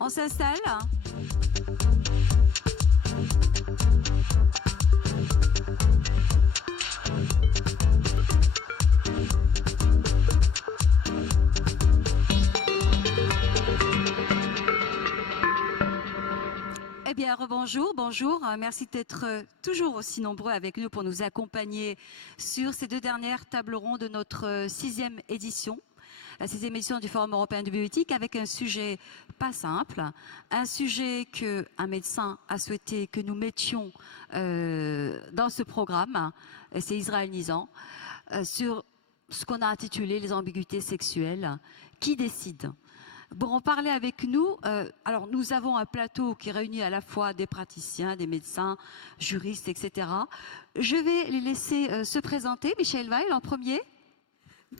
On s'installe. Eh bien, rebonjour, bonjour. Merci d'être toujours aussi nombreux avec nous pour nous accompagner sur ces deux dernières tables rondes de notre sixième édition. La sixième édition du Forum européen de bioéthique avec un sujet pas simple, un sujet qu'un médecin a souhaité que nous mettions dans ce programme, et c'est Israël Nizan, sur ce qu'on a intitulé les ambiguïtés sexuelles. Qui décide ? Pour en parler avec nous, alors nous avons un plateau qui réunit à la fois des praticiens, des médecins, juristes, etc. Je vais les laisser se présenter. Michel Weil en premier.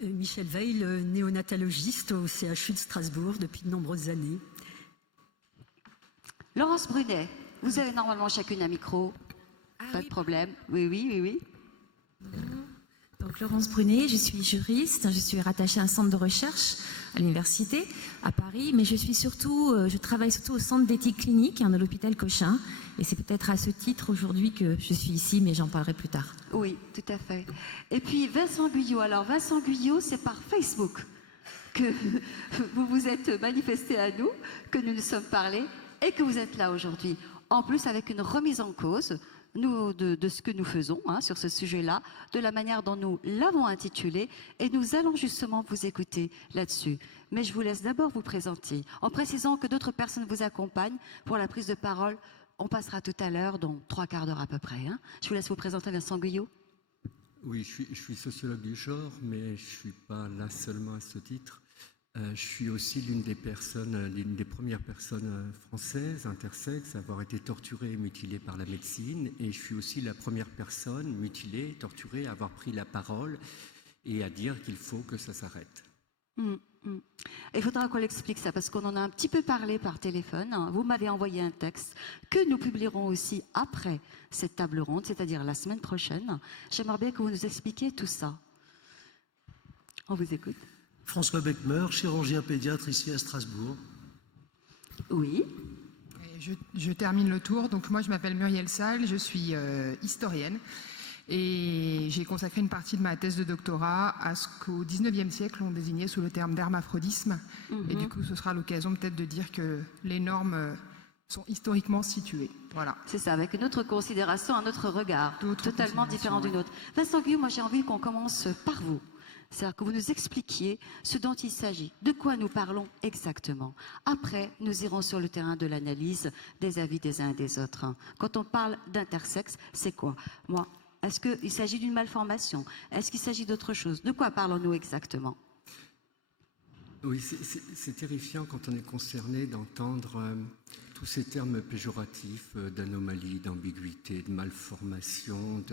Michel Weil, néonatologiste au CHU de Strasbourg depuis de nombreuses années. Laurence Brunet, vous avez normalement chacune un micro. Pas de problème. Oui. Donc Laurence Brunet, je suis juriste, je suis rattachée à un centre de recherche à l'université à Paris, mais je travaille surtout au centre d'éthique clinique de l'hôpital Cochin, et c'est peut-être à ce titre aujourd'hui que je suis ici, mais j'en parlerai plus tard. Oui, tout à fait. Et puis Vincent Guyot. Alors Vincent Guyot, c'est par Facebook que vous vous êtes manifesté à nous, que nous nous sommes parlé et que vous êtes là aujourd'hui. En plus avec une remise en cause de ce que nous faisons sur ce sujet-là, de la manière dont nous l'avons intitulé, et nous allons justement vous écouter là-dessus. Mais je vous laisse d'abord vous présenter, en précisant que d'autres personnes vous accompagnent pour la prise de parole. On passera tout à l'heure, dans 3/4 d'heure à peu près. Je vous laisse vous présenter, Vincent Guyot. Oui, je suis sociologue du genre, mais je ne suis pas là seulement à ce titre. Je suis aussi l'une des premières personnes françaises, intersexes, à avoir été torturée et mutilée par la médecine. Et je suis aussi la première personne mutilée, torturée, à avoir pris la parole et à dire qu'il faut que ça s'arrête. Il faudra qu'on l'explique ça, parce qu'on en a un petit peu parlé par téléphone. Vous m'avez envoyé un texte que nous publierons aussi après cette table ronde, c'est-à-dire la semaine prochaine. J'aimerais bien que vous nous expliquiez tout ça. On vous écoute. François Beckmer, chirurgien pédiatre ici à Strasbourg. Oui. Je termine le tour. Donc moi, je m'appelle Muriel Salle, je suis historienne et j'ai consacré une partie de ma thèse de doctorat à ce qu'au XIXe siècle, on désignait sous le terme d'hermaphrodisme. Et du coup, ce sera l'occasion peut-être de dire que les normes sont historiquement situées. Voilà. C'est ça, avec une autre considération, un autre regard, totalement différent d'une autre. Vincent Guyot, moi j'ai envie qu'on commence par vous. C'est-à-dire que vous nous expliquiez ce dont il s'agit, de quoi nous parlons exactement. Après, nous irons sur le terrain de l'analyse des avis des uns et des autres. Quand on parle d'intersexe, c'est quoi ? Est-ce qu'il s'agit d'une malformation ? Est-ce qu'il s'agit d'autre chose ? De quoi parlons-nous exactement ? Oui, c'est terrifiant quand on est concerné d'entendre tous ces termes péjoratifs d'anomalie, d'ambiguïté, de malformation,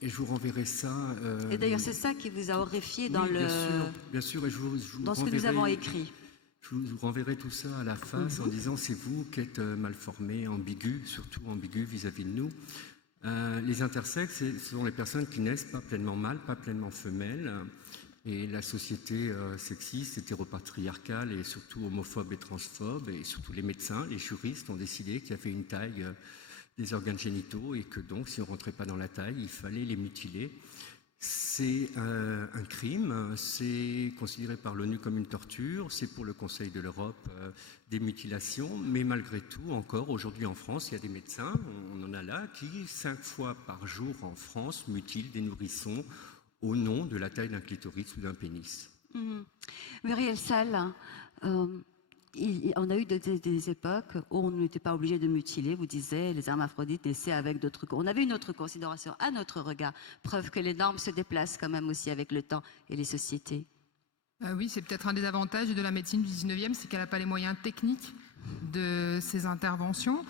et je vous renverrai ça. Et d'ailleurs, c'est ça qui vous a horrifié dans bien sûr, et dans ce que nous avons écrit. Je vous renverrai tout ça à la face en disant c'est vous qui êtes mal formé, ambigu, surtout ambigu vis-à-vis de nous. Les intersexes, ce sont les personnes qui naissent pas pleinement mâles, pas pleinement femelles. Et la société sexiste, hétéropatriarcale et surtout homophobe et transphobe, et surtout les médecins, les juristes ont décidé qu'il y avait une taille des organes génitaux et que donc si on ne rentrait pas dans la taille, il fallait les mutiler. C'est un crime, c'est considéré par l'ONU comme une torture, c'est pour le Conseil de l'Europe des mutilations, mais malgré tout, encore aujourd'hui en France, il y a des médecins, on en a là, qui 5 fois par jour en France mutilent des nourrissons au nom de la taille d'un clitoris ou d'un pénis. Muriel Salle, on a eu des époques où on n'était pas obligé de mutiler, vous disiez, les hermaphrodites naissaient avec d'autres corps. On avait une autre considération à notre regard, preuve que les normes se déplacent quand même aussi avec le temps et les sociétés. Oui, c'est peut-être un des avantages de la médecine du 19e, c'est qu'elle n'a pas les moyens techniques de ces interventions.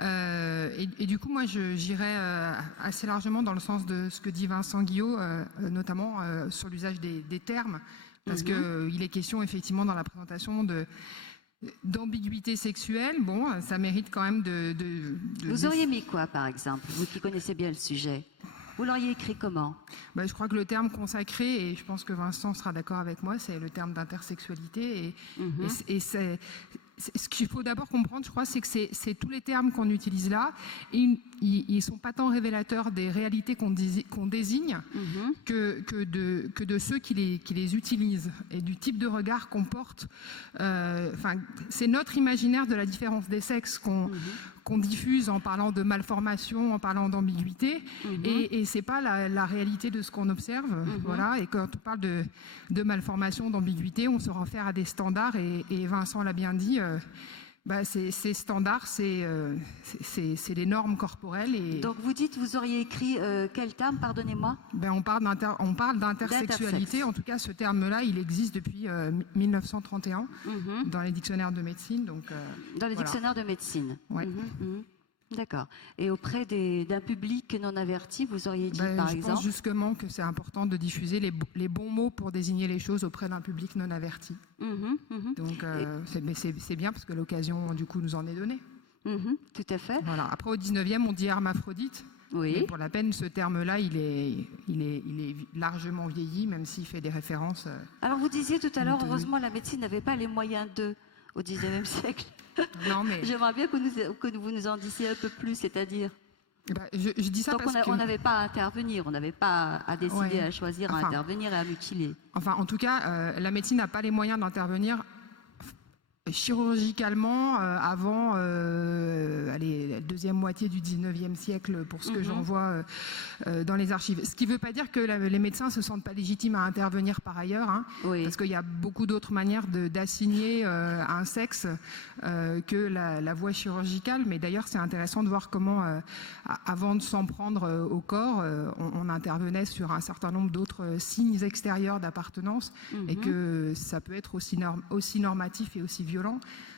Et du coup, moi, j'irais assez largement dans le sens de ce que dit Vincent Guyot, notamment sur l'usage des termes, parce qu'il est question effectivement dans la présentation d'ambiguïté sexuelle. Bon, ça mérite quand même de... Vous auriez mis quoi, par exemple, vous qui connaissez bien le sujet ? Vous l'auriez écrit comment? Je crois que le terme consacré, et je pense que Vincent sera d'accord avec moi, c'est le terme d'intersexualité. Et c'est ce qu'il faut d'abord comprendre, je crois, c'est que c'est tous les termes qu'on utilise là, et ils ne sont pas tant révélateurs des réalités qu'on désigne que de ceux qui les utilisent et du type de regard qu'on porte. C'est notre imaginaire de la différence des sexes qu'on diffuse en parlant de malformation, en parlant d'ambiguïté, et c'est pas la réalité de ce qu'on observe. Voilà. Et quand on parle de malformation, d'ambiguïté, on se réfère à des standards, et Vincent l'a bien dit, ces standards, c'est les normes corporelles. Et donc vous dites, vous auriez écrit quel terme, pardonnez-moi? On parle d'intersexualité. En tout cas, ce terme-là, il existe depuis 1931 dans les dictionnaires de médecine. Donc, dans les dictionnaires de médecine. Ouais. D'accord. Et auprès d'un public non averti, vous auriez dit par exemple? Je pense justement que c'est important de diffuser les bons mots pour désigner les choses auprès d'un public non averti. Donc c'est bien parce que l'occasion du coup nous en est donnée. Tout à fait. Voilà. Après au 19e on dit hermaphrodite. Oui. Mais pour la peine, ce terme-là, il est largement vieilli, même s'il fait des références. Alors vous disiez tout à l'heure, heureusement la médecine n'avait pas les moyens au 19e siècle. Non, mais... J'aimerais bien que vous nous en disiez un peu plus, c'est-à-dire. Je dis ça donc parce on n'avait pas à intervenir, on n'avait pas à décider, à choisir, à intervenir et à mutiler. En tout cas, la médecine n'a pas les moyens d'intervenir chirurgicalement avant la deuxième moitié du 19e siècle, pour ce que j'en vois dans les archives. Ce qui ne veut pas dire que les médecins ne se sentent pas légitimes à intervenir par ailleurs, parce qu'il y a beaucoup d'autres manières d'assigner un sexe que la voie chirurgicale. Mais d'ailleurs, c'est intéressant de voir comment, avant de s'en prendre au corps, on intervenait sur un certain nombre d'autres signes extérieurs d'appartenance, et que ça peut être aussi normatif et aussi violent.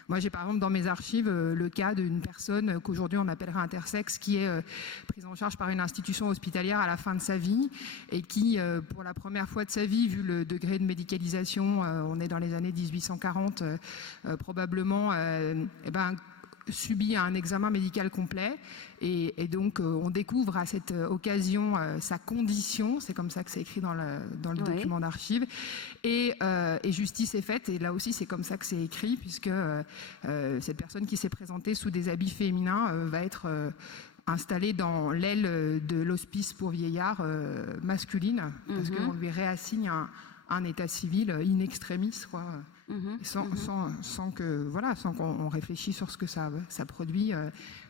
Moi, j'ai par exemple dans mes archives le cas d'une personne qu'aujourd'hui on appellerait intersexe, qui est prise en charge par une institution hospitalière à la fin de sa vie, et qui, pour la première fois de sa vie, vu le degré de médicalisation, on est dans les années 1840, probablement, subit un examen médical complet, et donc on découvre à cette occasion sa condition, c'est comme ça que c'est écrit dans le document d'archives, et justice est faite, et là aussi c'est comme ça que c'est écrit, puisque cette personne qui s'est présentée sous des habits féminins va être installée dans l'aile de l'hospice pour vieillards masculine, parce qu'on lui réassigne un état civil in extremis, quoi. Sans qu'on réfléchisse sur ce que ça produit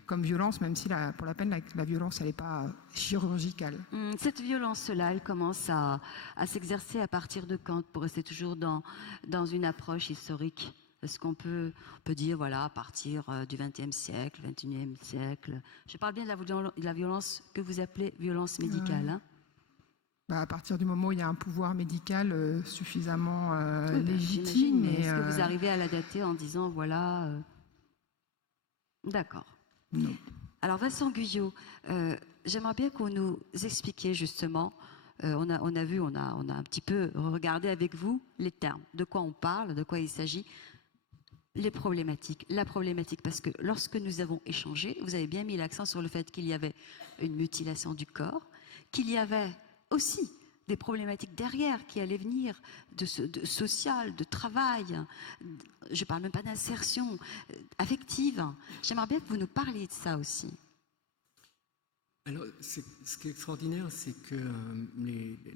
comme violence, même si pour la peine la violence elle n'est pas chirurgicale. Cette violence-là, elle commence à s'exercer à partir de quand, pour rester toujours dans une approche historique? Est-ce qu'on peut dire, voilà, à partir du XXe siècle, XXIe siècle? Je parle bien de la violence que vous appelez violence médicale. À partir du moment où il y a un pouvoir médical suffisamment légitime. Mais est-ce que vous arrivez à la dater en disant, voilà... D'accord. Non. Alors Vincent Guyot, j'aimerais bien qu'on nous expliquiez justement, on a un petit peu regardé avec vous les termes, de quoi on parle, de quoi il s'agit, la problématique, parce que lorsque nous avons échangé, vous avez bien mis l'accent sur le fait qu'il y avait une mutilation du corps, qu'il y avait aussi des problématiques derrière qui allaient venir de social, de travail. Je ne parle même pas d'insertion affective. J'aimerais bien que vous nous parliez de ça aussi. Alors, ce qui est extraordinaire, c'est que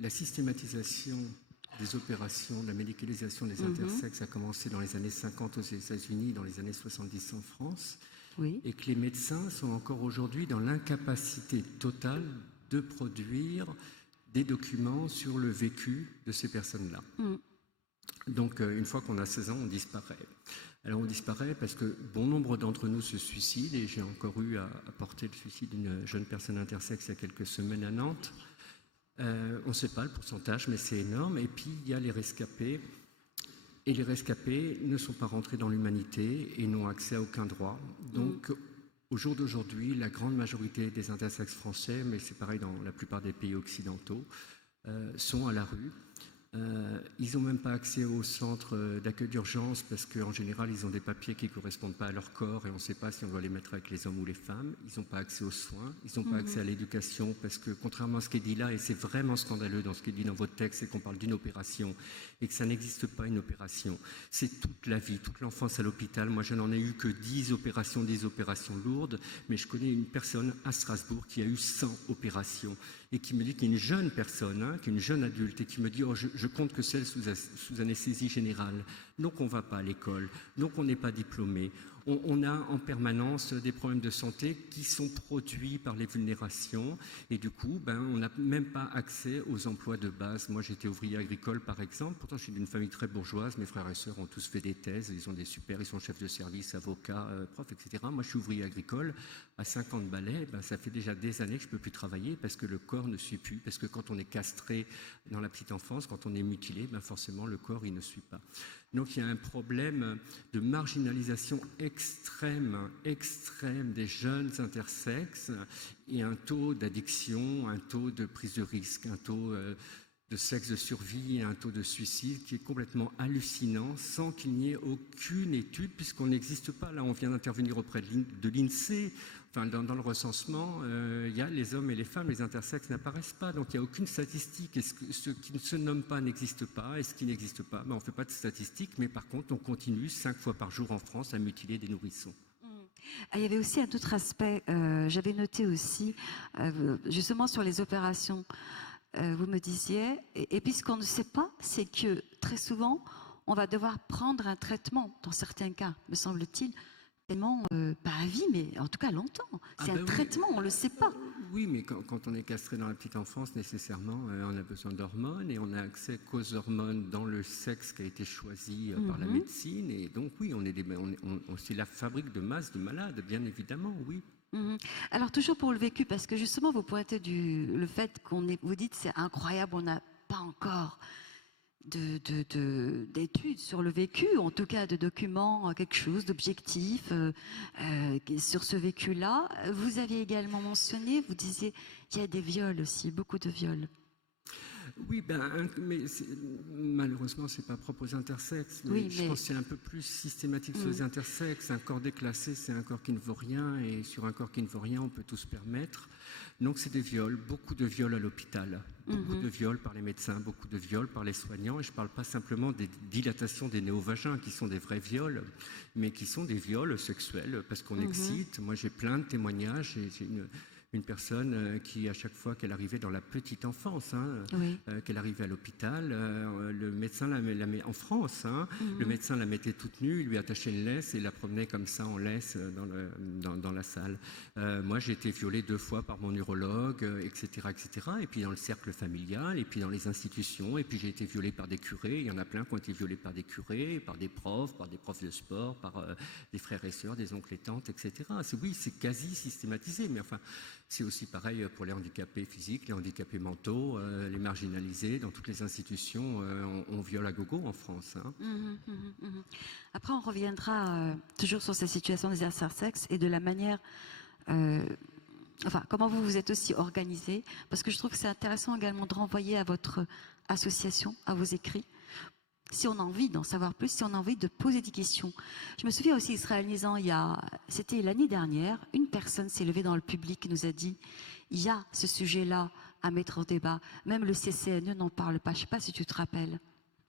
la systématisation des opérations, de la médicalisation des intersexes a commencé dans les années 50 aux États-Unis, dans les années 70 en France, et que les médecins sont encore aujourd'hui dans l'incapacité totale de produire des documents sur le vécu de ces personnes-là. Donc, une fois qu'on a 16 ans, on disparaît. Alors, on disparaît parce que bon nombre d'entre nous se suicident, et j'ai encore eu à porter le suicide d'une jeune personne intersexe il y a quelques semaines à Nantes. On ne sait pas le pourcentage, mais c'est énorme. Et puis, il y a les rescapés. Et les rescapés ne sont pas rentrés dans l'humanité et n'ont accès à aucun droit. Donc, au jour d'aujourd'hui, la grande majorité des intersexes français, mais c'est pareil dans la plupart des pays occidentaux, sont à la rue Ils n'ont même pas accès au centre d'accueil d'urgence parce qu'en général, ils ont des papiers qui ne correspondent pas à leur corps et on ne sait pas si on doit les mettre avec les hommes ou les femmes. Ils n'ont pas accès aux soins, ils n'ont pas accès à l'éducation parce que contrairement à ce qui est dit là, et c'est vraiment scandaleux dans ce qui est dit dans votre texte, c'est qu'on parle d'une opération et que ça n'existe pas une opération. C'est toute la vie, toute l'enfance à l'hôpital. Moi, je n'en ai eu que 10 opérations lourdes, mais je connais une personne à Strasbourg qui a eu 100 opérations et qui me dit qu'il y a une jeune personne, qui est une jeune adulte, et qui me dit oh, je compte que celle sous anesthésie générale. Donc on ne va pas à l'école, donc on n'est pas diplômé. On a en permanence des problèmes de santé qui sont produits par les vulnérations et du coup, on n'a même pas accès aux emplois de base. Moi, j'étais ouvrier agricole, par exemple. Pourtant, je suis d'une famille très bourgeoise. Mes frères et sœurs ont tous fait des thèses. Ils ont des ils sont chefs de service, avocats, profs, etc. Moi, je suis ouvrier agricole. À 50 balais, ça fait déjà des années que je ne peux plus travailler parce que le corps ne suit plus. Parce que quand on est castré dans la petite enfance, quand on est mutilé, forcément, le corps, il ne suit pas. Donc il y a un problème de marginalisation extrême des jeunes intersexes et un taux d'addiction, un taux de prise de risque, un taux de sexe de survie et un taux de suicide qui est complètement hallucinant sans qu'il n'y ait aucune étude puisqu'on n'existe pas. Là, on vient d'intervenir auprès de l'INSEE. Enfin, dans le recensement, il y a les hommes et les femmes, les intersexes n'apparaissent pas, donc il n'y a aucune statistique. Et ce qui ne se nomme pas n'existe pas, et ce qui n'existe pas, on ne fait pas de statistiques, mais par contre, on continue 5 fois par jour en France à mutiler des nourrissons. Il y avait aussi un autre aspect, j'avais noté aussi, justement sur les opérations, vous me disiez, et puis ce qu'on ne sait pas, c'est que très souvent, on va devoir prendre un traitement, dans certains cas, me semble-t-il, pas à vie, mais en tout cas longtemps. C'est un traitement, on ne le sait pas. Oui, mais quand on est castré dans la petite enfance, nécessairement, on a besoin d'hormones et on a accès qu'aux hormones dans le sexe qui a été choisi par la médecine. Et donc, oui, c'est la fabrique de masse de malades, bien évidemment, oui. Alors, toujours pour le vécu, parce que justement, vous pointez le fait vous dites c'est incroyable, on n'a pas encore d'études sur le vécu, en tout cas de documents, quelque chose d'objectif sur ce vécu-là. Vous aviez également mentionné, vous disiez, il y a des viols aussi, beaucoup de viols. Oui, mais malheureusement, ce n'est pas propre aux intersexes. Mais je pense que c'est un peu plus systématique sur les intersexes. Un corps déclassé, c'est un corps qui ne vaut rien. Et sur un corps qui ne vaut rien, on peut tout se permettre. Donc, c'est des viols, beaucoup de viols à l'hôpital. Beaucoup de viols par les médecins, beaucoup de viols par les soignants. Et je ne parle pas simplement des dilatations des néovagins, qui sont des vrais viols, mais qui sont des viols sexuels, parce qu'on excite. Moi, j'ai plein de témoignages. J'ai une personne qui, à chaque fois qu'elle arrivait dans la petite enfance, qu'elle arrivait à l'hôpital, le médecin la met en France, le médecin la mettait toute nue, il lui attachait une laisse et la promenait comme ça en laisse dans la salle. Moi, j'ai été violée 2 fois par mon urologue, etc., etc. Et puis dans le cercle familial, et puis dans les institutions, et puis j'ai été violée par des curés. Il y en a plein qui ont été violés par des curés, par des profs de sport, par des frères et sœurs, des oncles et tantes, etc. Oui, c'est quasi systématisé, mais enfin, c'est aussi pareil pour les handicapés physiques, les handicapés mentaux, les marginalisés. Dans toutes les institutions, on viole à gogo en France. Après, on reviendra toujours sur cette situation des intersexes et de la manière... comment vous vous êtes aussi organisé, parce que je trouve que c'est intéressant également de renvoyer à votre association, à vos écrits, si on a envie d'en savoir plus, si on a envie de poser des questions. Je me souviens aussi, israélisant, c'était l'année dernière, une personne s'est levée dans le public et nous a dit, il y a ce sujet-là à mettre en débat. Même le CCNE n'en parle pas. Je ne sais pas si tu te rappelles.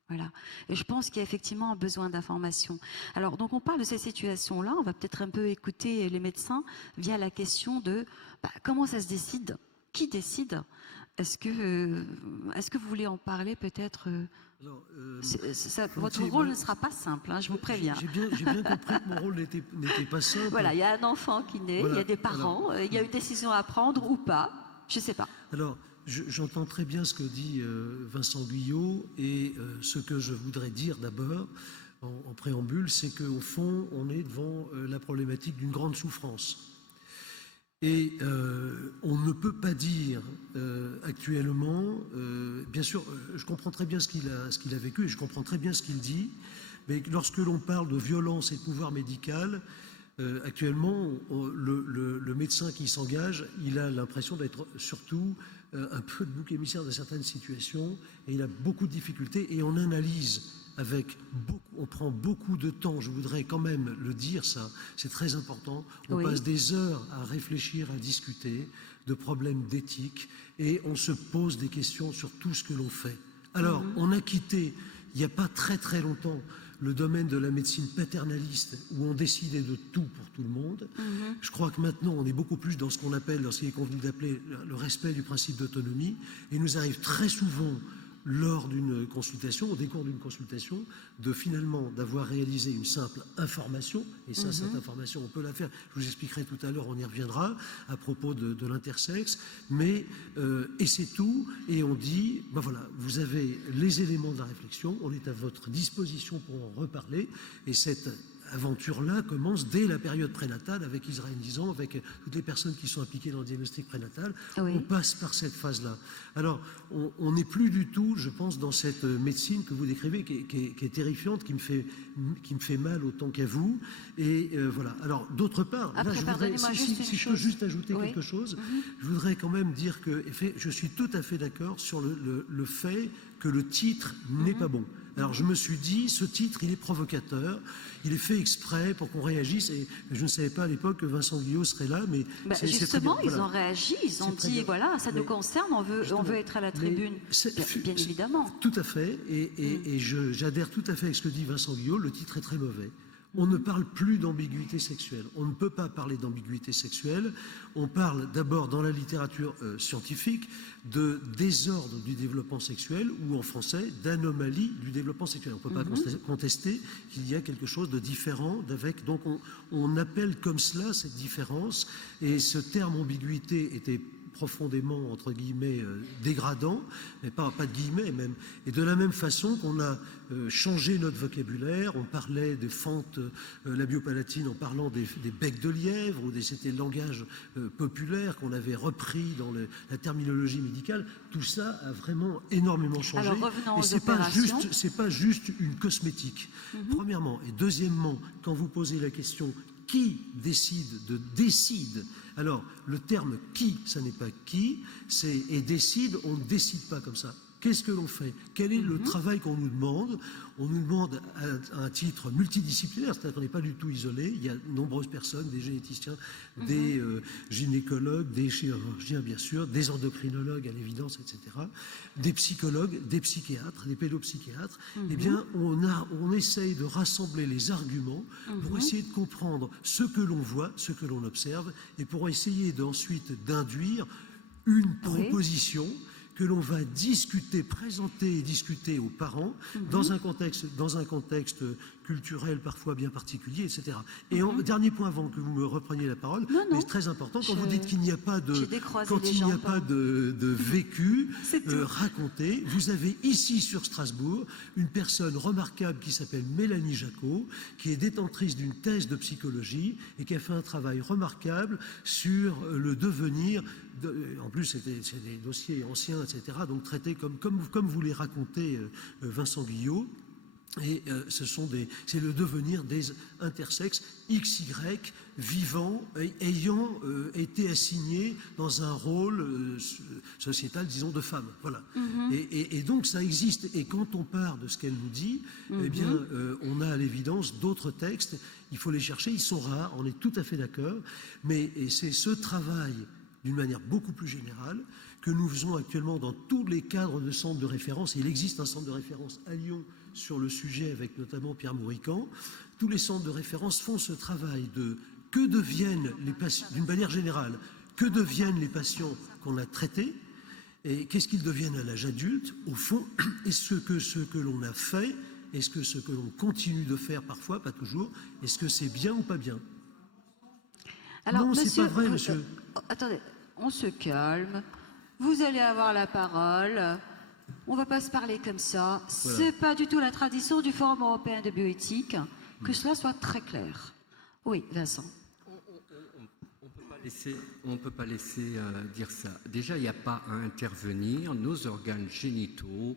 Voilà. Et je pense qu'il y a effectivement un besoin d'information. Alors, donc on parle de ces situations-là. On va peut-être un peu écouter les médecins via la question de comment ça se décide, qui décide. Est-ce que vous voulez en parler peut-être votre rôle ne sera pas simple, je vous préviens. J'ai bien compris que mon rôle n'était pas simple. Voilà, il y a un enfant qui naît, il y a des parents, il y a une décision à prendre ou pas, je ne sais pas. Alors, j'entends très bien ce que dit Vincent Guyot et ce que je voudrais dire d'abord en préambule, c'est qu'au fond, on est devant la problématique d'une grande souffrance. Et on ne peut pas dire actuellement, bien sûr, je comprends très bien ce qu'il a vécu et je comprends très bien ce qu'il dit, mais lorsque l'on parle de violence et de pouvoir médical, Actuellement, le médecin qui s'engage, il a l'impression d'être surtout un peu de bouc émissaire de certaines situations, et il a beaucoup de difficultés, et on analyse avec beaucoup, on prend beaucoup de temps, je voudrais quand même le dire, ça, c'est très important, on passe des heures à réfléchir, à discuter de problèmes d'éthique, et on se pose des questions sur tout ce que l'on fait. Alors, on a quitté, il n'y a pas très très longtemps, le domaine de la médecine paternaliste, où on décidait de tout pour tout le monde. Je crois que maintenant, on est beaucoup plus dans ce qu'on appelle, lorsqu'il est convenu d'appeler le respect du principe d'autonomie, et il nous arrive très souvent, lors d'une consultation, au décours d'une consultation, de finalement d'avoir réalisé une simple information, et ça, cette information, on peut la faire, je vous expliquerai tout à l'heure, on y reviendra, à propos de l'intersexe, mais, et c'est tout, et on dit, ben voilà, vous avez les éléments de la réflexion, on est à votre disposition pour en reparler, et cette aventure-là commence dès la période prénatale avec Israël Nizan, avec toutes les personnes qui sont impliquées dans le diagnostic prénatal. On passe par cette phase-là. Alors, on n'est plus du tout, je pense, dans cette médecine que vous décrivez, qui est terrifiante, qui me fait mal autant qu'à vous. Et voilà. Alors, d'autre part, après, là, je voudrais, si je peux juste ajouter quelque chose, je voudrais quand même dire que je suis tout à fait d'accord sur le fait que le titre n'est pas bon. Alors je me suis dit, ce titre, il est provocateur, il est fait exprès pour qu'on réagisse, et je ne savais pas à l'époque que Vincent Guyot serait là, mais justement, ils ont réagi, ils ont dit, voilà, ça nous concerne, on veut être à la tribune, bien évidemment. Tout à fait, et j'adhère tout à fait avec ce que dit Vincent Guyot, le titre est très mauvais. On ne parle plus d'ambiguïté sexuelle. On ne peut pas parler d'ambiguïté sexuelle. On parle d'abord dans la littérature scientifique de désordre du développement sexuel, ou en français d'anomalie du développement sexuel. On ne peut pas contester qu'il y a quelque chose de différent d'avec. Donc on appelle comme cela cette différence, et ce terme ambiguïté était profondément, entre guillemets, dégradant, mais pas de guillemets même. Et de la même façon qu'on a changé notre vocabulaire, on parlait des fentes labiopalatines en parlant des becs de lièvre, ou c'était le langage populaire qu'on avait repris dans la terminologie médicale. Tout ça a vraiment énormément changé. Alors, revenons aux et c'est pas juste une cosmétique, premièrement. Et deuxièmement, quand vous posez la question qui décide. Alors, le terme qui, ça n'est pas qui, c'est et décide, on ne décide pas comme ça. Qu'est-ce que l'on fait? Quel est le travail qu'on nous demande? On nous demande à un titre multidisciplinaire, c'est-à-dire qu'on n'est pas du tout isolé. Il y a de nombreuses personnes, des généticiens, des gynécologues, des chirurgiens bien sûr, des endocrinologues à l'évidence, etc., des psychologues, des psychiatres, des pédopsychiatres. Eh bien, on essaye de rassembler les arguments pour essayer de comprendre ce que l'on voit, ce que l'on observe, et pour essayer ensuite d'induire une proposition que l'on va discuter, présenter et discuter aux parents dans un contexte culturel parfois bien particulier, etc. Et dernier point avant que vous me repreniez la parole, mais c'est très important, quand vous dites qu'il n'y a pas de vécu raconté, vous avez ici sur Strasbourg une personne remarquable qui s'appelle Mélanie Jacot, qui est détentrice d'une thèse de psychologie et qui a fait un travail remarquable sur le devenir. En plus, c'est des dossiers anciens, etc., donc traités comme vous les racontez, Vincent Guyot. Et c'est le devenir des intersexes XY vivants, ayant été assignés dans un rôle sociétal, disons, de femme. Voilà. Et donc ça existe. Et quand on part de ce qu'elle nous dit, eh bien, on a à l'évidence d'autres textes. Il faut les chercher. Ils sont rares. On est tout à fait d'accord. Mais c'est ce travail, d'une manière beaucoup plus générale, que nous faisons actuellement dans tous les cadres de centres de référence. Et il existe un centre de référence à Lyon sur le sujet, avec notamment Pierre Mourican. Tous les centres de référence font ce travail de que deviennent les patients, d'une manière générale, que deviennent les patients qu'on a traités, et qu'est-ce qu'ils deviennent à l'âge adulte, au fond, est-ce que ce que l'on a fait, est-ce que ce que l'on continue de faire parfois, pas toujours, est-ce que c'est bien ou pas bien? Alors, non, monsieur, c'est pas vrai, monsieur. Attendez, on se calme. Vous allez avoir la parole. On ne va pas se parler comme ça. Voilà. C'est pas du tout la tradition du Forum européen de bioéthique. Que cela soit très clair. Oui, Vincent. On peut pas On ne peut pas laisser dire ça. Déjà, il n'y a pas à intervenir. Nos organes génitaux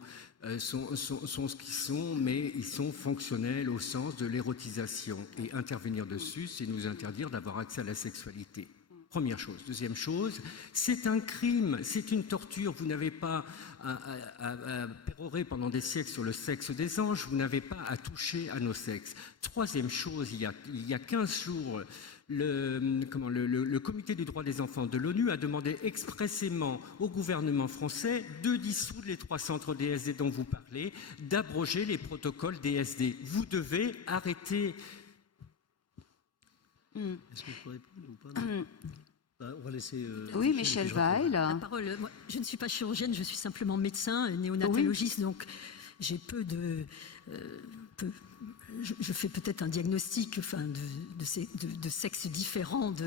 sont ce qu'ils sont, mais ils sont fonctionnels au sens de l'érotisation. Et intervenir dessus, c'est nous interdire d'avoir accès à la sexualité. Première chose. Deuxième chose, c'est un crime, c'est une torture. Vous n'avez pas à pérorer pendant des siècles sur le sexe des anges, vous n'avez pas à toucher à nos sexes. Troisième chose, il y a 15 jours, le comité des droits des enfants de l'ONU a demandé expressément au gouvernement français de dissoudre les 3 centres DSD dont vous parlez, d'abroger les protocoles DSD. Vous devez arrêter. Est-ce que je peux répondre ou pas? On va laisser. Oui, Michel Weil. La parole. Moi, je ne suis pas chirurgienne, je suis simplement médecin, néonatologiste, donc j'ai je fais peut-être un diagnostic de sexe différent du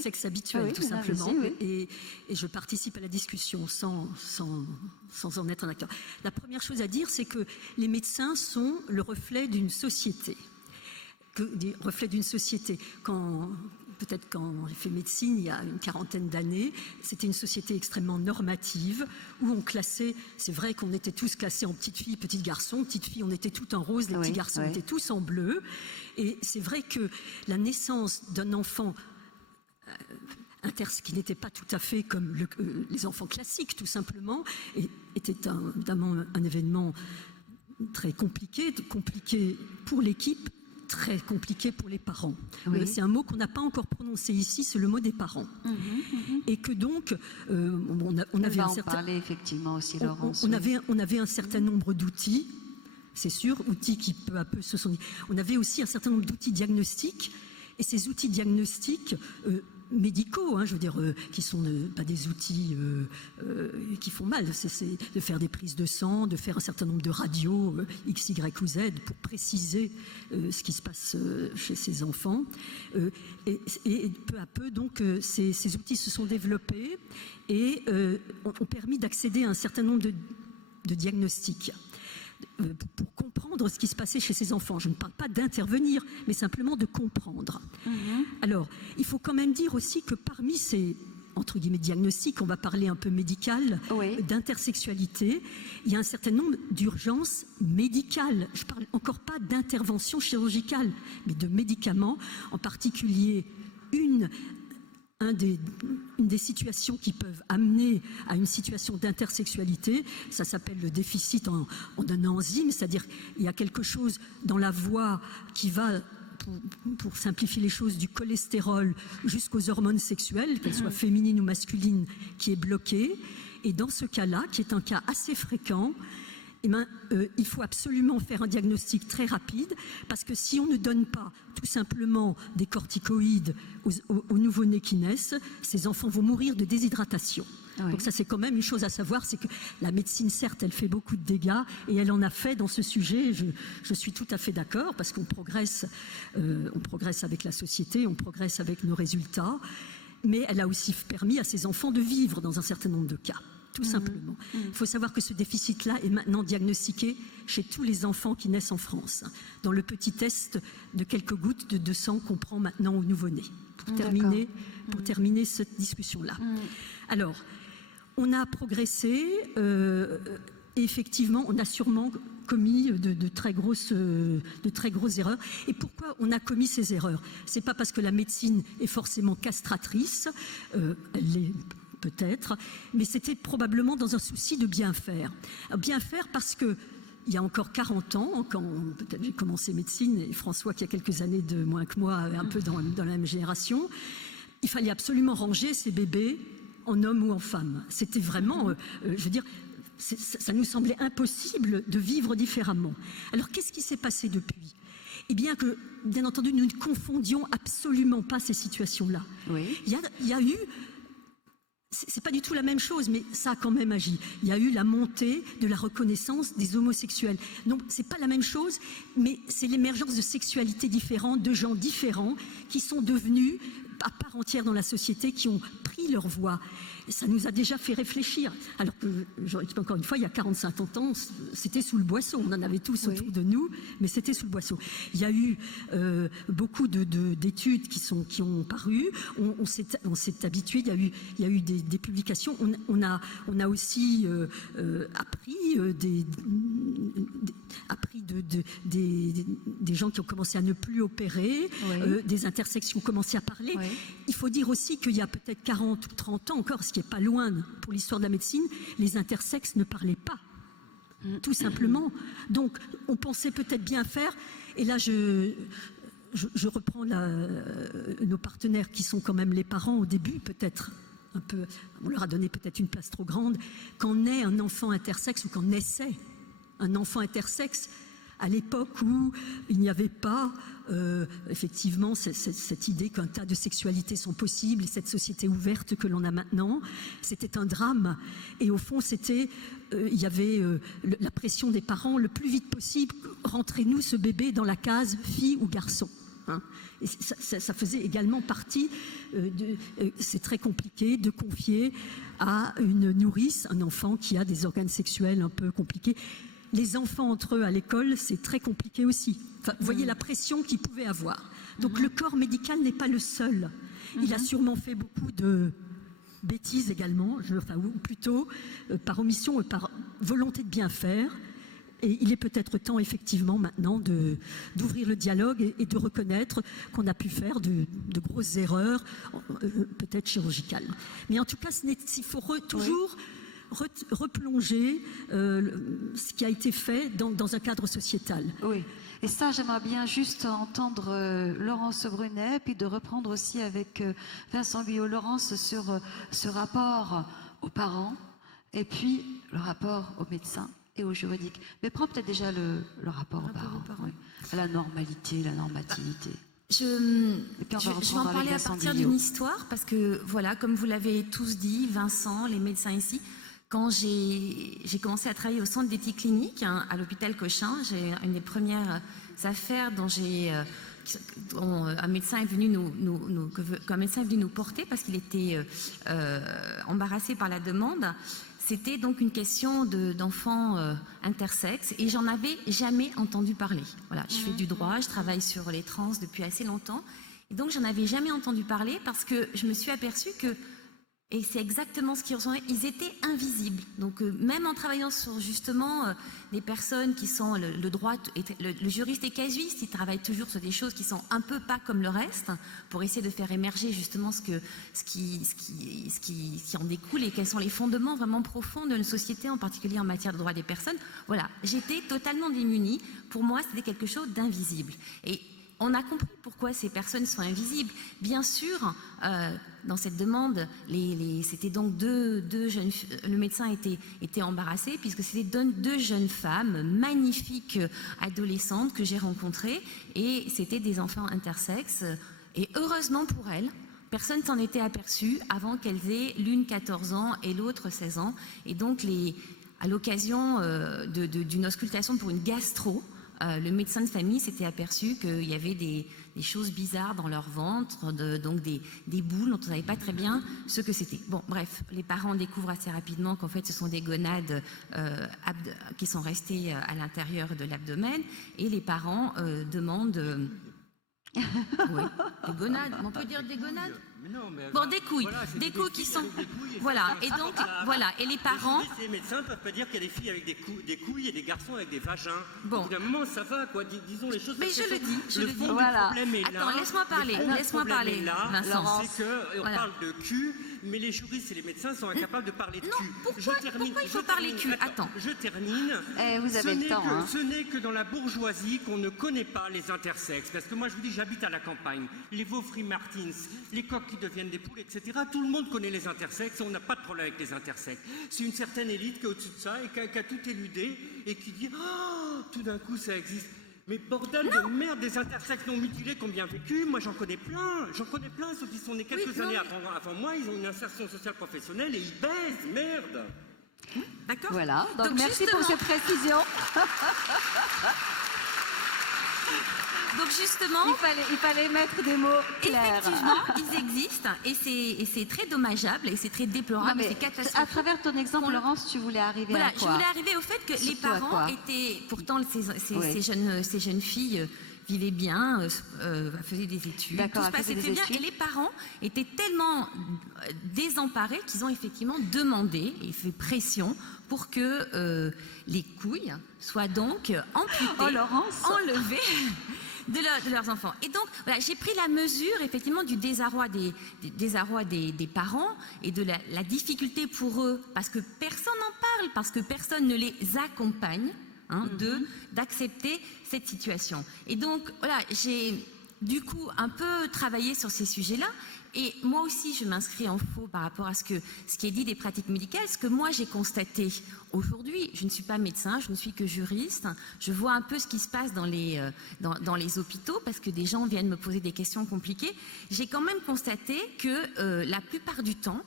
sexe habituel, tout simplement. Et je participe à la discussion sans en être un acteur. La première chose à dire, c'est que les médecins sont le reflet d'une société. Peut-être quand j'ai fait médecine il y a une 40aine d'années, c'était une société extrêmement normative où on classait, c'est vrai qu'on était tous classés en petites filles, petits garçons, petites filles on était toutes en rose, les petits garçons étaient tous en bleu, et c'est vrai que la naissance d'un enfant qui n'était pas tout à fait comme les enfants classiques tout simplement, était évidemment un événement très compliqué pour l'équipe, très compliqué pour les parents. C'est un mot qu'on n'a pas encore prononcé ici, c'est le mot des parents. Et que donc, on avait effectivement aussi, Laurence. On avait un certain nombre d'outils, c'est sûr, outils qui peu à peu se sont dit. On avait aussi un certain nombre d'outils diagnostiques, et ces outils diagnostiques médicaux, je veux dire, qui sont pas des outils qui font mal, c'est de faire des prises de sang, de faire un certain nombre de radios X, Y ou Z pour préciser ce qui se passe chez ces enfants. Et peu à peu, donc, ces outils se sont développés et ont permis d'accéder à un certain nombre de diagnostics. Pour comprendre ce qui se passait chez ces enfants. Je ne parle pas d'intervenir, mais simplement de comprendre. Alors, il faut quand même dire aussi que parmi ces, entre guillemets, diagnostics, on va parler un peu médical, d'intersexualité, il y a un certain nombre d'urgences médicales. Je ne parle encore pas d'intervention chirurgicale, mais de médicaments, en particulier une des situations qui peuvent amener à une situation d'intersexualité, ça s'appelle le déficit en un enzyme, c'est-à-dire il y a quelque chose dans la voie qui va, pour simplifier les choses, du cholestérol jusqu'aux hormones sexuelles, qu'elles soient féminines ou masculines, qui est bloqué. Et dans ce cas-là, qui est un cas assez fréquent, il faut absolument faire un diagnostic très rapide, parce que si on ne donne pas tout simplement des corticoïdes aux nouveau-nés qui naissent, ces enfants vont mourir de déshydratation. Donc ça, c'est quand même une chose à savoir, c'est que la médecine, certes, elle fait beaucoup de dégâts, et elle en a fait dans ce sujet. Je suis tout à fait d'accord, parce qu'on progresse avec la société, on progresse avec nos résultats, mais elle a aussi permis à ces enfants de vivre dans un certain nombre de cas. Tout simplement. Il faut savoir que ce déficit-là est maintenant diagnostiqué chez tous les enfants qui naissent en France, dans le petit test de quelques gouttes de sang qu'on prend maintenant aux nouveau-nés, pour terminer cette discussion-là. Alors, on a progressé, et effectivement, on a sûrement commis de très grosses erreurs. Et pourquoi on a commis ces erreurs? C'est pas parce que la médecine est forcément castratrice, elle l'est peut-être, mais c'était probablement dans un souci de bien faire. Bien faire parce que il y a encore 40 ans, quand peut-être j'ai commencé médecine, et François, qui a quelques années de moins que moi, un peu dans la même génération, il fallait absolument ranger ces bébés en hommes ou en femmes. C'était vraiment, je veux dire, ça nous semblait impossible de vivre différemment. Alors qu'est-ce qui s'est passé depuis? Eh bien que, bien entendu, nous ne confondions absolument pas ces situations-là. Il y a eu, c'est pas du tout la même chose, mais ça a quand même agi. Il y a eu la montée de la reconnaissance des homosexuels. Donc c'est pas la même chose, mais c'est l'émergence de sexualités différentes, de gens différents, qui sont devenus à part entière dans la société qui ont pris leur voix. Et ça nous a déjà fait réfléchir. Alors que, encore une fois, il y a 45 ans, c'était sous le boisseau. On en avait tous autour de nous, mais c'était sous le boisseau. Il y a eu beaucoup d'études qui ont paru. On s'est habitué. Il y a eu des publications. On a aussi appris des gens qui ont commencé à ne plus opérer, des intersexes qui ont commencé à parler. Oui. Il faut dire aussi qu'il y a peut-être 40 ou 30 ans encore, ce qui n'est pas loin pour l'histoire de la médecine, les intersexes ne parlaient pas, tout simplement. Donc, on pensait peut-être bien faire, et là, je reprends nos partenaires qui sont quand même les parents au début, peut-être un peu, on leur a donné peut-être une place trop grande. Quand naît un enfant intersexe, ou quand naissait un enfant intersexe, à l'époque où il n'y avait pas effectivement cette idée qu'un tas de sexualités sont possibles et cette société ouverte que l'on a maintenant, c'était un drame. Et au fond, il y avait la pression des parents, le plus vite possible, rentrez-nous ce bébé dans la case fille ou garçon. Hein. Et ça faisait également partie, c'est très compliqué de confier à une nourrice un enfant qui a des organes sexuels un peu compliqués. Les enfants entre eux à l'école, c'est très compliqué aussi. Enfin, vous voyez la pression qu'ils pouvaient avoir. Donc le corps médical n'est pas le seul. Il a sûrement fait beaucoup de bêtises également, ou plutôt par omission ou par volonté de bien faire. Et il est peut-être temps effectivement maintenant d'ouvrir le dialogue et de reconnaître qu'on a pu faire de grosses erreurs, peut-être chirurgicales. Mais en tout cas, il faut toujours... replonger ce qui a été fait dans un cadre sociétal. Oui, et ça j'aimerais bien juste entendre Laurence Brunet, puis de reprendre aussi avec Vincent Guyot. Laurence, sur ce rapport aux parents, et puis le rapport aux médecins et aux juridiques. Mais prends peut-être déjà le rapport aux parents, oui. À la normalité, la normativité. Je vais en parler à partir d'une histoire, parce que voilà, comme vous l'avez tous dit, Vincent, les médecins ici, quand j'ai commencé à travailler au centre d'éthique clinique à l'hôpital Cochin, j'ai une des premières affaires dont un médecin est venu nous porter parce qu'il était embarrassé par la demande. C'était donc une question d'enfants intersexes et j'en avais jamais entendu parler. Voilà, je fais du droit, je travaille sur les trans depuis assez longtemps et donc j'en avais jamais entendu parler parce que je me suis aperçue que, et c'est exactement ce qui ressemblait, ils étaient invisibles. Donc même en travaillant sur justement des personnes qui sont le droit, le juriste et casuiste, ils travaillent toujours sur des choses qui sont un peu pas comme le reste, pour essayer de faire émerger justement ce qui en découle et quels sont les fondements vraiment profonds d'une société, en particulier en matière de droits des personnes. Voilà, j'étais totalement démunie. Pour moi, c'était quelque chose d'invisible. Et on a compris pourquoi ces personnes sont invisibles. Bien sûr, dans cette demande, c'était donc deux jeunes. Le médecin était embarrassé puisque c'était deux jeunes femmes magnifiques adolescentes que j'ai rencontrées et c'était des enfants intersexes. Et heureusement pour elles, personne s'en était aperçu avant qu'elles aient l'une 14 ans et l'autre 16 ans. Et donc, à l'occasion d'une auscultation pour une gastro, le médecin de famille s'était aperçu qu'il y avait des choses bizarres dans leur ventre, donc des boules dont on ne savait pas très bien ce que c'était. Bon, bref, les parents découvrent assez rapidement qu'en fait ce sont des gonades qui sont restées à l'intérieur de l'abdomen et les parents demandent... Oui, des gonades, on peut dire des gonades? Non, mais bon, des couilles, voilà, des couilles qui sont... Voilà, et donc, voilà, et les parents... Les médecins ne peuvent pas dire qu'il y a des filles avec des couilles et des garçons avec des vagins. Bon. Au bout d'un moment, ça va, quoi, disons les choses. Mais je le dis, le fond du problème est là. Attends, laisse-moi parler, Vincent. C'est qu'on parle de cul, mais les juristes et les médecins sont incapables de parler de cul. Pourquoi il faut parler cul? Attends. Je termine. Vous avez le temps. Ce n'est que dans la bourgeoisie qu'on ne connaît pas les intersexes. Parce que moi, je vous dis, j'habite à la campagne. Les Veaux-Free Martins, les coqs qui deviennent des poules, etc. Tout le monde connaît les intersexes. On n'a pas de problème avec les intersexes. C'est une certaine élite qui est au-dessus de ça et qui a tout éludé et qui dit « Oh, tout d'un coup, ça existe ». Mais bordel de merde, des intersexes non mutilés qui ont bien vécu, moi j'en connais plein, ceux qui sont nés quelques années avant moi, ils ont une insertion sociale professionnelle et ils baisent, merde. D'accord. Voilà, donc merci pour cette précision. Donc justement, Il fallait mettre des mots clairs. effectivement, ils existent et c'est très dommageable et c'est très déplorable, Non, mais c'est catastrophique. à travers ton exemple, Laurence, tu voulais arriver Voilà, à je quoi? voulais arriver au fait que les Surtout à parents quoi? étaient, pourtant Oui. ces jeunes filles vivaient bien, faisaient des études, D'accord, tout se elles faisaient passait des très bien, études. et les parents étaient tellement désemparés qu'ils ont effectivement demandé et fait pression pour que les couilles soient donc amputées, Oh, Laurence. enlevées de leurs enfants. Et donc, voilà, j'ai pris la mesure effectivement du désarroi des parents et de la difficulté pour eux, parce que personne n'en parle, parce que personne ne les accompagne, d'accepter cette situation. Et donc, voilà, j'ai du coup un peu travaillé sur ces sujets-là. Et moi aussi, je m'inscris en faux par rapport à ce qui est dit des pratiques médicales. Ce que moi, j'ai constaté aujourd'hui, je ne suis pas médecin, je ne suis que juriste. Je vois un peu ce qui se passe dans les hôpitaux parce que des gens viennent me poser des questions compliquées. J'ai quand même constaté que la plupart du temps,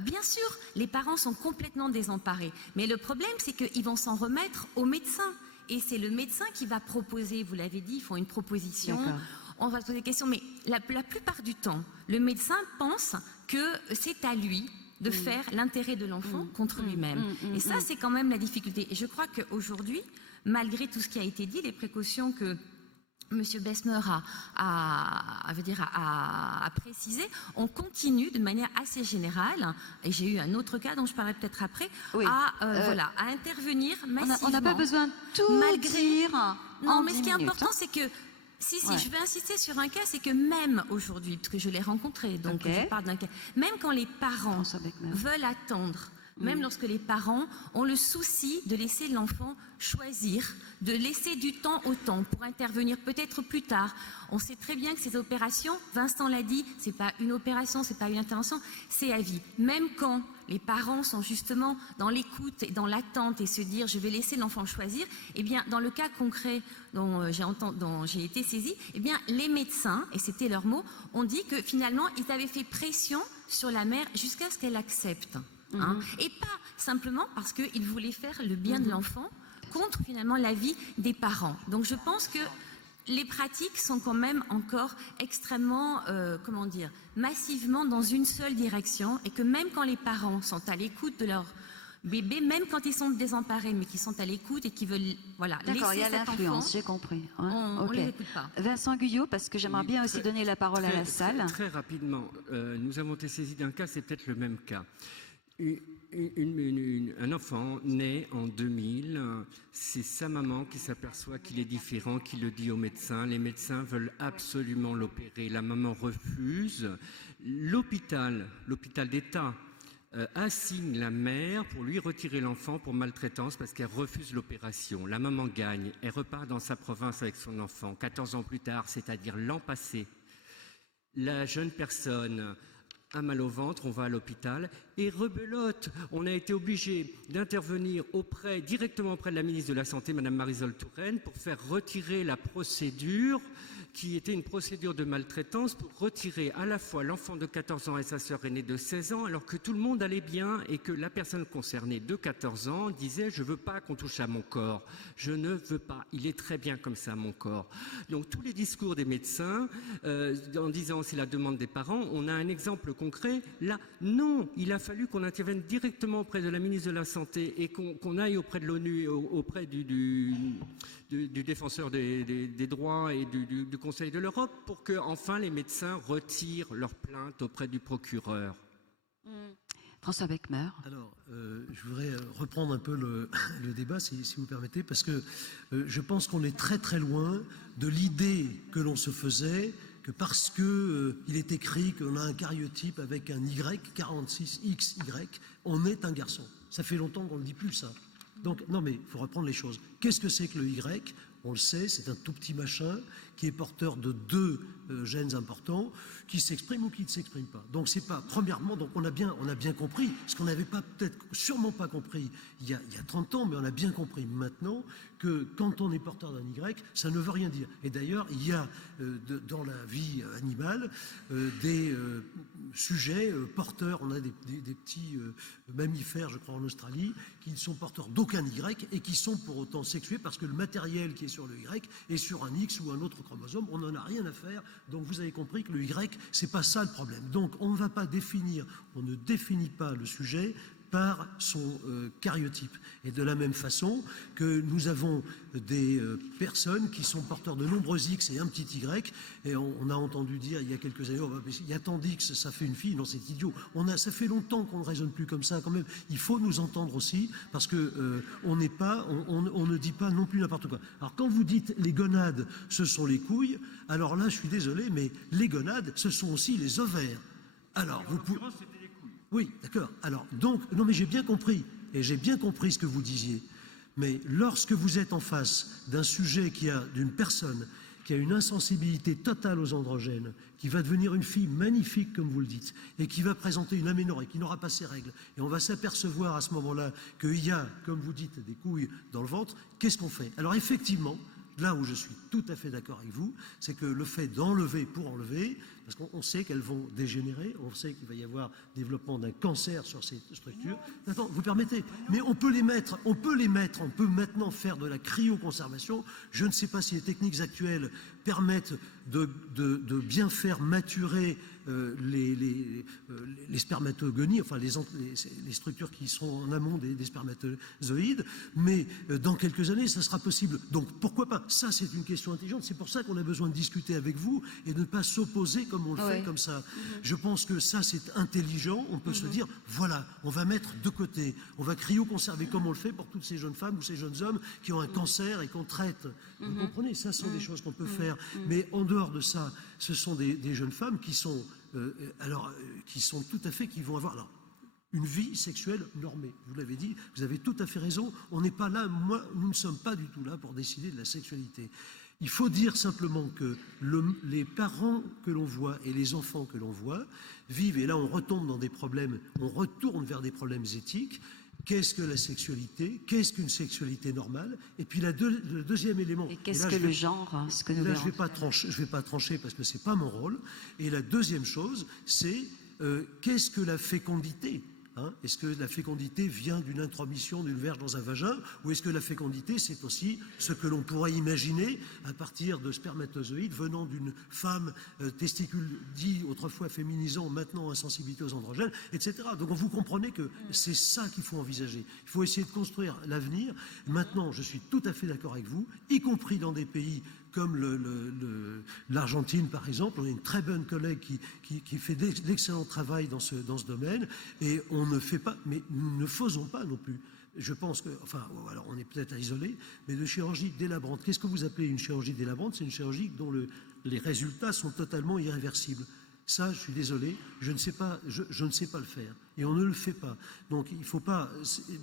bien sûr, les parents sont complètement désemparés. Mais le problème, c'est qu'ils vont s'en remettre au médecin. Et c'est le médecin qui va proposer, vous l'avez dit, ils font une proposition. D'accord. On va se poser des questions, mais la plupart du temps, le médecin pense que c'est à lui de faire l'intérêt de l'enfant contre lui-même. Et ça, c'est quand même la difficulté. Et je crois qu'aujourd'hui, malgré tout ce qui a été dit, les précautions que M. Besmer a précisé, on continue de manière assez générale, et j'ai eu un autre cas dont je parlerai peut-être après, Oui. à intervenir massivement. On n'a pas besoin de tout dire. Non, en mais ce 10 qui est minutes, important, c'est que si, Ouais. je vais insister sur un cas, c'est que même aujourd'hui, parce que je l'ai rencontré, donc Ok. je parle d'un cas, même quand les parents François Beckmer. veulent attendre, même lorsque les parents ont le souci de laisser l'enfant choisir, de laisser du temps au temps pour intervenir peut-être plus tard. On sait très bien que ces opérations, Vincent l'a dit, c'est pas une opération, c'est pas une intervention, c'est à vie. Même quand les parents sont justement dans l'écoute et dans l'attente et se dire je vais laisser l'enfant choisir, eh bien dans le cas concret dont j'ai été saisie, eh bien les médecins, et c'était leur mot, ont dit que finalement ils avaient fait pression sur la mère jusqu'à ce qu'elle accepte. Et pas simplement parce qu'ils voulaient faire le bien de l'enfant contre finalement l'avis des parents. Donc je pense que les pratiques sont quand même encore extrêmement, massivement dans une seule direction, et que même quand les parents sont à l'écoute de leur bébé, même quand ils sont désemparés, mais qu'ils sont à l'écoute et qui veulent D'accord, il y laisser a cet enfant, l'influence, j'ai compris. on Ok. les écoute pas. Vincent Guyot, parce que j'aimerais bien aussi donner la parole à la salle. Très rapidement, nous avons été saisis d'un cas, c'est peut-être le même cas. Un enfant né en 2000, c'est sa maman qui s'aperçoit qu'il est différent, qui le dit au médecin. Les médecins veulent absolument l'opérer. La maman refuse. L'hôpital d'État assigne la mère pour lui retirer l'enfant pour maltraitance parce qu'elle refuse l'opération. La maman gagne. Elle repart dans sa province avec son enfant. 14 ans plus tard, c'est-à-dire l'an passé, la jeune personne a mal au ventre, on va à l'hôpital et rebelote. On a été obligé d'intervenir directement auprès de la ministre de la Santé, Madame Marisol Touraine, pour faire retirer la procédure qui était une procédure de maltraitance pour retirer à la fois l'enfant de 14 ans et sa sœur aînée de 16 ans, alors que tout le monde allait bien et que la personne concernée de 14 ans disait « je veux pas qu'on touche à mon corps, je ne veux pas, il est très bien comme ça mon corps ». Donc tous les discours des médecins en disant c'est la demande des parents, on a un exemple concret. Là, non, il a fallu qu'on intervienne directement auprès de la ministre de la Santé et qu'on aille auprès de l'ONU, auprès du défenseur des droits et du Conseil de l'Europe pour que enfin les médecins retirent leur plainte auprès du procureur. François Beckmer. Alors, je voudrais reprendre un peu le débat, si vous permettez, parce que je pense qu'on est très très loin de l'idée que l'on se faisait que parce qu'il est écrit qu'on a un cariotype avec un Y, 46XY, on est un garçon. Ça fait longtemps qu'on ne le dit plus, ça. Donc, non, mais il faut reprendre les choses. Qu'est-ce que c'est que le Y ? On le sait, c'est un tout petit machin qui est porteur de 2 gènes importants qui s'expriment ou qui ne s'expriment pas. Donc c'est pas, premièrement, donc on a bien compris, ce qu'on n'avait pas sûrement pas compris il y a 30 ans, mais on a bien compris maintenant que quand on est porteur d'un Y, ça ne veut rien dire. Et d'ailleurs, il y a dans la vie animale des sujets porteurs. On a des petits mammifères, je crois, en Australie, qui ne sont porteurs d'aucun Y et qui sont pour autant sexués parce que le matériel qui est sur le Y est sur un X ou un autre chromosome. On n'en a rien à faire. Donc vous avez compris que le Y, c'est pas ça le problème. Donc on ne va pas définir, on ne définit pas le sujet par son karyotype. Et de la même façon que nous avons des personnes qui sont porteurs de nombreux X et un petit Y, et on a entendu dire il y a quelques années, il y a tant d'X, ça fait une fille, non c'est idiot. Ça fait longtemps qu'on ne raisonne plus comme ça quand même. Il faut nous entendre aussi, parce que on ne dit pas non plus n'importe quoi. Alors quand vous dites les gonades, ce sont les couilles, alors là je suis désolé, mais les gonades, ce sont aussi les ovaires. Alors vous pouvez... Oui, d'accord. Alors, donc, non, mais j'ai bien compris, et j'ai bien compris ce que vous disiez. Mais lorsque vous êtes en face d'un sujet d'une personne qui a une insensibilité totale aux androgènes, qui va devenir une fille magnifique, comme vous le dites, et qui va présenter une aménorrhée, qui n'aura pas ses règles, et on va s'apercevoir à ce moment-là qu'il y a, comme vous dites, des couilles dans le ventre, qu'est-ce qu'on fait? Alors, effectivement, là où je suis tout à fait d'accord avec vous, c'est que le fait d'enlever pour enlever, parce qu'on sait qu'elles vont dégénérer, on sait qu'il va y avoir développement d'un cancer sur ces structures. Attends, vous permettez, mais on peut maintenant faire de la cryoconservation. Je ne sais pas si les techniques actuelles permettent de bien faire maturer les spermatogonies, enfin les structures qui seront en amont des spermatozoïdes, mais dans quelques années, ça sera possible. Donc pourquoi pas? Ça, c'est une question intelligente. C'est pour ça qu'on a besoin de discuter avec vous et de ne pas s'opposer comme on le fait comme ça. Je pense que ça, c'est intelligent. On peut se dire, voilà, on va mettre de côté, on va cryoconserver comme on le fait pour toutes ces jeunes femmes ou ces jeunes hommes qui ont un cancer et qu'on traite. Vous comprenez? Ça, ce sont des choses qu'on peut faire. Mais en dehors de ça, ce sont des jeunes femmes qui sont tout à fait, qui vont avoir une vie sexuelle normée. Vous l'avez dit, vous avez tout à fait raison. On n'est pas là, nous ne sommes pas du tout là pour décider de la sexualité. Il faut dire simplement que les parents que l'on voit et les enfants que l'on voit vivent, et là on retombe dans des problèmes, on retourne vers des problèmes éthiques. Qu'est-ce que la sexualité? Qu'est-ce qu'une sexualité normale? Et puis le deuxième élément... Et qu'est-ce que le genre? Je ne vais pas trancher parce que ce n'est pas mon rôle. Et la deuxième chose, c'est qu'est-ce que la fécondité? Est-ce que la fécondité vient d'une intromission d'une verge dans un vagin, ou est-ce que la fécondité, c'est aussi ce que l'on pourrait imaginer à partir de spermatozoïdes venant d'une femme, testicule dit autrefois féminisant, maintenant insensibilité aux androgènes, etc. Donc vous comprenez que c'est ça qu'il faut envisager. Il faut essayer de construire l'avenir. Maintenant, je suis tout à fait d'accord avec vous, y compris dans des pays comme l'Argentine, par exemple. On a une très bonne collègue qui fait d'excellent travail dans ce domaine, et on ne fait pas, mais nous ne faisons pas non plus. Je pense que, enfin, alors on est peut-être à isoler, mais de chirurgie délabrante. Qu'est-ce que vous appelez une chirurgie délabrante? C'est une chirurgie dont les résultats sont totalement irréversibles. Ça, je suis désolé, je ne sais pas le faire. Et on ne le fait pas. Donc il ne faut pas...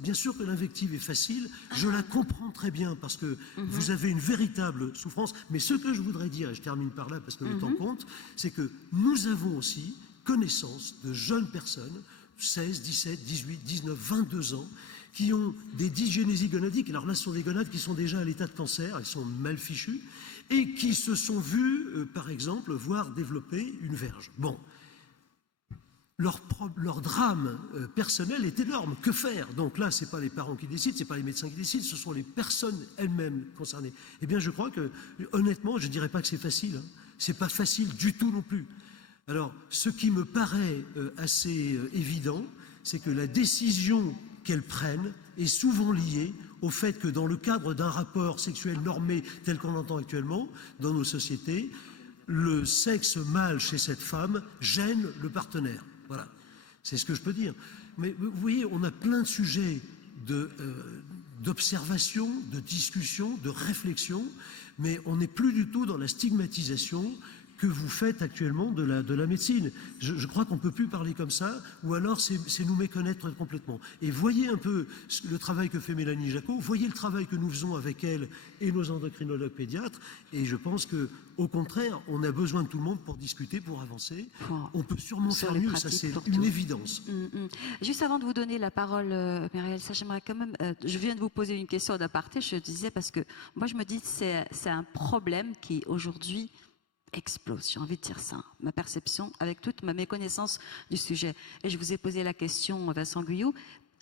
Bien sûr que l'invective est facile, je la comprends très bien parce que vous avez une véritable souffrance. Mais ce que je voudrais dire, et je termine par là parce que le temps compte, c'est que nous avons aussi connaissance de jeunes personnes, 16, 17, 18, 19, 22 ans, qui ont des dysgénésies gonadiques. Alors là, ce sont des gonades qui sont déjà à l'état de cancer, elles sont mal fichues, et qui se sont vus, par exemple, voir développer une verge. Bon. Leur drame personnel est énorme. Que faire? Donc là, ce n'est pas les parents qui décident, ce n'est pas les médecins qui décident, ce sont les personnes elles-mêmes concernées. Eh bien, je crois que, honnêtement, je ne dirais pas que c'est facile. Ce n'est pas facile du tout non plus. Alors, ce qui me paraît assez évident, c'est que la décision qu'elles prennent est souvent liée au fait que dans le cadre d'un rapport sexuel normé tel qu'on l'entend actuellement dans nos sociétés, le sexe mâle chez cette femme gêne le partenaire. Voilà, c'est ce que je peux dire. Mais vous voyez, on a plein de sujets d'observation, de discussion, de réflexion, mais on n'est plus du tout dans la stigmatisation que vous faites actuellement de la médecine. Je crois qu'on ne peut plus parler comme ça, ou alors c'est nous méconnaître complètement. Et voyez un peu le travail que fait Mélanie Jacot, voyez le travail que nous faisons avec elle et nos endocrinologues pédiatres, et je pense qu'au contraire, on a besoin de tout le monde pour discuter, pour avancer. On peut sûrement faire mieux, ça c'est une évidence. Juste avant de vous donner la parole, Marie-Elsa, j'aimerais quand même... je viens de vous poser une question d'aparté, je disais, parce que moi je me dis que c'est un problème qui aujourd'hui explose, j'ai envie de dire ça, ma perception, avec toute ma méconnaissance du sujet. Et je vous ai posé la question, Vincent Guyot,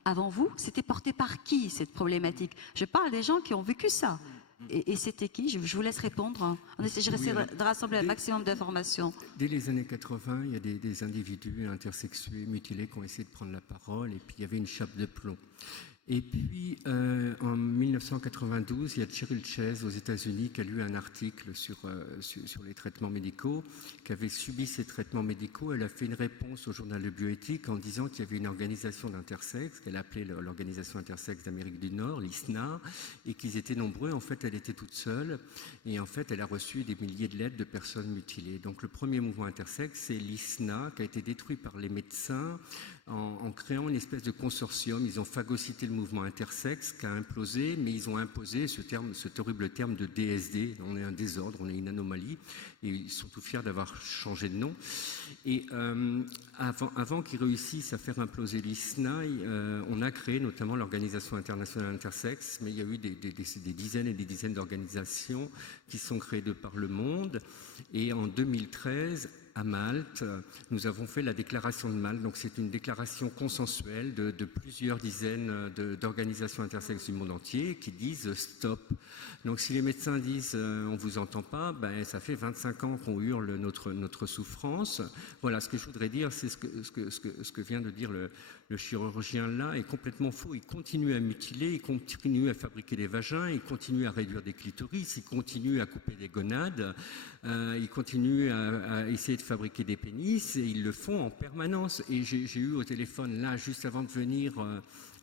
avant vous, c'était porté par qui cette problématique? Je parle des gens qui ont vécu ça. Et c'était qui? Je vous laisse répondre. J'essaie de rassembler un maximum d'informations. Dès les années 80, il y a des individus intersexués, mutilés, qui ont essayé de prendre la parole, et puis il y avait une chape de plomb. Et puis, en 1992, il y a Cheryl Chase aux États-Unis qui a lu un article sur les traitements médicaux, qui avait subi ces traitements médicaux. Elle a fait une réponse au journal de bioéthique en disant qu'il y avait une organisation d'intersexes, qu'elle appelait l'Organisation intersexes d'Amérique du Nord, l'ISNA, et qu'ils étaient nombreux. En fait, elle était toute seule. Et en fait, elle a reçu des milliers de lettres de personnes mutilées. Donc, le premier mouvement intersexe, c'est l'ISNA, qui a été détruit par les médecins en créant une espèce de consortium. Ils ont phagocyté le mouvement intersexe qui a implosé, mais ils ont imposé cet horrible terme de DSD. On est un désordre, on est une anomalie, et ils sont tout fiers d'avoir changé de nom. Et avant qu'ils réussissent à faire imploser l'ISNA, on a créé notamment l'Organisation internationale intersexe, mais il y a eu des dizaines et des dizaines d'organisations qui sont créées de par le monde. Et en 2013, à Malte, nous avons fait la déclaration de Malte. Donc c'est une déclaration consensuelle de plusieurs dizaines d'organisations intersexes du monde entier qui disent stop. Donc si les médecins disent on vous entend pas, ben, ça fait 25 ans qu'on hurle notre souffrance. Voilà, ce que je voudrais dire, c'est ce que vient de dire le chirurgien là est complètement faux. Il continue à mutiler, il continue à fabriquer des vagins, il continue à réduire des clitoris, il continue à couper des gonades, il continue à essayer de fabriquer des pénis, et ils le font en permanence. Et j'ai eu au téléphone là, juste avant de venir,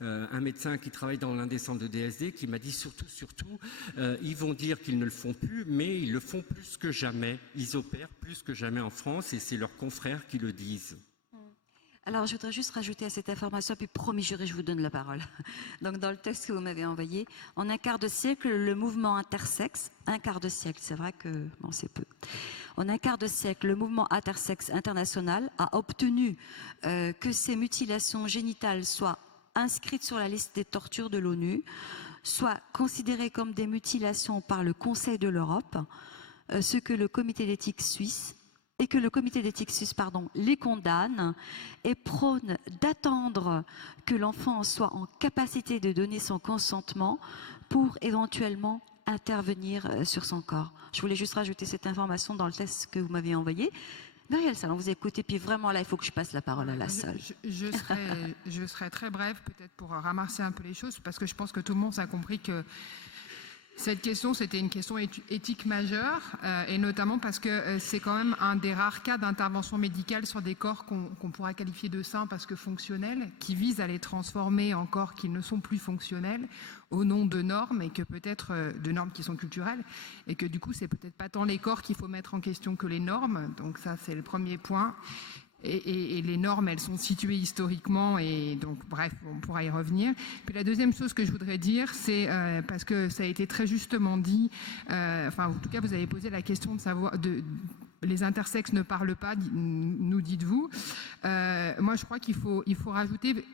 un médecin qui travaille dans l'un des centres de DSD qui m'a dit surtout, ils vont dire qu'ils ne le font plus, mais ils le font plus que jamais. Ils opèrent plus que jamais en France, et c'est leurs confrères qui le disent. Alors, je voudrais juste rajouter à cette information, puis promis juré, je vous donne la parole. Donc, dans le texte que vous m'avez envoyé, en un quart de siècle, le mouvement intersexe, un quart de siècle, c'est vrai que bon, c'est peu. En un quart de siècle, le mouvement intersexe international a obtenu que ces mutilations génitales soient inscrites sur la liste des tortures de l'ONU, soient considérées comme des mutilations par le Conseil de l'Europe, ce que le comité d'éthique suisse les condamne et prône d'attendre que l'enfant soit en capacité de donner son consentement pour éventuellement intervenir sur son corps. Je voulais juste rajouter cette information dans le texte que vous m'avez envoyé. Marielle Salon, vous écoutez, puis vraiment là, il faut que je passe la parole à la salle. Je serai très brève, peut-être pour ramasser un peu les choses, parce que je pense que tout le monde a compris que cette question, c'était une question éthique majeure, et notamment parce que c'est quand même un des rares cas d'intervention médicale sur des corps qu'on pourra qualifier de sains parce que fonctionnels, qui visent à les transformer en corps qui ne sont plus fonctionnels au nom de normes, et que peut-être de normes qui sont culturelles, et que du coup, c'est peut-être pas tant les corps qu'il faut mettre en question que les normes. Donc ça, c'est le premier point. Et les normes, elles sont situées historiquement, et donc bref, on pourra y revenir. Puis la deuxième chose que je voudrais dire, c'est parce que ça a été très justement dit, enfin en tout cas vous avez posé la question de savoir, les intersexes ne parlent pas, nous dites-vous. Moi je crois qu'il faut rajouter,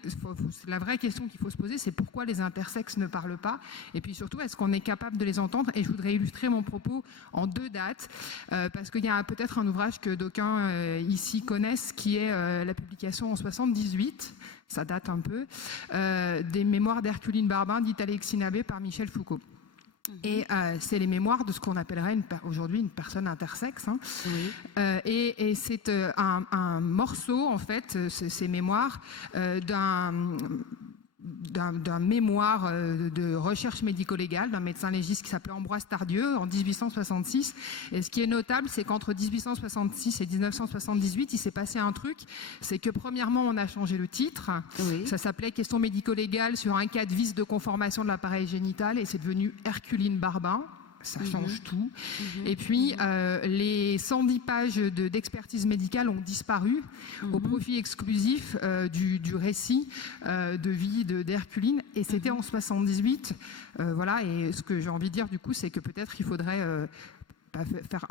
la vraie question qu'il faut se poser, c'est pourquoi les intersexes ne parlent pas, et puis surtout est-ce qu'on est capable de les entendre. Et je voudrais illustrer mon propos en deux dates, parce qu'il y a peut-être un ouvrage que d'aucuns ici connaissent, qui est la publication en 78, ça date un peu, des mémoires d'Herculine Barbin, dites Alexis Nabé, par Michel Foucault. Et c'est les mémoires de ce qu'on appellerait aujourd'hui une personne intersexe. Hein. Oui. Et c'est un morceau, en fait, ces mémoires, d'un mémoire de recherche médico-légale d'un médecin légiste qui s'appelait Ambroise Tardieu en 1866. Et ce qui est notable, c'est qu'entre 1866 et 1978, il s'est passé un truc, c'est que premièrement, on a changé le titre. Oui. Ça s'appelait Question médico-légale sur un cas de vice de conformation de l'appareil génital, et c'est devenu Herculine Barbin. Ça change tout. Et puis, les 110 pages d'expertise médicale ont disparu au profit exclusif du récit de vie d'Herculine. Et c'était en 78. Voilà. Et ce que j'ai envie de dire, du coup, c'est que peut-être il faudrait faire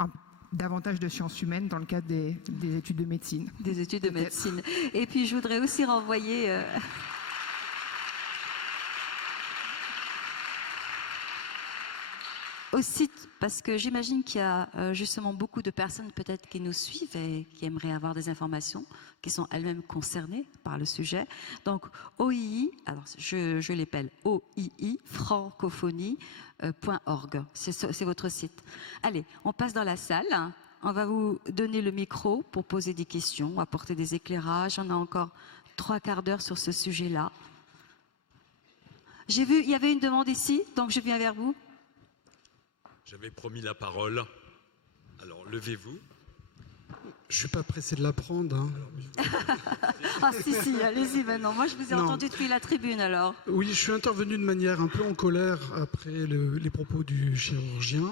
davantage de sciences humaines dans le cadre des études de médecine. Des études de médecine. Et puis, je voudrais aussi renvoyer... au site, parce que j'imagine qu'il y a justement beaucoup de personnes peut-être qui nous suivent et qui aimeraient avoir des informations, qui sont elles-mêmes concernées par le sujet. Donc OII, alors je l'appelle OII, francophonie.org, c'est votre site. Allez, on passe dans la salle. On va vous donner le micro pour poser des questions, apporter des éclairages. On a encore 3/4 d'heure sur ce sujet-là. J'ai vu, il y avait une demande ici, donc je viens vers vous. J'avais promis la parole. Alors, levez-vous. Je ne suis pas pressé de la prendre. Hein. Ah si, allez-y maintenant. Moi, je vous ai entendu depuis la tribune, alors. Oui, je suis intervenu de manière un peu en colère après les propos du chirurgien.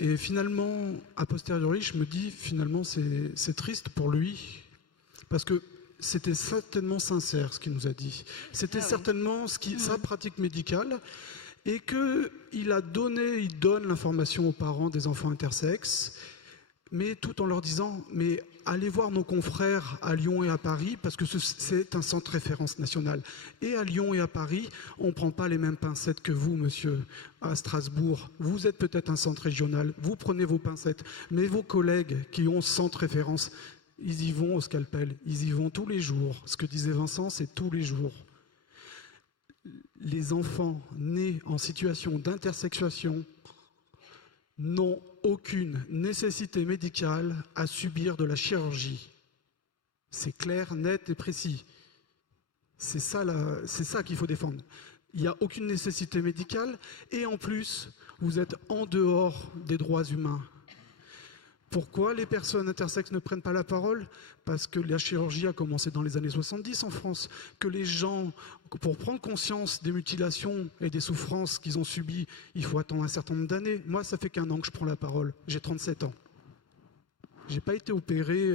Et finalement, a posteriori, je me dis, finalement, c'est triste pour lui. Parce que c'était certainement sincère ce qu'il nous a dit. C'était certainement sa pratique médicale et qu'il donne l'information aux parents des enfants intersexes, mais tout en leur disant, mais allez voir nos confrères à Lyon et à Paris, parce que c'est un centre référence national. Et à Lyon et à Paris, on ne prend pas les mêmes pincettes que vous, monsieur, à Strasbourg. Vous êtes peut-être un centre régional, vous prenez vos pincettes, mais vos collègues qui ont centre référence, ils y vont au scalpel, ils y vont tous les jours. Ce que disait Vincent, c'est tous les jours. Les enfants nés en situation d'intersexuation n'ont aucune nécessité médicale à subir de la chirurgie. C'est clair, net et précis. C'est ça qu'il faut défendre. Il n'y a aucune nécessité médicale et en plus, vous êtes en dehors des droits humains. Pourquoi les personnes intersexes ne prennent pas la parole? Parce que la chirurgie a commencé dans les années 70 en France, que les gens, pour prendre conscience des mutilations et des souffrances qu'ils ont subies, il faut attendre un certain nombre d'années. Moi, ça fait qu'1 an que je prends la parole. J'ai 37 ans. Je n'ai pas été opéré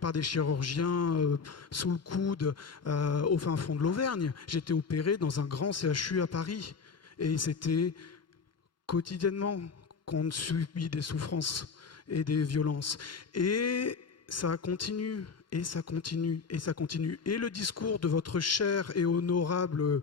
par des chirurgiens sous le coude au fin fond de l'Auvergne. J'ai été opéré dans un grand CHU à Paris. Et c'était quotidiennement qu'on subit des souffrances et des violences. Et ça continue, et ça continue, et ça continue. Et le discours de votre cher et honorable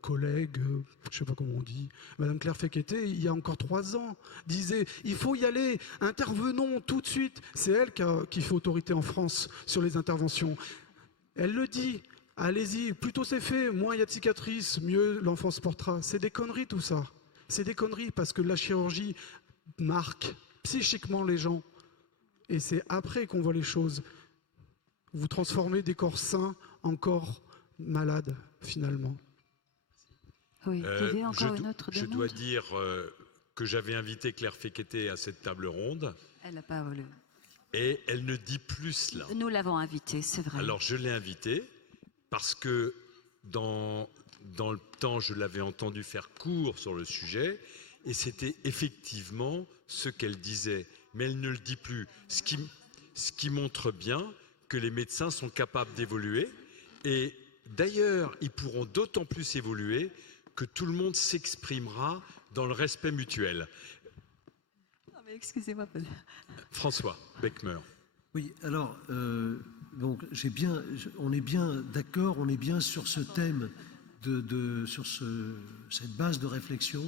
collègue, je ne sais pas comment on dit, Madame Claire Fekete, il y a encore 3 ans, disait « Il faut y aller, intervenons tout de suite ». C'est elle qui fait autorité en France sur les interventions. Elle le dit, allez-y, plus tôt c'est fait, moins il y a de cicatrices, mieux l'enfant se portera. C'est des conneries tout ça. C'est des conneries parce que la chirurgie marque psychiquement les gens. Et c'est après qu'on voit les choses. Vous transformez des corps sains en corps malades, finalement. Oui, encore une autre demande. Je dois dire que j'avais invité Claire Fekete à cette table ronde. Elle n'a pas voulu. Et elle ne dit plus cela. Nous l'avons invitée, c'est vrai. Alors je l'ai invitée parce que dans le temps, je l'avais entendu faire court sur le sujet. Et c'était effectivement ce qu'elle disait, mais elle ne le dit plus. Ce qui montre bien que les médecins sont capables d'évoluer. Et d'ailleurs, ils pourront d'autant plus évoluer que tout le monde s'exprimera dans le respect mutuel. Non, mais excusez-moi. François Beckmer. Oui, alors, donc, on est bien d'accord, on est bien sur ce thème, sur cette base de réflexion.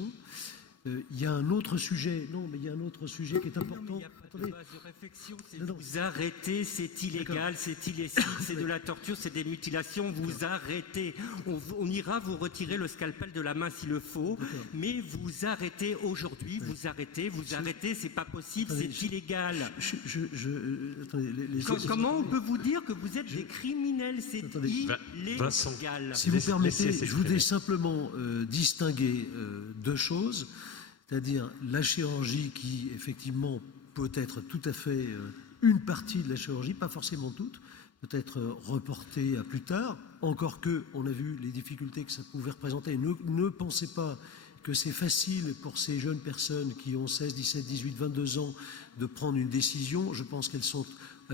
Il y a un autre sujet, qui est important. Attendez. Base de réflexion, c'est vous arrêtez, c'est illégal, c'est illicite, c'est de la torture, c'est des mutilations, vous arrêtez. On ira vous retirer le scalpel de la main s'il le faut, mais vous arrêtez aujourd'hui, vous arrêtez, c'est pas possible, c'est illégal. Comment on peut vous dire que vous êtes des criminels? C'est illégal. Si vous permettez, je voudrais simplement distinguer 2 choses. C'est-à-dire la chirurgie qui, effectivement, peut être tout à fait une partie de la chirurgie, pas forcément toute, peut être reportée à plus tard, encore que on a vu les difficultés que ça pouvait représenter. Ne pensez pas que c'est facile pour ces jeunes personnes qui ont 16, 17, 18, 22 ans de prendre une décision. Je pense qu'elles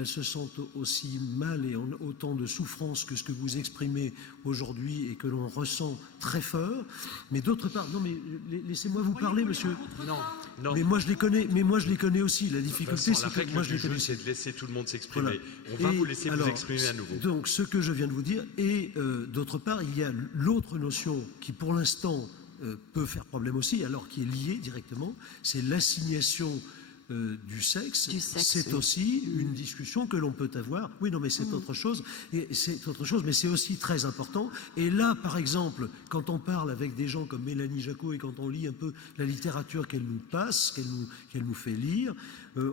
se sentent aussi mal et ont autant de souffrance que ce que vous exprimez aujourd'hui et que l'on ressent très fort. Mais d'autre part, non mais laissez-moi vous parler, monsieur. Non. Mais moi je les connais aussi. La difficulté, c'est que moi je les connais. C'est de laisser tout le monde s'exprimer. Voilà. On va vous laisser vous exprimer à nouveau. Donc ce que je viens de vous dire, et d'autre part, il y a l'autre notion qui pour l'instant peut faire problème aussi, alors qui est lié directement, c'est l'assignation du sexe. C'est aussi une discussion que l'on peut avoir. Oui, non, mais c'est autre chose. Et c'est autre chose, mais c'est aussi très important. Et là, par exemple, quand on parle avec des gens comme Mélanie Jacot et quand on lit un peu la littérature qu'elle nous passe, qu'elle nous fait lire,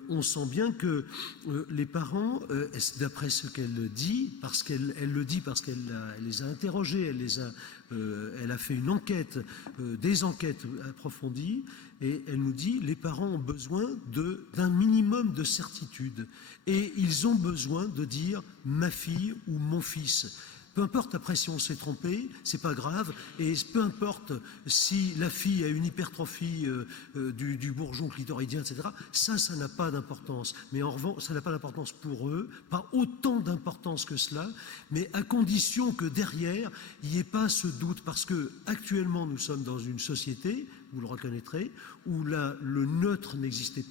on sent bien que les parents, d'après ce qu'elle dit, parce qu'elle le dit parce qu'elle les a interrogés, elle a fait une enquête, des enquêtes approfondies, et elle nous dit les parents ont besoin d'un minimum de certitude et ils ont besoin de dire ma fille ou mon fils. Peu importe après si on s'est trompé, c'est pas grave, et peu importe si la fille a une hypertrophie du bourgeon clitoridien, etc. Ça n'a pas d'importance. Mais en revanche, ça n'a pas d'importance pour eux, pas autant d'importance que cela, mais à condition que derrière, il n'y ait pas ce doute, parce que actuellement nous sommes dans une société, vous le reconnaîtrez, où là, le neutre n'existe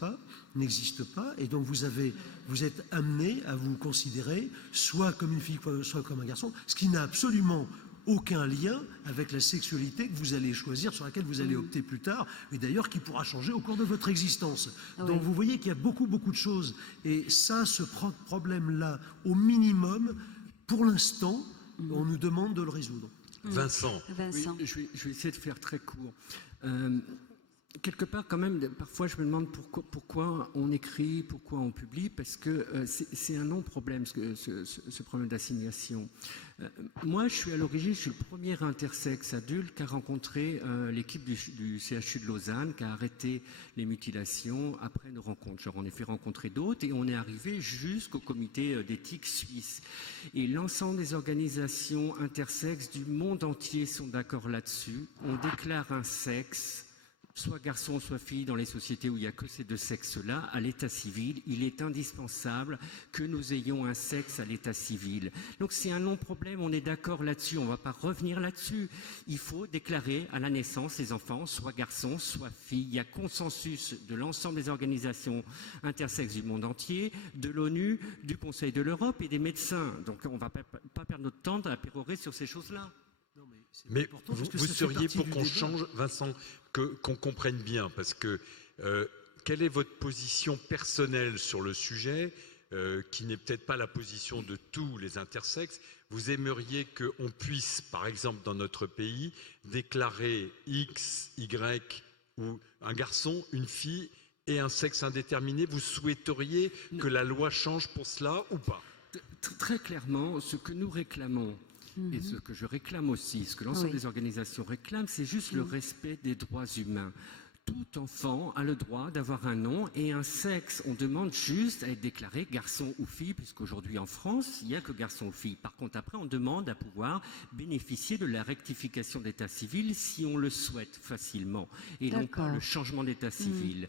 pas, et donc vous êtes amené à vous considérer soit comme une fille, soit comme un garçon, ce qui n'a absolument aucun lien avec la sexualité que vous allez choisir, sur laquelle vous allez opter plus tard, et d'ailleurs qui pourra changer au cours de votre existence. Oui. Donc vous voyez qu'il y a beaucoup de choses, et ça, ce problème-là, au minimum, pour l'instant, on nous demande de le résoudre. Vincent. Oui, je vais essayer de faire très court. Quelque part, quand même, parfois je me demande pourquoi on écrit, pourquoi on publie, parce que c'est un non-problème, ce problème d'assignation. Moi, je suis à l'origine, je suis le premier intersexe adulte qui a rencontré l'équipe du CHU de Lausanne, qui a arrêté les mutilations après nos rencontres. Genre, on a fait rencontrer d'autres et on est arrivé jusqu'au comité d'éthique suisse. Et l'ensemble des organisations intersexes du monde entier sont d'accord là-dessus. On déclare un sexe, soit garçon, soit fille, dans les sociétés où il n'y a que ces deux sexes-là, à l'état civil. Il est indispensable que nous ayons un sexe à l'état civil. Donc c'est un non-problème, on est d'accord là-dessus, on ne va pas revenir là-dessus. Il faut déclarer à la naissance les enfants, soit garçons, soit filles. Il y a consensus de l'ensemble des organisations intersexes du monde entier, de l'ONU, du Conseil de l'Europe et des médecins. Donc on ne va pas perdre notre temps à pérorer sur ces choses-là. Mais vous seriez pour qu'on change, Vincent, qu'on comprenne bien, parce que quelle est votre position personnelle sur le sujet, qui n'est peut-être pas la position de tous les intersexes? Vous aimeriez qu'on puisse, par exemple, dans notre pays, déclarer X, Y, ou un garçon, une fille et un sexe indéterminé? Vous souhaiteriez que la loi change pour cela ou pas? Très clairement, ce que nous réclamons, et ce que je réclame aussi, ce que l'ensemble des organisations réclament, c'est juste le respect des droits humains. Tout enfant a le droit d'avoir un nom et un sexe. On demande juste à être déclaré garçon ou fille, puisqu'aujourd'hui en France, il n'y a que garçon ou fille. Par contre, après, on demande à pouvoir bénéficier de la rectification d'état civil si on le souhaite facilement. Et non pas le changement d'état civil.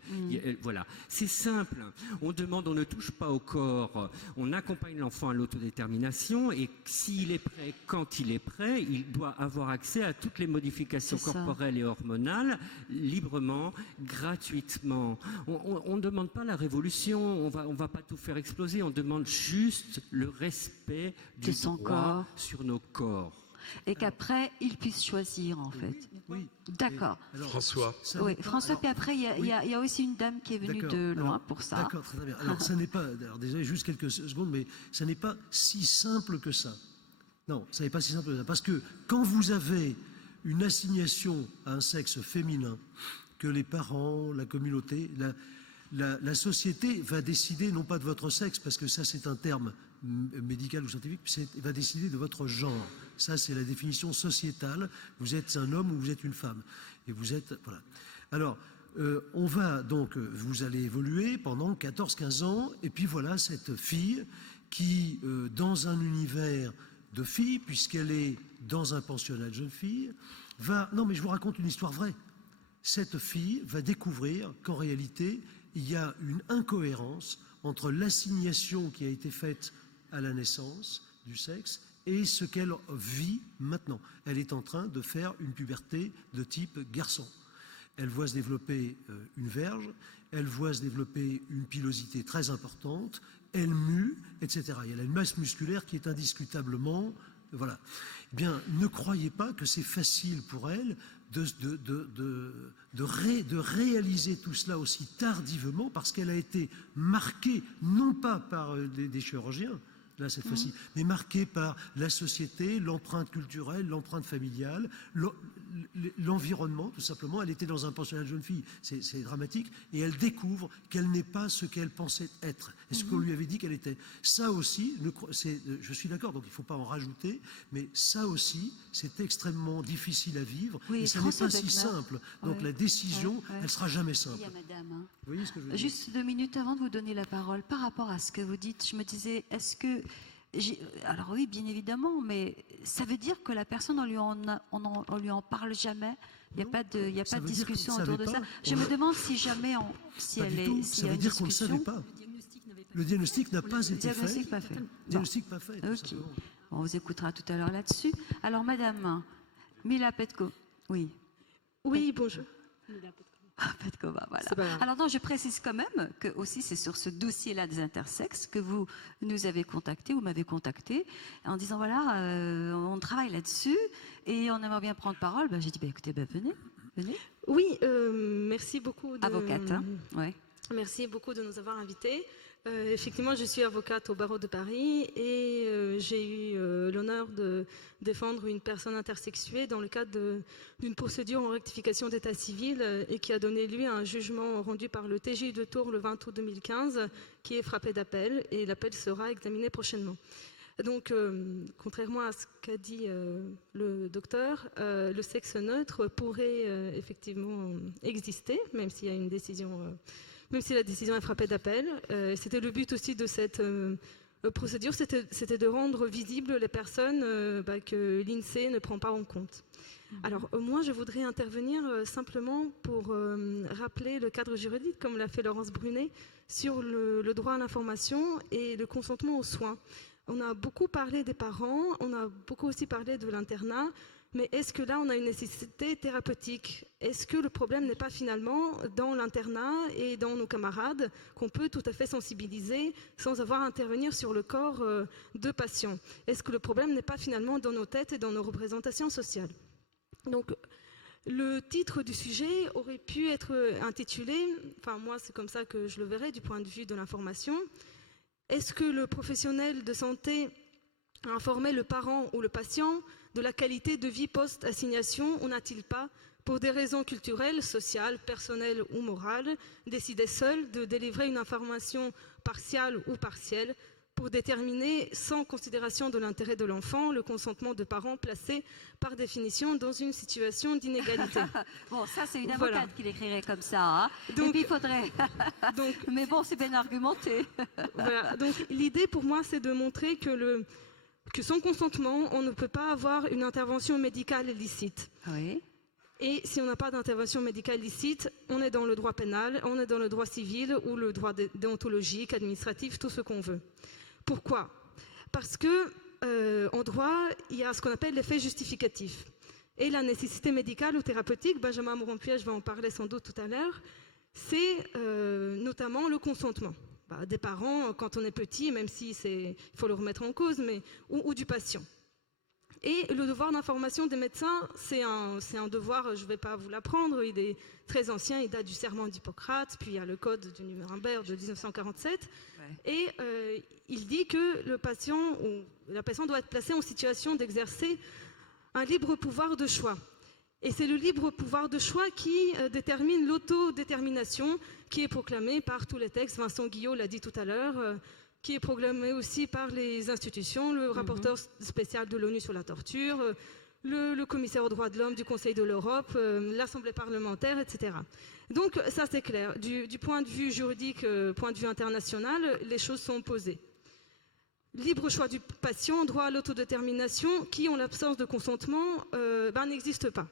Voilà. C'est simple. On demande, on ne touche pas au corps. On accompagne l'enfant à l'autodétermination et s'il est prêt, quand il est prêt, il doit avoir accès à toutes les modifications corporelles et hormonales librement, gratuitement. On ne demande pas la révolution, on va pas tout faire exploser, on demande juste le respect du droit sur nos corps. Et qu'après, ils puissent choisir, en fait. Oui. D'accord. François. Oui, François, puis après, il y a aussi une dame qui est venue de loin pour ça. D'accord, très bien. Alors, ça n'est pas, alors désolé, juste quelques secondes, mais ça n'est pas si simple que ça. Non, ça n'est pas si simple que ça. Parce que quand vous avez une assignation à un sexe féminin, que les parents, la communauté, la société va décider non pas de votre sexe, parce que ça c'est un terme médical ou scientifique, va décider de votre genre. Ça c'est la définition sociétale. Vous êtes un homme ou vous êtes une femme. Et vous êtes... Voilà. Alors, on va donc... Vous allez évoluer pendant 14-15 ans, et puis voilà cette fille qui, dans un univers de filles, puisqu'elle est dans un pensionnat de jeunes filles, va... Non mais je vous raconte une histoire vraie. Cette fille va découvrir qu'en réalité, il y a une incohérence entre l'assignation qui a été faite à la naissance du sexe et ce qu'elle vit maintenant. Elle est en train de faire une puberté de type garçon. Elle voit se développer une verge, elle voit se développer une pilosité très importante, elle mue, etc. Elle a une masse musculaire qui est indiscutablement... Voilà. Eh bien, ne croyez pas que c'est facile pour elle de réaliser tout cela aussi tardivement parce qu'elle a été marquée non pas par des chirurgiens, là cette fois-ci, mais marquée par la société, l'empreinte culturelle, l'empreinte familiale, l'environnement tout simplement. Elle était dans un pensionnat de jeune fille, c'est dramatique, et elle découvre qu'elle n'est pas ce qu'elle pensait être, et ce qu'on lui avait dit qu'elle était. Ça aussi, je suis d'accord, donc il ne faut pas en rajouter, mais ça aussi, c'est extrêmement difficile à vivre, et ça n'est pas si simple. Donc la décision, elle ne sera jamais simple. Madame, hein. Vous voyez ce que je veux dire ? Juste 2 minutes avant de vous donner la parole, par rapport à ce que vous dites, je me disais, est-ce que... Alors oui, bien évidemment, mais ça veut dire que la personne, on lui en parle jamais. Il n'y a pas de discussion autour de ça. Je me demande si jamais, si elle est... Ça veut dire qu'on ne le savait pas. Le diagnostic n'a pas été fait. Diagnostic pas fait. Diagnostic pas fait. Ok. On vous écoutera tout à l'heure là-dessus. Alors, Madame Mila Petko. Oui. Oui, bonjour. Petkova, voilà. Alors non, je précise quand même que aussi c'est sur ce dossier-là des intersexes que vous nous avez contacté, vous m'avez contacté en disant voilà, on travaille là-dessus et on aimerait bien prendre parole. J'ai dit écoutez, venez. Oui, merci beaucoup. Avocate, hein, ouais. Merci beaucoup de nous avoir invités. Effectivement, je suis avocate au barreau de Paris et j'ai eu l'honneur de défendre une personne intersexuée dans le cadre d'une procédure en rectification d'état civil et qui a donné lieu à un jugement rendu par le TGI de Tours le 20 août 2015 qui est frappé d'appel et l'appel sera examiné prochainement. Donc, contrairement à ce qu'a dit le docteur, le sexe neutre pourrait effectivement exister, même s'il y a une décision... Même si la décision est frappée d'appel. C'était le but aussi de cette procédure, c'était de rendre visibles les personnes que l'INSEE ne prend pas en compte. Alors moi, je voudrais intervenir simplement pour rappeler le cadre juridique, comme l'a fait Laurence Brunet, sur le droit à l'information et le consentement aux soins. On a beaucoup parlé des parents, on a beaucoup aussi parlé de l'internat, mais est-ce que là, on a une nécessité thérapeutique? Est-ce que le problème n'est pas finalement dans l'internat et dans nos camarades qu'on peut tout à fait sensibiliser sans avoir à intervenir sur le corps de patients? Est-ce que le problème n'est pas finalement dans nos têtes et dans nos représentations sociales? Donc, le titre du sujet aurait pu être intitulé, enfin moi c'est comme ça que je le verrais du point de vue de l'information, est-ce que le professionnel de santé a informé le parent ou le patient de la qualité de vie post-assignation ou n'a-t-il pas, pour des raisons culturelles, sociales, personnelles ou morales, décidé seul de délivrer une information partiale ou partielle pour déterminer, sans considération de l'intérêt de l'enfant, le consentement de parents placés par définition dans une situation d'inégalité. Bon, ça c'est une avocate qui l'écrirait comme ça. Hein. Donc, et puis il faudrait... Mais bon, c'est bien argumenté. Voilà. Donc l'idée pour moi, c'est de montrer que sans consentement, on ne peut pas avoir une intervention médicale licite. Oui. Et si on n'a pas d'intervention médicale licite, on est dans le droit pénal, on est dans le droit civil ou le droit déontologique, administratif, tout ce qu'on veut. Pourquoi? Parce que en droit, il y a ce qu'on appelle l'effet justificatif. Et la nécessité médicale ou thérapeutique, Benjamin Morompuy, je vais en parler sans doute tout à l'heure, c'est notamment le consentement. Des parents, quand on est petit, même si il faut le remettre en cause, ou du patient. Et le devoir d'information des médecins, c'est un devoir, je ne vais pas vous l'apprendre, il est très ancien, il date du serment d'Hippocrate, puis il y a le code de Nuremberg de 1947, et il dit que le patient ou la patiente doit être placée en situation d'exercer un libre pouvoir de choix. Et c'est le libre pouvoir de choix qui détermine l'autodétermination qui est proclamée par tous les textes. Vincent Guillot l'a dit tout à l'heure, qui est proclamée aussi par les institutions, le rapporteur spécial de l'ONU sur la torture, le commissaire aux droits de l'homme du Conseil de l'Europe, l'Assemblée parlementaire, etc. Donc ça c'est clair. Du point de vue juridique, point de vue international, les choses sont posées. Libre choix du patient, droit à l'autodétermination, qui en l'absence de consentement n'existe pas.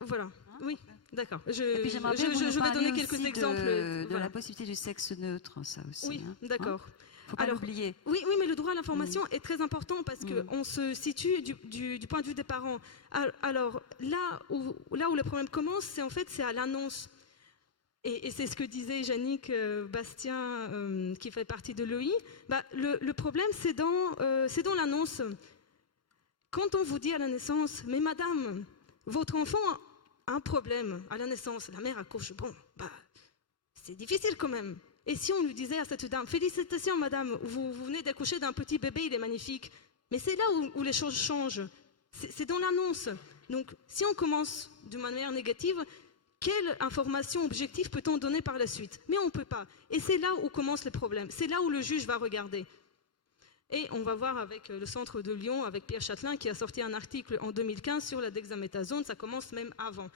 Voilà, oui, d'accord. Je vais donner quelques exemples. De la possibilité du sexe neutre, ça aussi. Oui, d'accord. Faut pas l'oublier. Oui, mais le droit à l'information est très important parce qu'on se situe du point de vue des parents. Alors, là où le problème commence, c'est à l'annonce. Et c'est ce que disait Yannick Bastien, qui fait partie de l'OI. Le problème, c'est dans l'annonce. Quand on vous dit à la naissance, mais madame, votre enfant a un problème à la naissance, la mère accouche, bon, c'est difficile quand même. Et si on lui disait à cette dame, félicitations madame, vous venez d'accoucher d'un petit bébé, il est magnifique. Mais c'est là où les choses changent. C'est dans l'annonce. Donc si on commence de manière négative, quelle information objective peut-on donner par la suite? Mais on ne peut pas. Et c'est là où commencent les problèmes. C'est là où le juge va regarder. Et on va voir avec le centre de Lyon, avec Pierre Châtelain, qui a sorti un article en 2015 sur la dexaméthasone. Ça commence même avant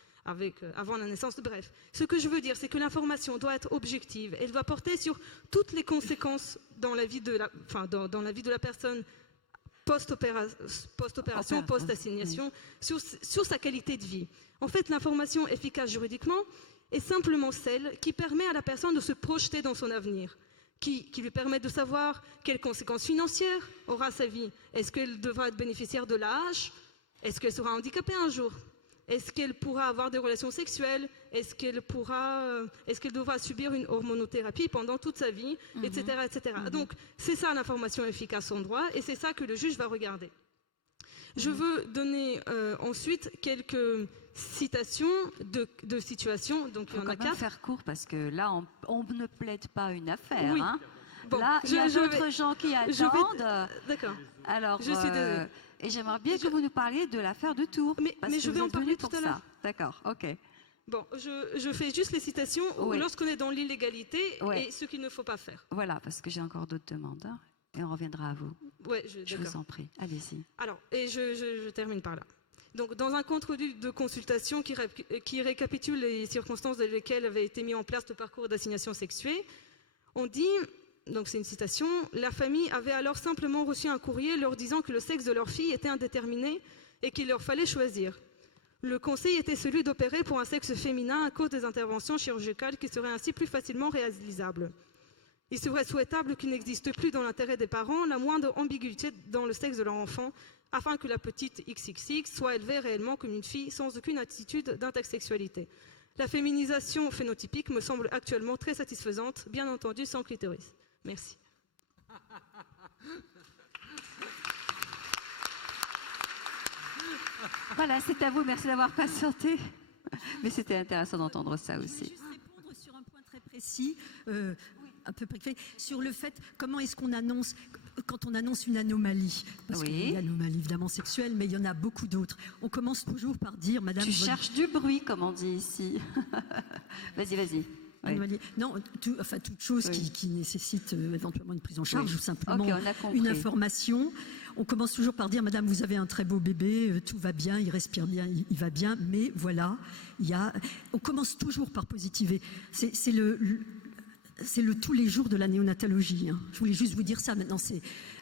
la naissance. Bref, ce que je veux dire, c'est que l'information doit être objective. Elle doit porter sur toutes les conséquences dans la vie de la personne post-opération, post-assignation, sur sa qualité de vie. En fait, l'information efficace juridiquement est simplement celle qui permet à la personne de se projeter dans son avenir, qui lui permet de savoir quelles conséquences financières aura sa vie. Est-ce qu'elle devra être bénéficiaire de l'AAH? Est-ce qu'elle sera handicapée un jour? Est-ce qu'elle pourra avoir des relations sexuelles? Est-ce qu'elle devra subir une hormonothérapie pendant toute sa vie, etc., etc. Donc, c'est ça l'information efficace en droit, et c'est ça que le juge va regarder. Je veux donner ensuite quelques citations de situations. Donc, il y en a 4. Faire court, parce que là, on ne plaide pas une affaire. Oui. Hein. Bon, là, il y a d'autres gens qui attendent. D'accord. Alors, je suis désolée. Et j'aimerais bien que vous nous parliez de l'affaire de Tours. Mais je vais en parler tout à l'heure. D'accord, ok. Bon, je fais juste les citations lorsqu'on est dans l'illégalité et ce qu'il ne faut pas faire. Voilà, parce que j'ai encore d'autres demandes. Hein, et on reviendra à vous. Ouais, je vous en prie, allez-y. Alors, et je termine par là. Donc, dans un compte-rendu de consultation qui récapitule les circonstances dans lesquelles avait été mis en place le parcours d'assignation sexuée, on dit... Donc c'est une citation, la famille avait alors simplement reçu un courrier leur disant que le sexe de leur fille était indéterminé et qu'il leur fallait choisir. Le conseil était celui d'opérer pour un sexe féminin à cause des interventions chirurgicales qui seraient ainsi plus facilement réalisables. Il serait souhaitable qu'il n'existe plus dans l'intérêt des parents la moindre ambiguïté dans le sexe de leur enfant afin que la petite XXX soit élevée réellement comme une fille sans aucune attitude d'intersexualité. La féminisation phénotypique me semble actuellement très satisfaisante, bien entendu sans clitoris. Merci. Voilà, c'est à vous. Merci d'avoir patienté. Mais c'était intéressant d'entendre ça aussi. Je vais juste répondre sur un point très précis, un peu précis, sur le fait comment est-ce qu'on annonce, quand on annonce une anomalie. Parce qu'il y a une anomalie évidemment sexuelle, mais il y en a beaucoup d'autres. On commence toujours par dire, madame... Tu cherches du bruit, comme on dit ici. Vas-y. Oui. Non, toute chose qui nécessite éventuellement une prise en charge ou simplement une information. On commence toujours par dire, madame, vous avez un très beau bébé, tout va bien, il respire bien, il va bien, mais voilà, on commence toujours par positiver. C'est le tous les jours de la néonatologie. Hein. Je voulais juste vous dire ça. Maintenant,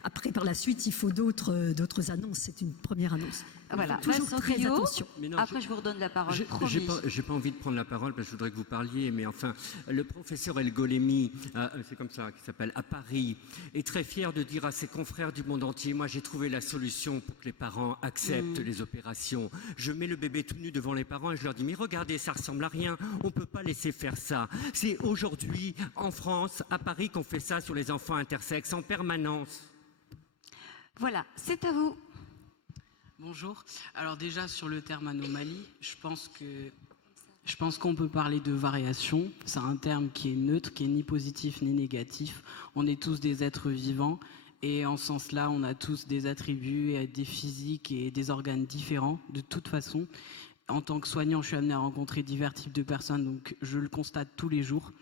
après, par la suite, il faut d'autres annonces. C'est une première annonce. Voilà. Toujours très attention. Non, après, je vous redonne la parole. J'ai pas envie de prendre la parole parce que je voudrais que vous parliez, mais enfin, le professeur El Golemi, c'est comme ça qu'il s'appelle, à Paris, est très fier de dire à ses confrères du monde entier, moi j'ai trouvé la solution pour que les parents acceptent les opérations. Je mets le bébé tout nu devant les parents et je leur dis, mais regardez, ça ressemble à rien, on peut pas laisser faire ça. C'est aujourd'hui, en France, à Paris, qu'on fait ça sur les enfants intersexes en permanence. Voilà, c'est à vous. Bonjour. Alors déjà sur le terme anomalie, je pense qu'on peut parler de variation. C'est un terme qui est neutre, qui est ni positif ni négatif. On est tous des êtres vivants et en ce sens-là, on a tous des attributs, et des physiques et des organes différents de toute façon. En tant que soignant, je suis amené à rencontrer divers types de personnes, donc je le constate tous les jours.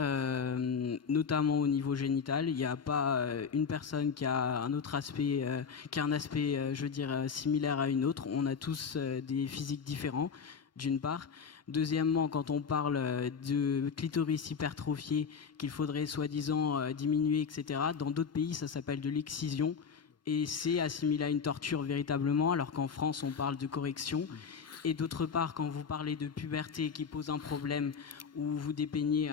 Notamment au niveau génital, il n'y a pas une personne qui a un autre aspect, qui a un aspect, je veux dire, similaire à une autre. On a tous des physiques différents, d'une part. Deuxièmement, quand on parle de clitoris hypertrophié, qu'il faudrait soi-disant diminuer, etc., dans d'autres pays, ça s'appelle de l'excision. Et c'est assimilé à une torture véritablement, alors qu'en France, on parle de correction. Et d'autre part, quand vous parlez de puberté qui pose un problème, où vous dépeignez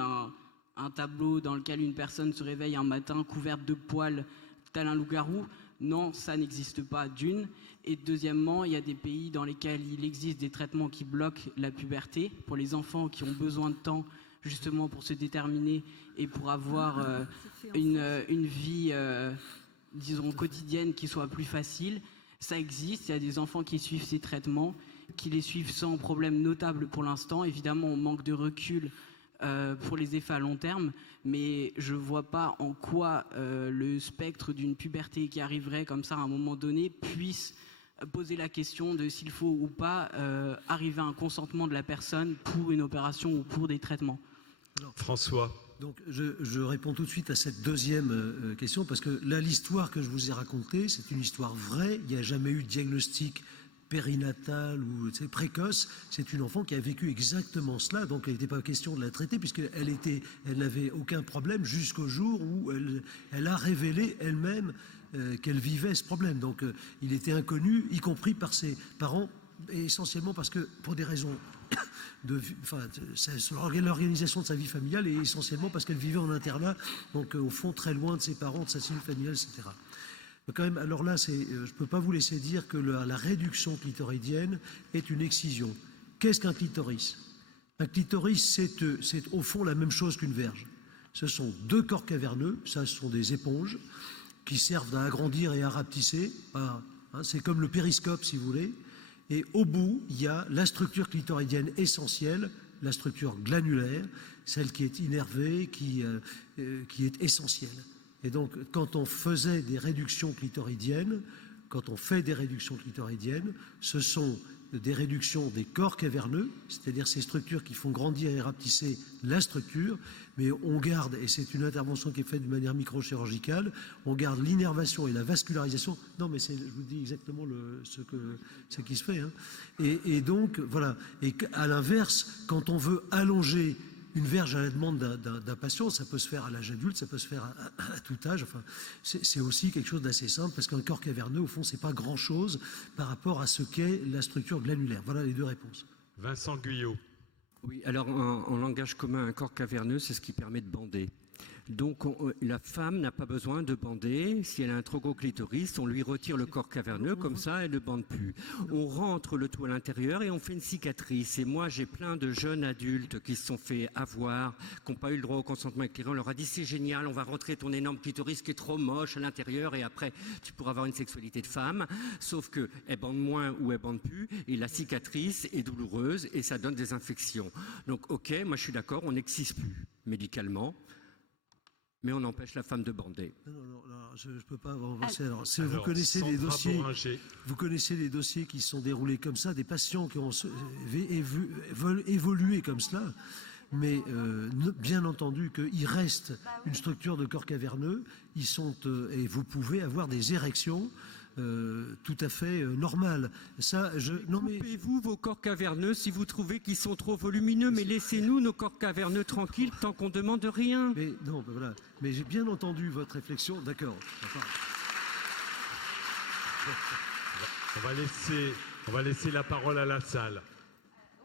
un tableau dans lequel une personne se réveille un matin couverte de poils tel un loup-garou, non, ça n'existe pas d'une. Et deuxièmement, il y a des pays dans lesquels il existe des traitements qui bloquent la puberté pour les enfants qui ont besoin de temps justement pour se déterminer et pour avoir une vie, disons, quotidienne qui soit plus facile. Ça existe, il y a des enfants qui suivent ces traitements qui les suivent sans problème notable pour l'instant. Évidemment, on manque de recul pour les effets à long terme, mais je ne vois pas en quoi le spectre d'une puberté qui arriverait comme ça à un moment donné puisse poser la question de s'il faut ou pas arriver à un consentement de la personne pour une opération ou pour des traitements. Alors, François. Donc je réponds tout de suite à cette deuxième question, parce que là, l'histoire que je vous ai racontée, c'est une histoire vraie. Il n'y a jamais eu de diagnostic périnatale ou précoce. C'est une enfant qui a vécu exactement cela, donc il n'était pas question de la traiter puisqu'elle n'avait aucun problème jusqu'au jour où elle a révélé elle-même qu'elle vivait ce problème. Donc il était inconnu, y compris par ses parents, essentiellement parce que pour des raisons l'organisation de sa vie familiale, et essentiellement parce qu'elle vivait en internat, donc au fond très loin de ses parents, de sa cellule familiale, etc. Quand même, alors là, je ne peux pas vous laisser dire que la réduction clitoridienne est une excision. Qu'est-ce qu'un clitoris? Un clitoris, c'est au fond la même chose qu'une verge. Ce sont deux corps caverneux, ça, ce sont des éponges qui servent à agrandir et à rapetisser. C'est comme le périscope, si vous voulez. Et au bout, il y a la structure clitoridienne essentielle, la structure glanulaire, celle qui est innervée, qui est essentielle. Et donc, quand on faisait des réductions clitoridiennes, ce sont des réductions des corps caverneux, c'est-à-dire ces structures qui font grandir et rapetisser la structure, mais on garde, et c'est une intervention qui est faite de manière microchirurgicale, on garde l'innervation et la vascularisation. Non, mais je vous dis exactement ce qui se fait. Hein. Et donc, voilà. Et à l'inverse, quand on veut allonger une verge à la demande d'un patient, ça peut se faire à l'âge adulte, ça peut se faire à tout âge. Enfin, c'est aussi quelque chose d'assez simple, parce qu'un corps caverneux, au fond, c'est pas grand-chose par rapport à ce qu'est la structure glanulaire. Voilà les deux réponses. Vincent Guyot. Oui, alors en langage commun, un corps caverneux, c'est ce qui permet de bander. Donc la femme n'a pas besoin de bander. Si elle a un trop gros clitoris, on lui retire le corps caverneux, comme ça elle ne bande plus. On rentre le tout à l'intérieur et on fait une cicatrice. Et moi j'ai plein de jeunes adultes qui se sont fait avoir, qui n'ont pas eu le droit au consentement éclairé. On leur a dit c'est génial, on va rentrer ton énorme clitoris qui est trop moche à l'intérieur et après tu pourras avoir une sexualité de femme. Sauf qu'elle bande moins ou elle bande plus et la cicatrice est douloureuse et ça donne des infections. Donc ok, moi je suis d'accord, on n'excise plus médicalement. Mais on empêche la femme de bander. Non, je ne peux pas avancer. Alors, vous connaissez les dossiers qui se sont déroulés comme ça, des patients qui veulent évoluer comme cela, mais bien entendu qu'il reste une structure de corps caverneux, et vous pouvez avoir des érections tout à fait normales. Coupez-vous vos corps caverneux si vous trouvez qu'ils sont trop volumineux, mais laissez-nous nos corps caverneux tranquilles tant qu'on ne demande rien. Mais non, voilà. Mais j'ai bien entendu votre réflexion, d'accord. On va laisser la parole à la salle.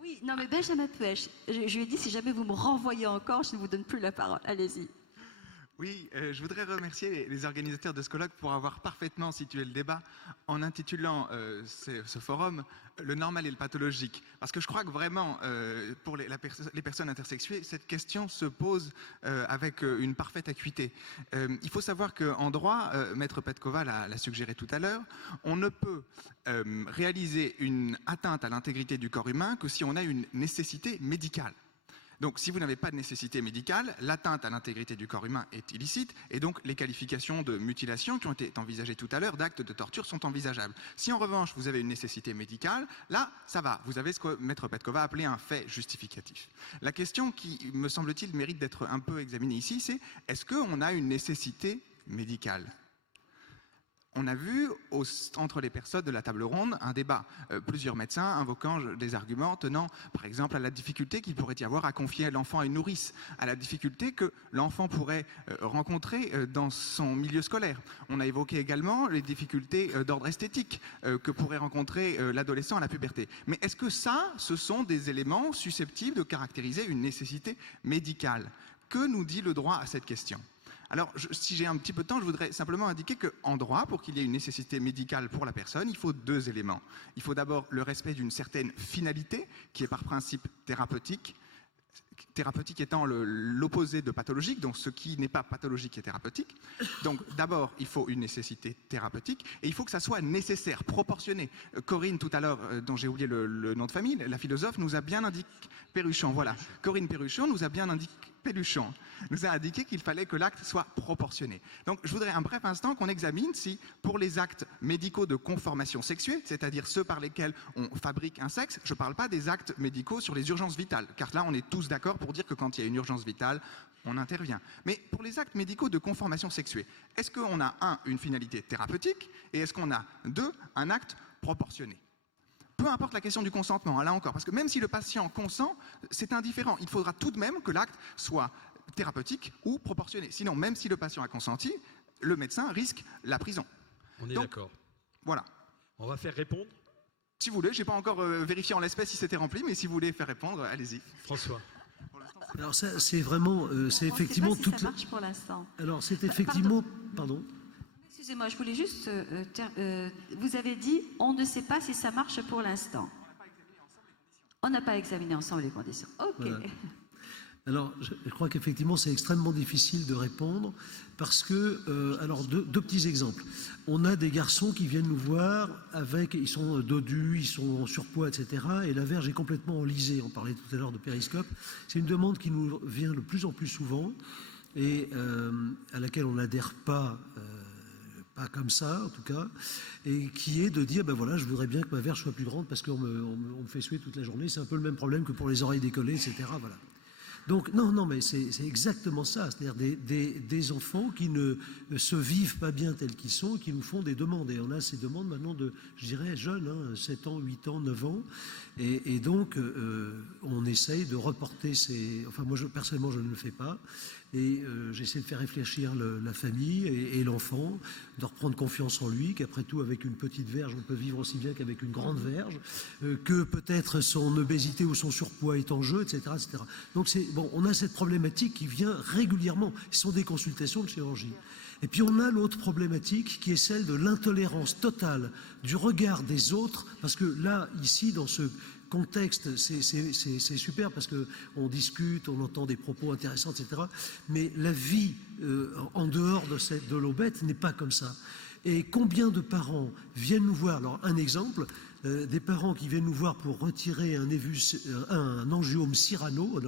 Oui, non mais Benjamin Puech, je lui ai dit si jamais vous me renvoyez encore, je ne vous donne plus la parole. Allez-y. Oui, je voudrais remercier les organisateurs de ce colloque pour avoir parfaitement situé le débat en intitulant ce forum « Le normal et le pathologique ». Parce que je crois que vraiment, pour les personnes intersexuées, cette question se pose avec une parfaite acuité. Il faut savoir qu'en droit, Maître Petkova l'a suggéré tout à l'heure, on ne peut réaliser une atteinte à l'intégrité du corps humain que si on a une nécessité médicale. Donc, si vous n'avez pas de nécessité médicale, l'atteinte à l'intégrité du corps humain est illicite et donc les qualifications de mutilation qui ont été envisagées tout à l'heure, d'actes de torture, sont envisageables. Si en revanche, vous avez une nécessité médicale, là, ça va. Vous avez ce que Maître Petkova a appelé un fait justificatif. La question qui, me semble-t-il, mérite d'être un peu examinée ici, c'est est-ce qu'on a une nécessité médicale ? On a vu entre les personnes de la table ronde un débat, plusieurs médecins invoquant des arguments tenant par exemple à la difficulté qu'il pourrait y avoir à confier l'enfant à une nourrice, à la difficulté que l'enfant pourrait rencontrer dans son milieu scolaire. On a évoqué également les difficultés d'ordre esthétique que pourrait rencontrer l'adolescent à la puberté. Mais est-ce que ce sont des éléments susceptibles de caractériser une nécessité médicale ? Que nous dit le droit à cette question ? Alors, si j'ai un petit peu de temps, je voudrais simplement indiquer qu'en droit, pour qu'il y ait une nécessité médicale pour la personne, il faut deux éléments. Il faut d'abord le respect d'une certaine finalité, qui est par principe thérapeutique, thérapeutique étant l'opposé de pathologique, donc ce qui n'est pas pathologique est thérapeutique. Donc d'abord, il faut une nécessité thérapeutique et il faut que ça soit nécessaire, proportionné. Corinne, tout à l'heure, dont j'ai oublié le nom de famille, la philosophe, nous a bien indiqué, Perruchon, voilà. Corinne Perruchon nous a bien indiqué, Péluchon nous a indiqué qu'il fallait que l'acte soit proportionné. Donc je voudrais un bref instant qu'on examine si pour les actes médicaux de conformation sexuée, c'est-à-dire ceux par lesquels on fabrique un sexe, je ne parle pas des actes médicaux sur les urgences vitales, car là on est tous d'accord pour dire que quand il y a une urgence vitale, on intervient. Mais pour les actes médicaux de conformation sexuée, est-ce qu'on a une finalité thérapeutique et est-ce qu'on a un acte proportionné ? Peu importe la question du consentement, là encore, parce que même si le patient consent, c'est indifférent. Il faudra tout de même que l'acte soit thérapeutique ou proportionné. Sinon, même si le patient a consenti, le médecin risque la prison. On est d'accord. Voilà. On va faire répondre ? Si vous voulez, je n'ai pas encore vérifié en l'espèce si c'était rempli, mais si vous voulez faire répondre, allez-y. François. Alors ça, c'est vraiment, c'est effectivement tout. Ça marche pour l'instant. Alors c'est effectivement, pardon. Excusez-moi, je voulais juste. Vous avez dit, on ne sait pas si ça marche pour l'instant. On n'a pas examiné ensemble les conditions. Ok. Voilà. Alors, je crois qu'effectivement, c'est extrêmement difficile de répondre parce que, alors, deux petits exemples. On a des garçons qui viennent nous voir ils sont dodus, ils sont en surpoids, etc. Et la verge est complètement enlisée. On parlait tout à l'heure de périscope. C'est une demande qui nous vient de plus en plus souvent et à laquelle on n'adhère pas. Pas comme ça, en tout cas, et qui est de dire, ben voilà, je voudrais bien que ma verge soit plus grande parce qu'on me fait suer toute la journée. C'est un peu le même problème que pour les oreilles décollées, etc. Voilà. Donc, non, mais c'est exactement ça. C'est-à-dire des enfants qui ne se vivent pas bien tels qu'ils sont, qui nous font des demandes. Et on a ces demandes maintenant de, je dirais, jeunes, 7 ans, 8 ans, 9 ans. Et donc, on essaye de reporter ces... Enfin, moi, personnellement, je ne le fais pas. Et j'essaie de faire réfléchir la famille et l'enfant, de reprendre confiance en lui, qu'après tout, avec une petite verge, on peut vivre aussi bien qu'avec une grande verge, que peut-être son obésité ou son surpoids est en jeu, etc. etc. Donc, on a cette problématique qui vient régulièrement. Ce sont des consultations de chirurgie. Et puis, on a l'autre problématique qui est celle de l'intolérance totale du regard des autres, parce que là, ici, dans ce contexte, c'est super parce qu'on discute, on entend des propos intéressants, etc. Mais la vie en dehors de l'eau bête n'est pas comme ça. Et combien de parents viennent nous voir? Alors, un exemple, des parents qui viennent nous voir pour retirer un angiome Cyrano,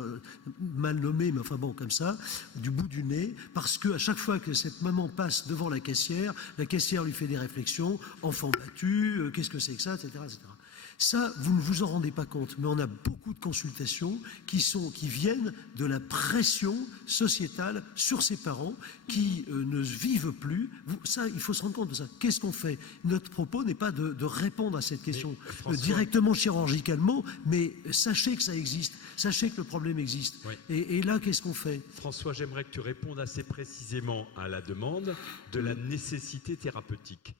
mal nommé, mais enfin bon, comme ça, du bout du nez, parce qu'à chaque fois que cette maman passe devant la caissière lui fait des réflexions, enfant battu, qu'est-ce que c'est que ça, etc., etc. Ça, vous ne vous en rendez pas compte, mais on a beaucoup de consultations qui viennent de la pression sociétale sur ces parents qui ne vivent plus. Ça, il faut se rendre compte de ça. Qu'est-ce qu'on fait? Notre propos n'est pas de répondre à cette question directement chirurgicalement, mais sachez que ça existe, sachez que le problème existe. Oui. Et là, qu'est-ce qu'on fait? François, j'aimerais que tu répondes assez précisément à la demande de la nécessité thérapeutique.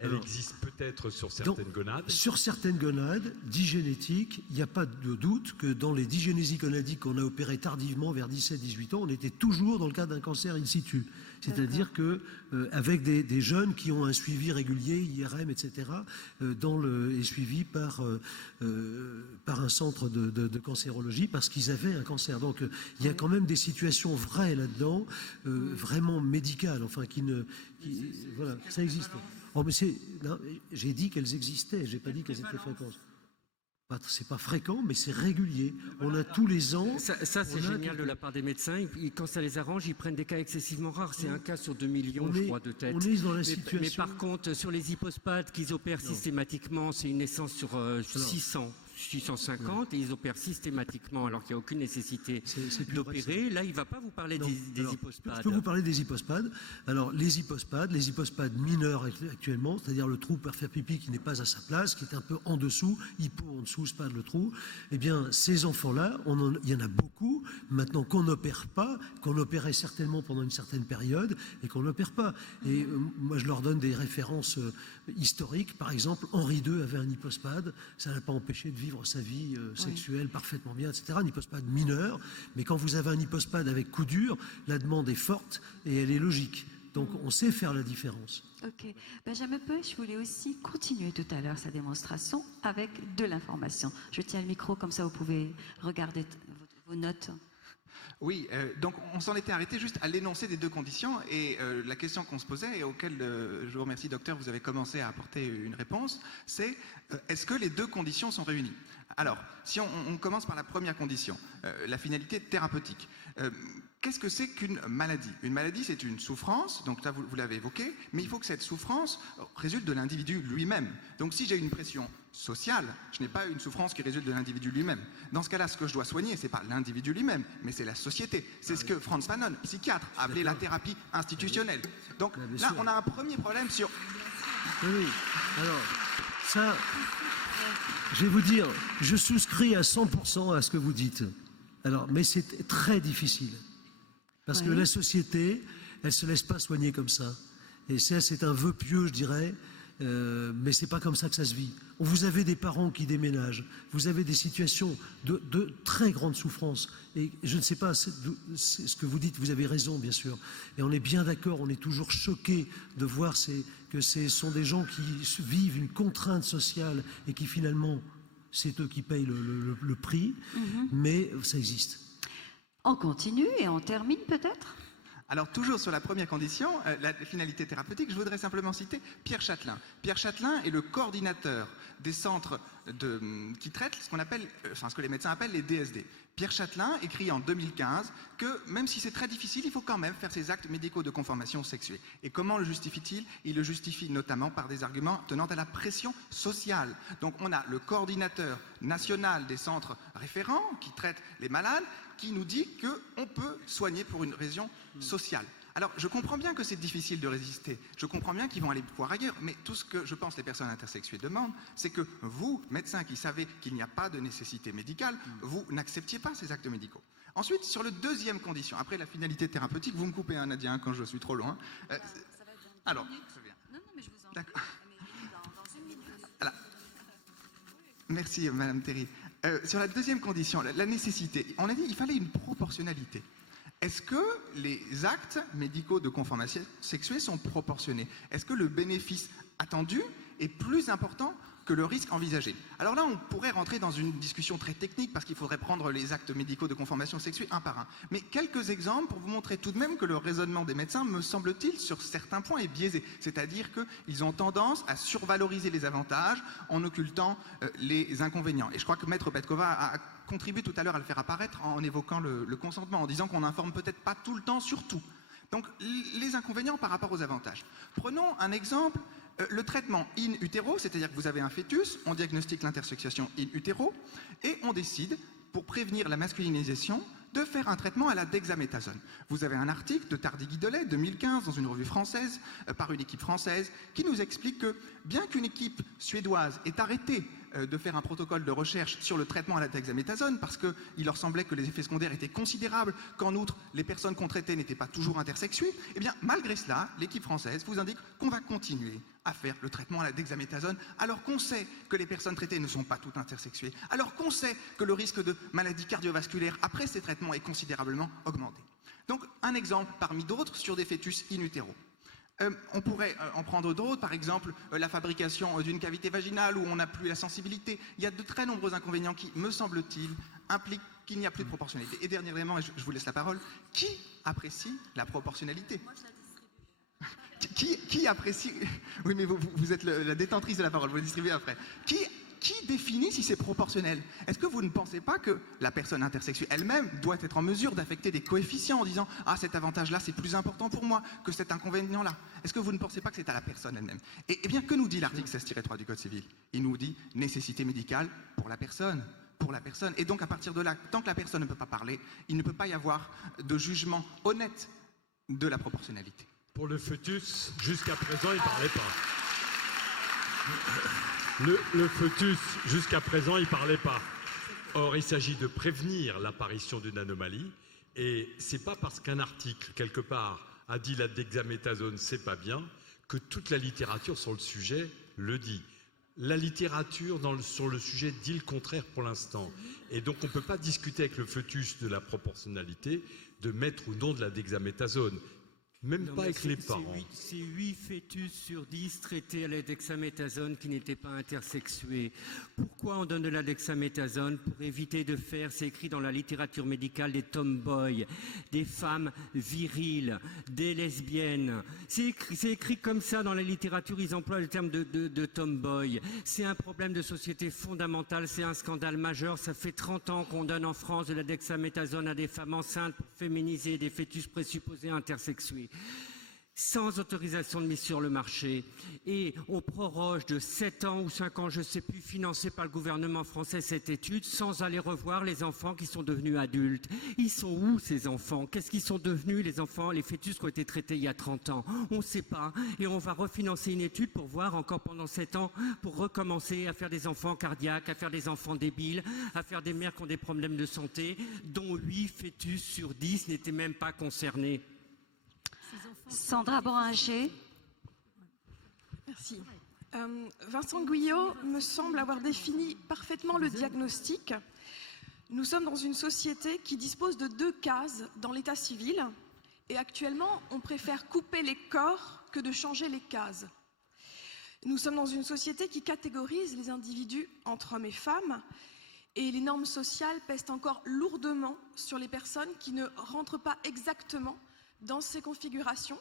Elle existe peut-être sur certaines gonades. Sur certaines gonades, digénétiques, il n'y a pas de doute que dans les digénésies gonadiques qu'on a opérées tardivement, vers 17-18 ans, on était toujours dans le cas d'un cancer in situ. C'est-à-dire qu'avec des jeunes qui ont un suivi régulier, IRM, etc., et suivis par un centre de cancérologie parce qu'ils avaient un cancer. Donc il y a quand même des situations vraies là-dedans, vraiment médicales, enfin voilà, ça existe. Oh, mais j'ai dit qu'elles existaient, j'ai pas dit qu'elles étaient fréquentes. C'est pas fréquent, mais c'est régulier. On a tous les ans... Ça c'est génial de la part des médecins. Quand ça les arrange, ils prennent des cas excessivement rares. C'est un cas sur 2 millions, je crois, de tête. On est dans la situation... Mais par contre, sur les hypospades qu'ils opèrent systématiquement, c'est une naissance sur 650 et ils opèrent systématiquement alors qu'il n'y a aucune nécessité d'opérer. Là, il ne va pas vous parler des hypospades. Je peux vous parler des hypospades. Alors, les hypospades mineurs actuellement, c'est-à-dire le trou pour faire pipi qui n'est pas à sa place, qui est un peu en dessous, hypo en dessous, spade le trou, eh bien, ces enfants-là, il y en a beaucoup, maintenant qu'on n'opère pas, qu'on opérait certainement pendant une certaine période et qu'on n'opère pas. Et moi, je leur donne des références historiques. Par exemple, Henri II avait un hypospade, ça n'a pas empêché de vivre sa vie sexuelle parfaitement bien, etc. Un hypospade mineur, mais quand vous avez un hypospade avec coup dur, la demande est forte et elle est logique. Donc on sait faire la différence. Ok. Benjamin Peuch voulait aussi continuer tout à l'heure sa démonstration avec de l'information. Je tiens le micro, comme ça vous pouvez regarder vos notes. Oui, donc on s'en était arrêté juste à l'énoncé des deux conditions et la question qu'on se posait et auquel je vous remercie docteur, vous avez commencé à apporter une réponse, c'est est-ce que les deux conditions sont réunies? Alors, si on commence par la première condition, la finalité thérapeutique. Qu'est-ce que c'est qu'une maladie? Une maladie, c'est une souffrance, donc là vous l'avez évoqué, mais il faut que cette souffrance résulte de l'individu lui-même. Donc si j'ai une pression sociale, je n'ai pas une souffrance qui résulte de l'individu lui-même. Dans ce cas-là, ce que je dois soigner, ce n'est pas l'individu lui-même, mais c'est la société. C'est ce que Franz Fanon, psychiatre, a appelé la thérapie institutionnelle. Donc là, on a un premier problème sur... Oui, alors, ça, je vais vous dire, je souscris à 100% à ce que vous dites. Alors, mais c'est très difficile. Parce que la société, elle ne se laisse pas soigner comme ça. Et ça, c'est un vœu pieux, je dirais, mais c'est pas comme ça que ça se vit. Vous avez des parents qui déménagent, vous avez des situations de très grande souffrance. Et je ne sais pas ce que vous dites, vous avez raison, bien sûr. Et on est bien d'accord, on est toujours choqué de voir que ce sont des gens qui vivent une contrainte sociale et qui finalement, c'est eux qui payent le prix, mais ça existe. On continue et on termine peut-être? Alors toujours sur la première condition, la finalité thérapeutique, je voudrais simplement citer Pierre Châtelain. Pierre Châtelain est le coordinateur des centres qui traitent ce qu'on appelle, ce que les médecins appellent les DSD. Pierre Châtelain écrit en 2015 que même si c'est très difficile, il faut quand même faire ces actes médicaux de conformation sexuée. Et comment le justifie-t-il? Il le justifie notamment par des arguments tenant à la pression sociale. Donc on a le coordinateur national des centres référents qui traitent les malades qui nous dit qu'on peut soigner pour une raison sociale. Alors, je comprends bien que c'est difficile de résister, je comprends bien qu'ils vont aller voir ailleurs, mais tout ce que je pense les personnes intersexuées demandent, c'est que vous, médecins qui savez qu'il n'y a pas de nécessité médicale, vous n'acceptiez pas ces actes médicaux. Ensuite, sur le deuxième condition, après la finalité thérapeutique, vous me coupez un Nadia quand je suis trop loin. Alors, très bien. Non, mais je vous en D'accord. dans une minute. Alors, merci, Madame Théry. Sur la deuxième condition, la nécessité, on a dit qu'il fallait une proportionnalité. Est-ce que les actes médicaux de conformation sexuée sont proportionnés? Est-ce que le bénéfice attendu est plus important que le risque envisagé? Alors là, on pourrait rentrer dans une discussion très technique parce qu'il faudrait prendre les actes médicaux de conformation sexuée un par un. Mais quelques exemples pour vous montrer tout de même que le raisonnement des médecins, me semble-t-il, sur certains points est biaisé. C'est-à-dire qu'ils ont tendance à survaloriser les avantages en occultant les inconvénients. Et je crois que Maître Petkova a contribué tout à l'heure à le faire apparaître en évoquant le consentement, en disant qu'on n'informe peut-être pas tout le temps sur tout. Donc les inconvénients par rapport aux avantages. Prenons un exemple. Le traitement in utero, c'est-à-dire que vous avez un fœtus, on diagnostique l'intersexuation in utero et on décide, pour prévenir la masculinisation, de faire un traitement à la dexaméthasone. Vous avez un article de Tardy-Guidolet, 2015, dans une revue française, par une équipe française, qui nous explique que, bien qu'une équipe suédoise ait arrêté de faire un protocole de recherche sur le traitement à la dexaméthasone, parce qu'il leur semblait que les effets secondaires étaient considérables, qu'en outre, les personnes qu'on traitait n'étaient pas toujours intersexuées, eh bien, malgré cela, l'équipe française vous indique qu'on va continuer à faire le traitement à la dexaméthasone, alors qu'on sait que les personnes traitées ne sont pas toutes intersexuées, alors qu'on sait que le risque de maladie cardiovasculaire après ces traitements est considérablement augmenté. Donc, un exemple parmi d'autres sur des fœtus in utero. On pourrait en prendre d'autres, par exemple la fabrication d'une cavité vaginale où on n'a plus la sensibilité. Il y a de très nombreux inconvénients qui, me semble-t-il, impliquent qu'il n'y a plus de proportionnalité. Et dernièrement, et je vous laisse la parole, qui apprécie la proportionnalité? Moi, je la distribue. Qui apprécie... Oui, mais vous êtes la détentrice de la parole, vous la distribuez après. Qui définit si c'est proportionnel? Est-ce que vous ne pensez pas que la personne intersexuée elle-même doit être en mesure d'affecter des coefficients en disant « Ah, cet avantage-là, c'est plus important pour moi que cet inconvénient-là » Est-ce que vous ne pensez pas que c'est à la personne elle-même? Et bien, que nous dit l'article 16-3 du Code civil? Il nous dit « nécessité médicale pour la personne ». Pour la personne. Et donc, à partir de là, tant que la personne ne peut pas parler, il ne peut pas y avoir de jugement honnête de la proportionnalité. Pour le fœtus, jusqu'à présent, il ne parlait pas. Le fœtus, jusqu'à présent, il ne parlait pas. Or, il s'agit de prévenir l'apparition d'une anomalie. Et ce n'est pas parce qu'un article, quelque part, a dit la dexaméthasone, c'est pas bien, que toute la littérature sur le sujet le dit. La littérature sur le sujet dit le contraire pour l'instant. Et donc, on ne peut pas discuter avec le fœtus de la proportionnalité, de mettre ou non de la dexaméthasone. Même Non, pas mais avec les parents. C'est 8 fœtus sur 10 traités à la dexaméthasone qui n'étaient pas intersexués. Pourquoi on donne de la dexaméthasone? Pour éviter de faire, c'est écrit dans la littérature médicale, des tomboys, des femmes viriles, des lesbiennes. C'est écrit comme ça dans la littérature, ils emploient le terme de tomboy. C'est un problème de société fondamental, c'est un scandale majeur. Ça fait 30 ans qu'on donne en France de la dexaméthasone à des femmes enceintes pour féminiser des fœtus présupposés intersexués, sans autorisation de mise sur le marché, et on proroge de 7 ans ou 5 ans, je ne sais plus, financé par le gouvernement français cette étude, sans aller revoir les enfants qui sont devenus adultes. Ils sont où ces enfants? Qu'est-ce qu'ils sont devenus les enfants, les fœtus qui ont été traités il y a 30 ans? On ne sait pas, et on va refinancer une étude pour voir encore pendant 7 ans, pour recommencer à faire des enfants cardiaques, à faire des enfants débiles, à faire des mères qui ont des problèmes de santé, dont 8 fœtus sur 10 n'étaient même pas concernés. Sandra Boringer. Merci. Vincent Guyot me semble avoir défini parfaitement le diagnostic. Nous sommes dans une société qui dispose de 2 cases dans l'état civil et actuellement on préfère couper les corps que de changer les cases. Nous sommes dans une société qui catégorise les individus entre hommes et femmes et les normes sociales pèsent encore lourdement sur les personnes qui ne rentrent pas exactement dans ces configurations,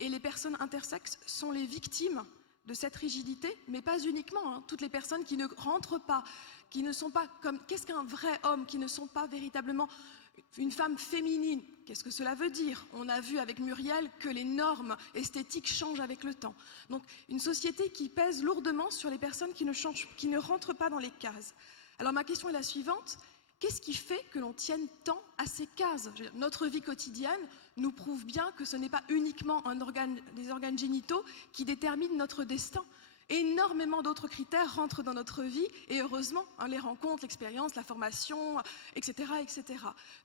et les personnes intersexes sont les victimes de cette rigidité, mais pas uniquement, hein. Toutes les personnes qui ne rentrent pas, qui ne sont pas comme... Qu'est-ce qu'un vrai homme, qui ne sont pas véritablement une femme féminine? Qu'est-ce que cela veut dire? On a vu avec Muriel que les normes esthétiques changent avec le temps. Donc une société qui pèse lourdement sur les personnes qui ne rentrent pas dans les cases. Alors ma question est la suivante. Qu'est-ce qui fait que l'on tienne tant à ces cases? Notre vie quotidienne nous prouve bien que ce n'est pas uniquement des organes génitaux qui déterminent notre destin. Énormément d'autres critères rentrent dans notre vie et heureusement, hein, les rencontres, l'expérience, la formation, etc., etc.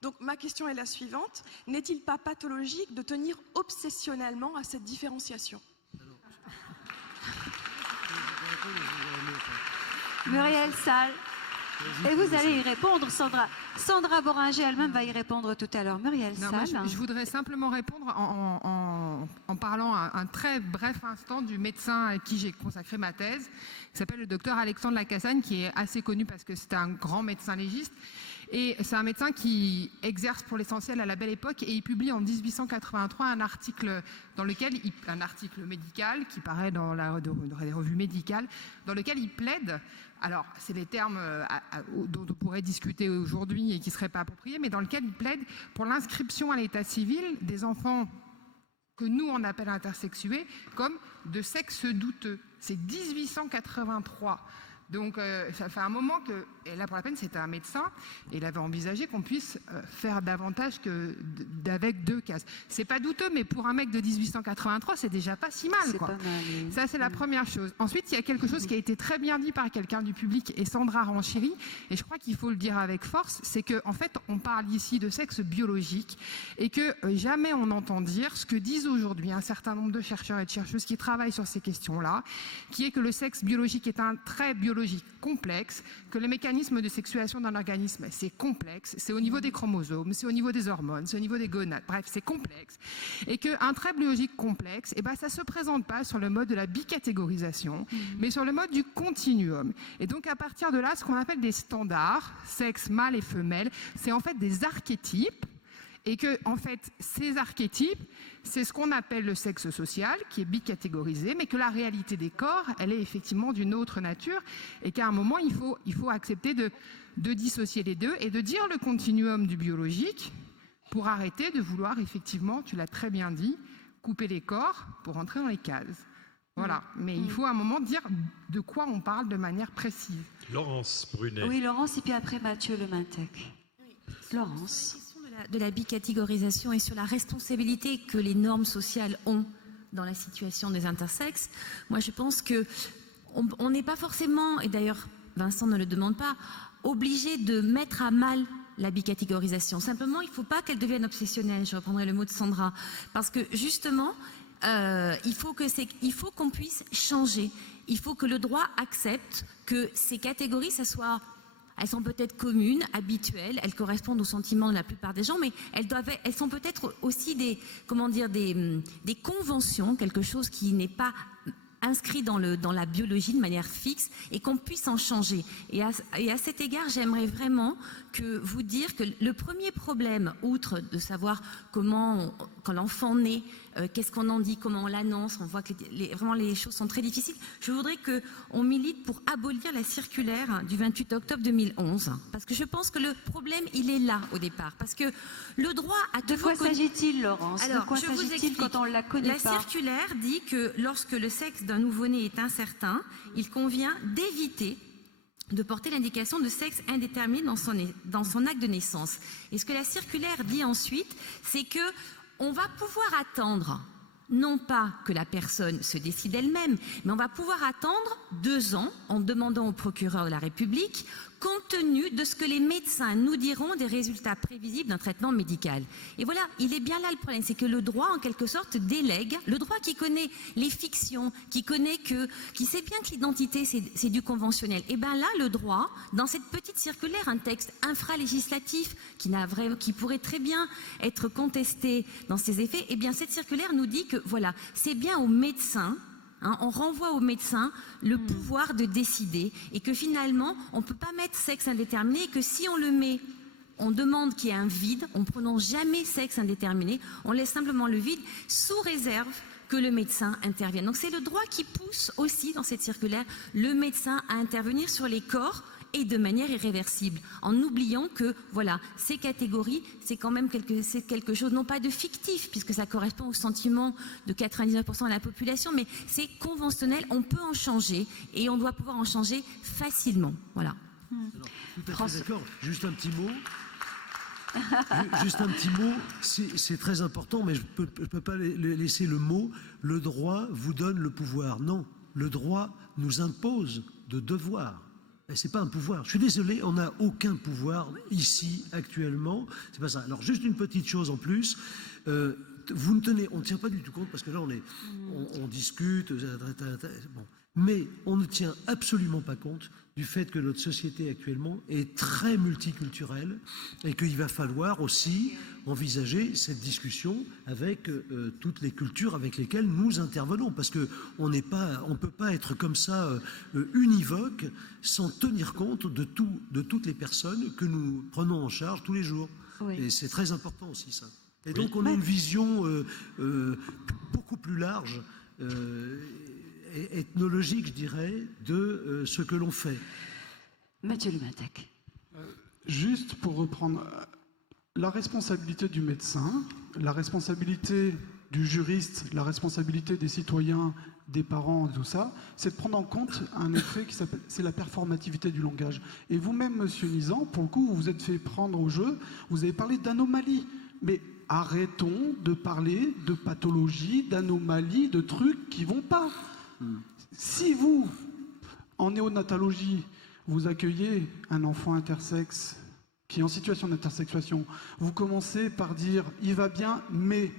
Donc ma question est la suivante. N'est-il pas pathologique de tenir obsessionnellement à cette différenciation? Muriel Salles. Et vous allez y répondre, Sandra. Sandra Boringer elle-même va y répondre tout à l'heure. Muriel Salles. Je voudrais simplement répondre en parlant un très bref instant du médecin à qui j'ai consacré ma thèse, qui s'appelle le docteur Alexandre Lacassagne, qui est assez connu parce que c'est un grand médecin légiste. Et c'est un médecin qui exerce pour l'essentiel à la Belle Époque et il publie en 1883 un article un article médical qui paraît dans les revues médicales, dans lequel il plaide. Alors, c'est des termes dont on pourrait discuter aujourd'hui et qui ne seraient pas appropriés, mais dans lequel il plaide pour l'inscription à l'état civil des enfants que nous, on appelle intersexués, comme de sexe douteux. C'est 1883. Donc, ça fait un moment que, et là pour la peine, c'était un médecin, et il avait envisagé qu'on puisse faire davantage qu'avec 2 cases. C'est pas douteux, mais pour un mec de 1883, c'est déjà pas si mal, quoi. Pas mal, oui. Ça, c'est la première chose. Ensuite, il y a quelque chose qui a été très bien dit par quelqu'un du public, et Sandra renchérit, et je crois qu'il faut le dire avec force, c'est qu'en fait, on parle ici de sexe biologique, et que jamais on entend dire ce que disent aujourd'hui un certain nombre de chercheurs et de chercheuses qui travaillent sur ces questions-là, qui est que le sexe biologique est un trait biologique complexe, que le mécanisme de sexuation d'un organisme, c'est complexe, c'est au niveau des chromosomes, c'est au niveau des hormones, c'est au niveau des gonades, bref, c'est complexe. Et qu'un trait biologique complexe, ça ne se présente pas sur le mode de la bicatégorisation, mais sur le mode du continuum. Et donc, à partir de là, ce qu'on appelle des standards, sexe, mâle et femelle, c'est en fait des archétypes. Et que, en fait, ces archétypes, c'est ce qu'on appelle le sexe social, qui est bicatégorisé, mais que la réalité des corps, elle est effectivement d'une autre nature, et qu'à un moment, il faut accepter de dissocier les deux, et de dire le continuum du biologique, pour arrêter de vouloir, effectivement, tu l'as très bien dit, couper les corps pour entrer dans les cases. Voilà, mais il faut à un moment dire de quoi on parle de manière précise. Laurence Brunet. Oui, Laurence, et puis après Mathieu Lementec. Laurence. De la bicatégorisation et sur la responsabilité que les normes sociales ont dans la situation des intersexes, moi je pense que on n'est pas forcément, et d'ailleurs Vincent ne le demande pas, obligé de mettre à mal la bicatégorisation. Simplement, il ne faut pas qu'elle devienne obsessionnelle, je reprendrai le mot de Sandra, parce que justement, il faut qu'on puisse changer. Il faut que le droit accepte que ces catégories, ça soit... elles sont peut-être communes, habituelles, elles correspondent aux sentiments de la plupart des gens, mais elles sont peut-être aussi des conventions, quelque chose qui n'est pas inscrit dans la biologie de manière fixe et qu'on puisse en changer. Et à cet égard, j'aimerais vraiment vous dire que le premier problème, outre de savoir comment, quand l'enfant naît, qu'est-ce qu'on en dit, comment on l'annonce, on voit que vraiment les choses sont très difficiles, je voudrais qu'on milite pour abolir la circulaire du 28 octobre 2011. Parce que je pense que le problème, il est là au départ. Parce que le droit à De quoi s'agit-il, Laurence? Alors, de quoi je vous s'agit-il explique. quand on ne la connaît pas? La circulaire dit que lorsque le sexe d'un nouveau-né est incertain, il convient d'éviter de porter l'indication de sexe indéterminé dans son acte de naissance. Et ce que la circulaire dit ensuite, c'est que on va pouvoir attendre, non pas que la personne se décide elle-même, mais on va pouvoir attendre 2 ans en demandant au procureur de la République, compte tenu de ce que les médecins nous diront des résultats prévisibles d'un traitement médical. Et voilà, il est bien là le problème, c'est que le droit, en quelque sorte, délègue, le droit qui connaît les fictions, qui sait bien que l'identité, c'est du conventionnel. Et bien là, le droit, dans cette petite circulaire, un texte infralégislatif qui pourrait très bien être contesté dans ses effets, et bien cette circulaire nous dit que, voilà, c'est bien aux médecins, on renvoie aux médecins le pouvoir de décider et que finalement, on ne peut pas mettre sexe indéterminé et que si on le met, on demande qu'il y ait un vide, on ne prononce jamais sexe indéterminé, on laisse simplement le vide sous réserve que le médecin intervienne. Donc c'est le droit qui pousse aussi dans cette circulaire le médecin à intervenir sur les corps et de manière irréversible, en oubliant que voilà, ces catégories, c'est quand même quelque chose, non pas de fictif, puisque ça correspond au sentiment de 99% de la population, mais c'est conventionnel, on peut en changer, et on doit pouvoir en changer facilement. Voilà. Alors, tout à fait d'accord. Juste un petit mot. Juste un petit mot, c'est très important, mais je ne peux pas laisser le mot « le droit vous donne le pouvoir ». Non, le droit nous impose de devoir. C'est pas un pouvoir. Je suis désolé, on n'a aucun pouvoir ici actuellement. C'est pas ça. Alors juste une petite chose en plus. On ne tient pas du tout compte parce que là on discute. Bon. Mais on ne tient absolument pas compte du fait que notre société actuellement est très multiculturelle et qu'il va falloir aussi envisager cette discussion avec toutes les cultures avec lesquelles nous intervenons, parce qu'on ne peut pas être comme ça univoque sans tenir compte de toutes les personnes que nous prenons en charge tous les jours. Oui. Et c'est très important aussi ça. Et donc on a une vision beaucoup plus large ethnologique, je dirais, de ce que l'on fait. Mathieu Lematec. Juste pour reprendre, la responsabilité du médecin, la responsabilité du juriste, la responsabilité des citoyens, des parents, tout ça, c'est de prendre en compte un effet qui s'appelle, c'est la performativité du langage. Et vous-même, Monsieur Nizan, pour le coup, vous vous êtes fait prendre au jeu, vous avez parlé d'anomalies. Mais arrêtons de parler de pathologies, d'anomalies, de trucs qui vont pas. Si vous, en néonatologie, vous accueillez un enfant intersexe qui est en situation d'intersexuation, vous commencez par dire « il va bien, mais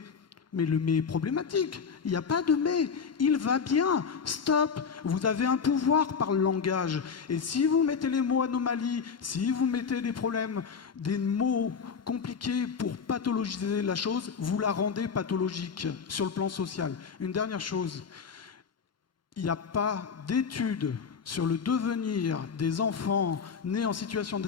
le mais est problématique. Il n'y a pas de mais. Il va bien. Stop. Vous avez un pouvoir par le langage. Et si vous mettez les mots anomalie, si vous mettez des problèmes, des mots compliqués pour pathologiser la chose, vous la rendez pathologique sur le plan social. Une dernière chose. Il n'y a pas d'études sur le devenir des enfants nés en situation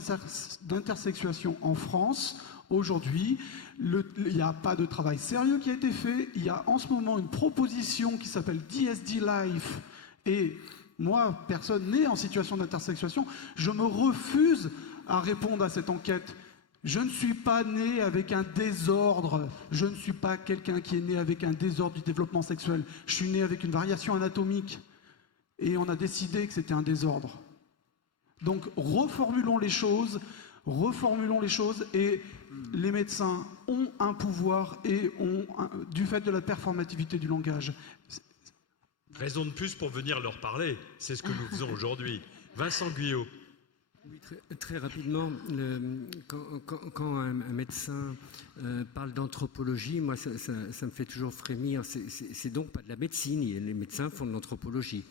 d'intersexuation en France. Aujourd'hui, il n'y a pas de travail sérieux qui a été fait. Il y a en ce moment une proposition qui s'appelle DSD Life. Et moi, personne née en situation d'intersexuation, je me refuse à répondre à cette enquête. Je ne suis pas né avec un désordre. Je ne suis pas quelqu'un qui est né avec un désordre du développement sexuel. Je suis né avec une variation anatomique. Et on a décidé que c'était un désordre. Donc, reformulons les choses et les médecins ont un pouvoir et du fait de la performativité du langage. Raison de plus pour venir leur parler, c'est ce que nous faisons aujourd'hui. Vincent Guyot. Oui, très rapidement, quand un médecin parle d'anthropologie, moi ça me fait toujours frémir. C'est donc pas de la médecine, les médecins font de l'anthropologie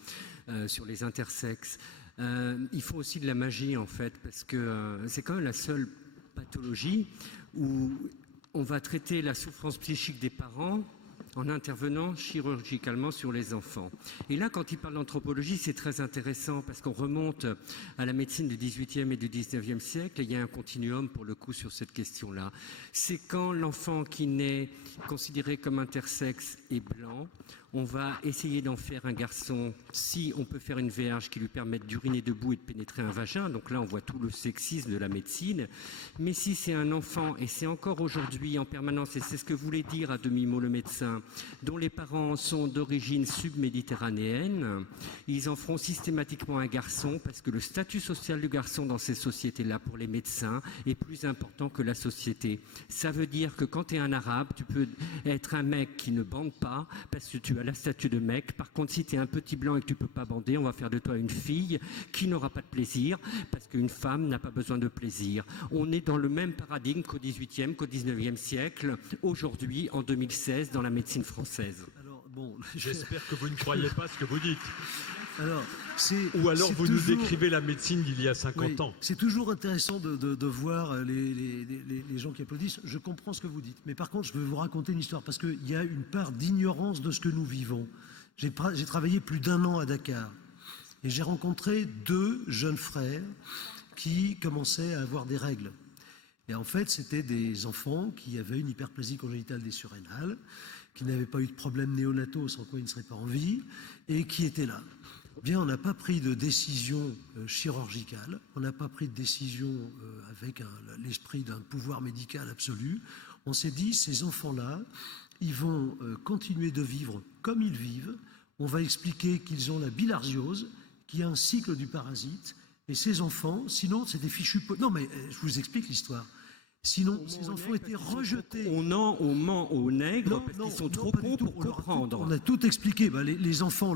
sur les intersexes. Il faut aussi de la magie en fait, parce que c'est quand même la seule pathologie où on va traiter la souffrance psychique des parents en intervenant chirurgicalement sur les enfants. Et là, quand il parle d'anthropologie, c'est très intéressant parce qu'on remonte à la médecine du XVIIIe et du XIXe siècle et il y a un continuum pour le coup sur cette question-là. C'est quand l'enfant qui naît considéré comme intersexe est blanc, on va essayer d'en faire un garçon si on peut faire une VH qui lui permette d'uriner debout et de pénétrer un vagin. Donc là, on voit tout le sexisme de la médecine. Mais si c'est un enfant, et c'est encore aujourd'hui en permanence, et c'est ce que voulait dire à demi-mot le médecin, dont les parents sont d'origine subméditerranéenne, ils en feront systématiquement un garçon parce que le statut social du garçon dans ces sociétés-là, pour les médecins, est plus important que la société. Ça veut dire que quand tu es un arabe, tu peux être un mec qui ne bande pas parce que tu as la statue de mec. Par contre, si tu es un petit blanc et que tu ne peux pas bander, on va faire de toi une fille qui n'aura pas de plaisir parce qu'une femme n'a pas besoin de plaisir. On est dans le même paradigme qu'au XVIIIe, qu'au XIXe siècle, aujourd'hui, en 2016, dans la médecine française. Alors, bon, j'espère que vous ne croyez pas ce que vous dites. Alors, ou alors vous nous décrivez la médecine d'il y a 50 ans. C'est toujours intéressant de voir les gens qui applaudissent. Je comprends ce que vous dites. Mais par contre, je vais vous raconter une histoire parce qu'il y a une part d'ignorance de ce que nous vivons. J'ai travaillé plus d'1 an à Dakar et j'ai rencontré 2 jeunes frères qui commençaient à avoir des règles. Et en fait, c'était des enfants qui avaient une hyperplasie congénitale des surrénales, qui n'avaient pas eu de problème néonataux sans quoi ils ne seraient pas en vie, et qui étaient là. Bien, on n'a pas pris de décision chirurgicale, on n'a pas pris de décision avec l'esprit d'un pouvoir médical absolu. On s'est dit, ces enfants-là, ils vont continuer de vivre comme ils vivent. On va expliquer qu'ils ont la bilharziose, qui est un cycle du parasite. Et ces enfants, sinon, c'est des fichus... Non, mais je vous explique l'histoire. Sinon, ces enfants étaient rejetés. On ment aux nègres parce qu'ils sont trop cons pour comprendre. On a tout expliqué. Les enfants,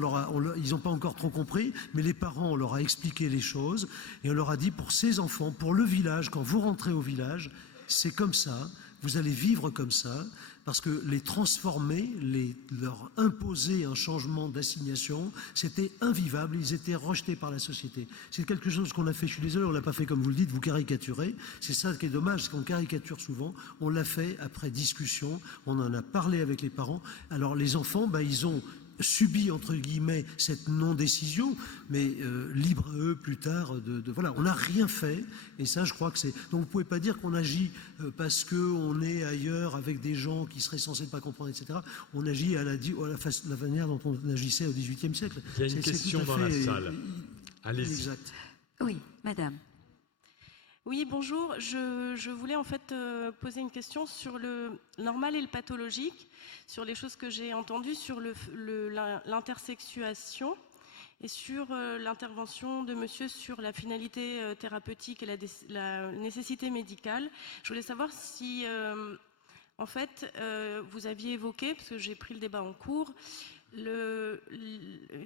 ils n'ont pas encore trop compris, mais les parents, on leur a expliqué les choses. Et on leur a dit, pour ces enfants, pour le village, quand vous rentrez au village, c'est comme ça, vous allez vivre comme ça, parce que les transformer, leur imposer un changement d'assignation, c'était invivable, ils étaient rejetés par la société. C'est quelque chose qu'on a fait, je suis désolé, on ne l'a pas fait comme vous le dites, vous caricaturez, c'est ça qui est dommage, c'est qu'on caricature souvent, on l'a fait après discussion, on en a parlé avec les parents. Alors les enfants, ils ont subi, entre guillemets, cette non-décision, mais libre à eux plus tard voilà, on n'a rien fait, et ça je crois que c'est... Donc vous ne pouvez pas dire qu'on agit parce qu'on est ailleurs avec des gens qui seraient censés ne pas comprendre, etc. On agit à la manière dont on agissait au XVIIIe siècle. Il y a une question dans la salle. Allez-y. Exact. Oui, madame. Oui, bonjour. Je voulais en fait poser une question sur le normal et le pathologique, sur les choses que j'ai entendues sur l'intersexuation et sur l'intervention de monsieur sur la finalité thérapeutique et la nécessité médicale. Je voulais savoir si, en fait, vous aviez évoqué, parce que j'ai pris le débat en cours,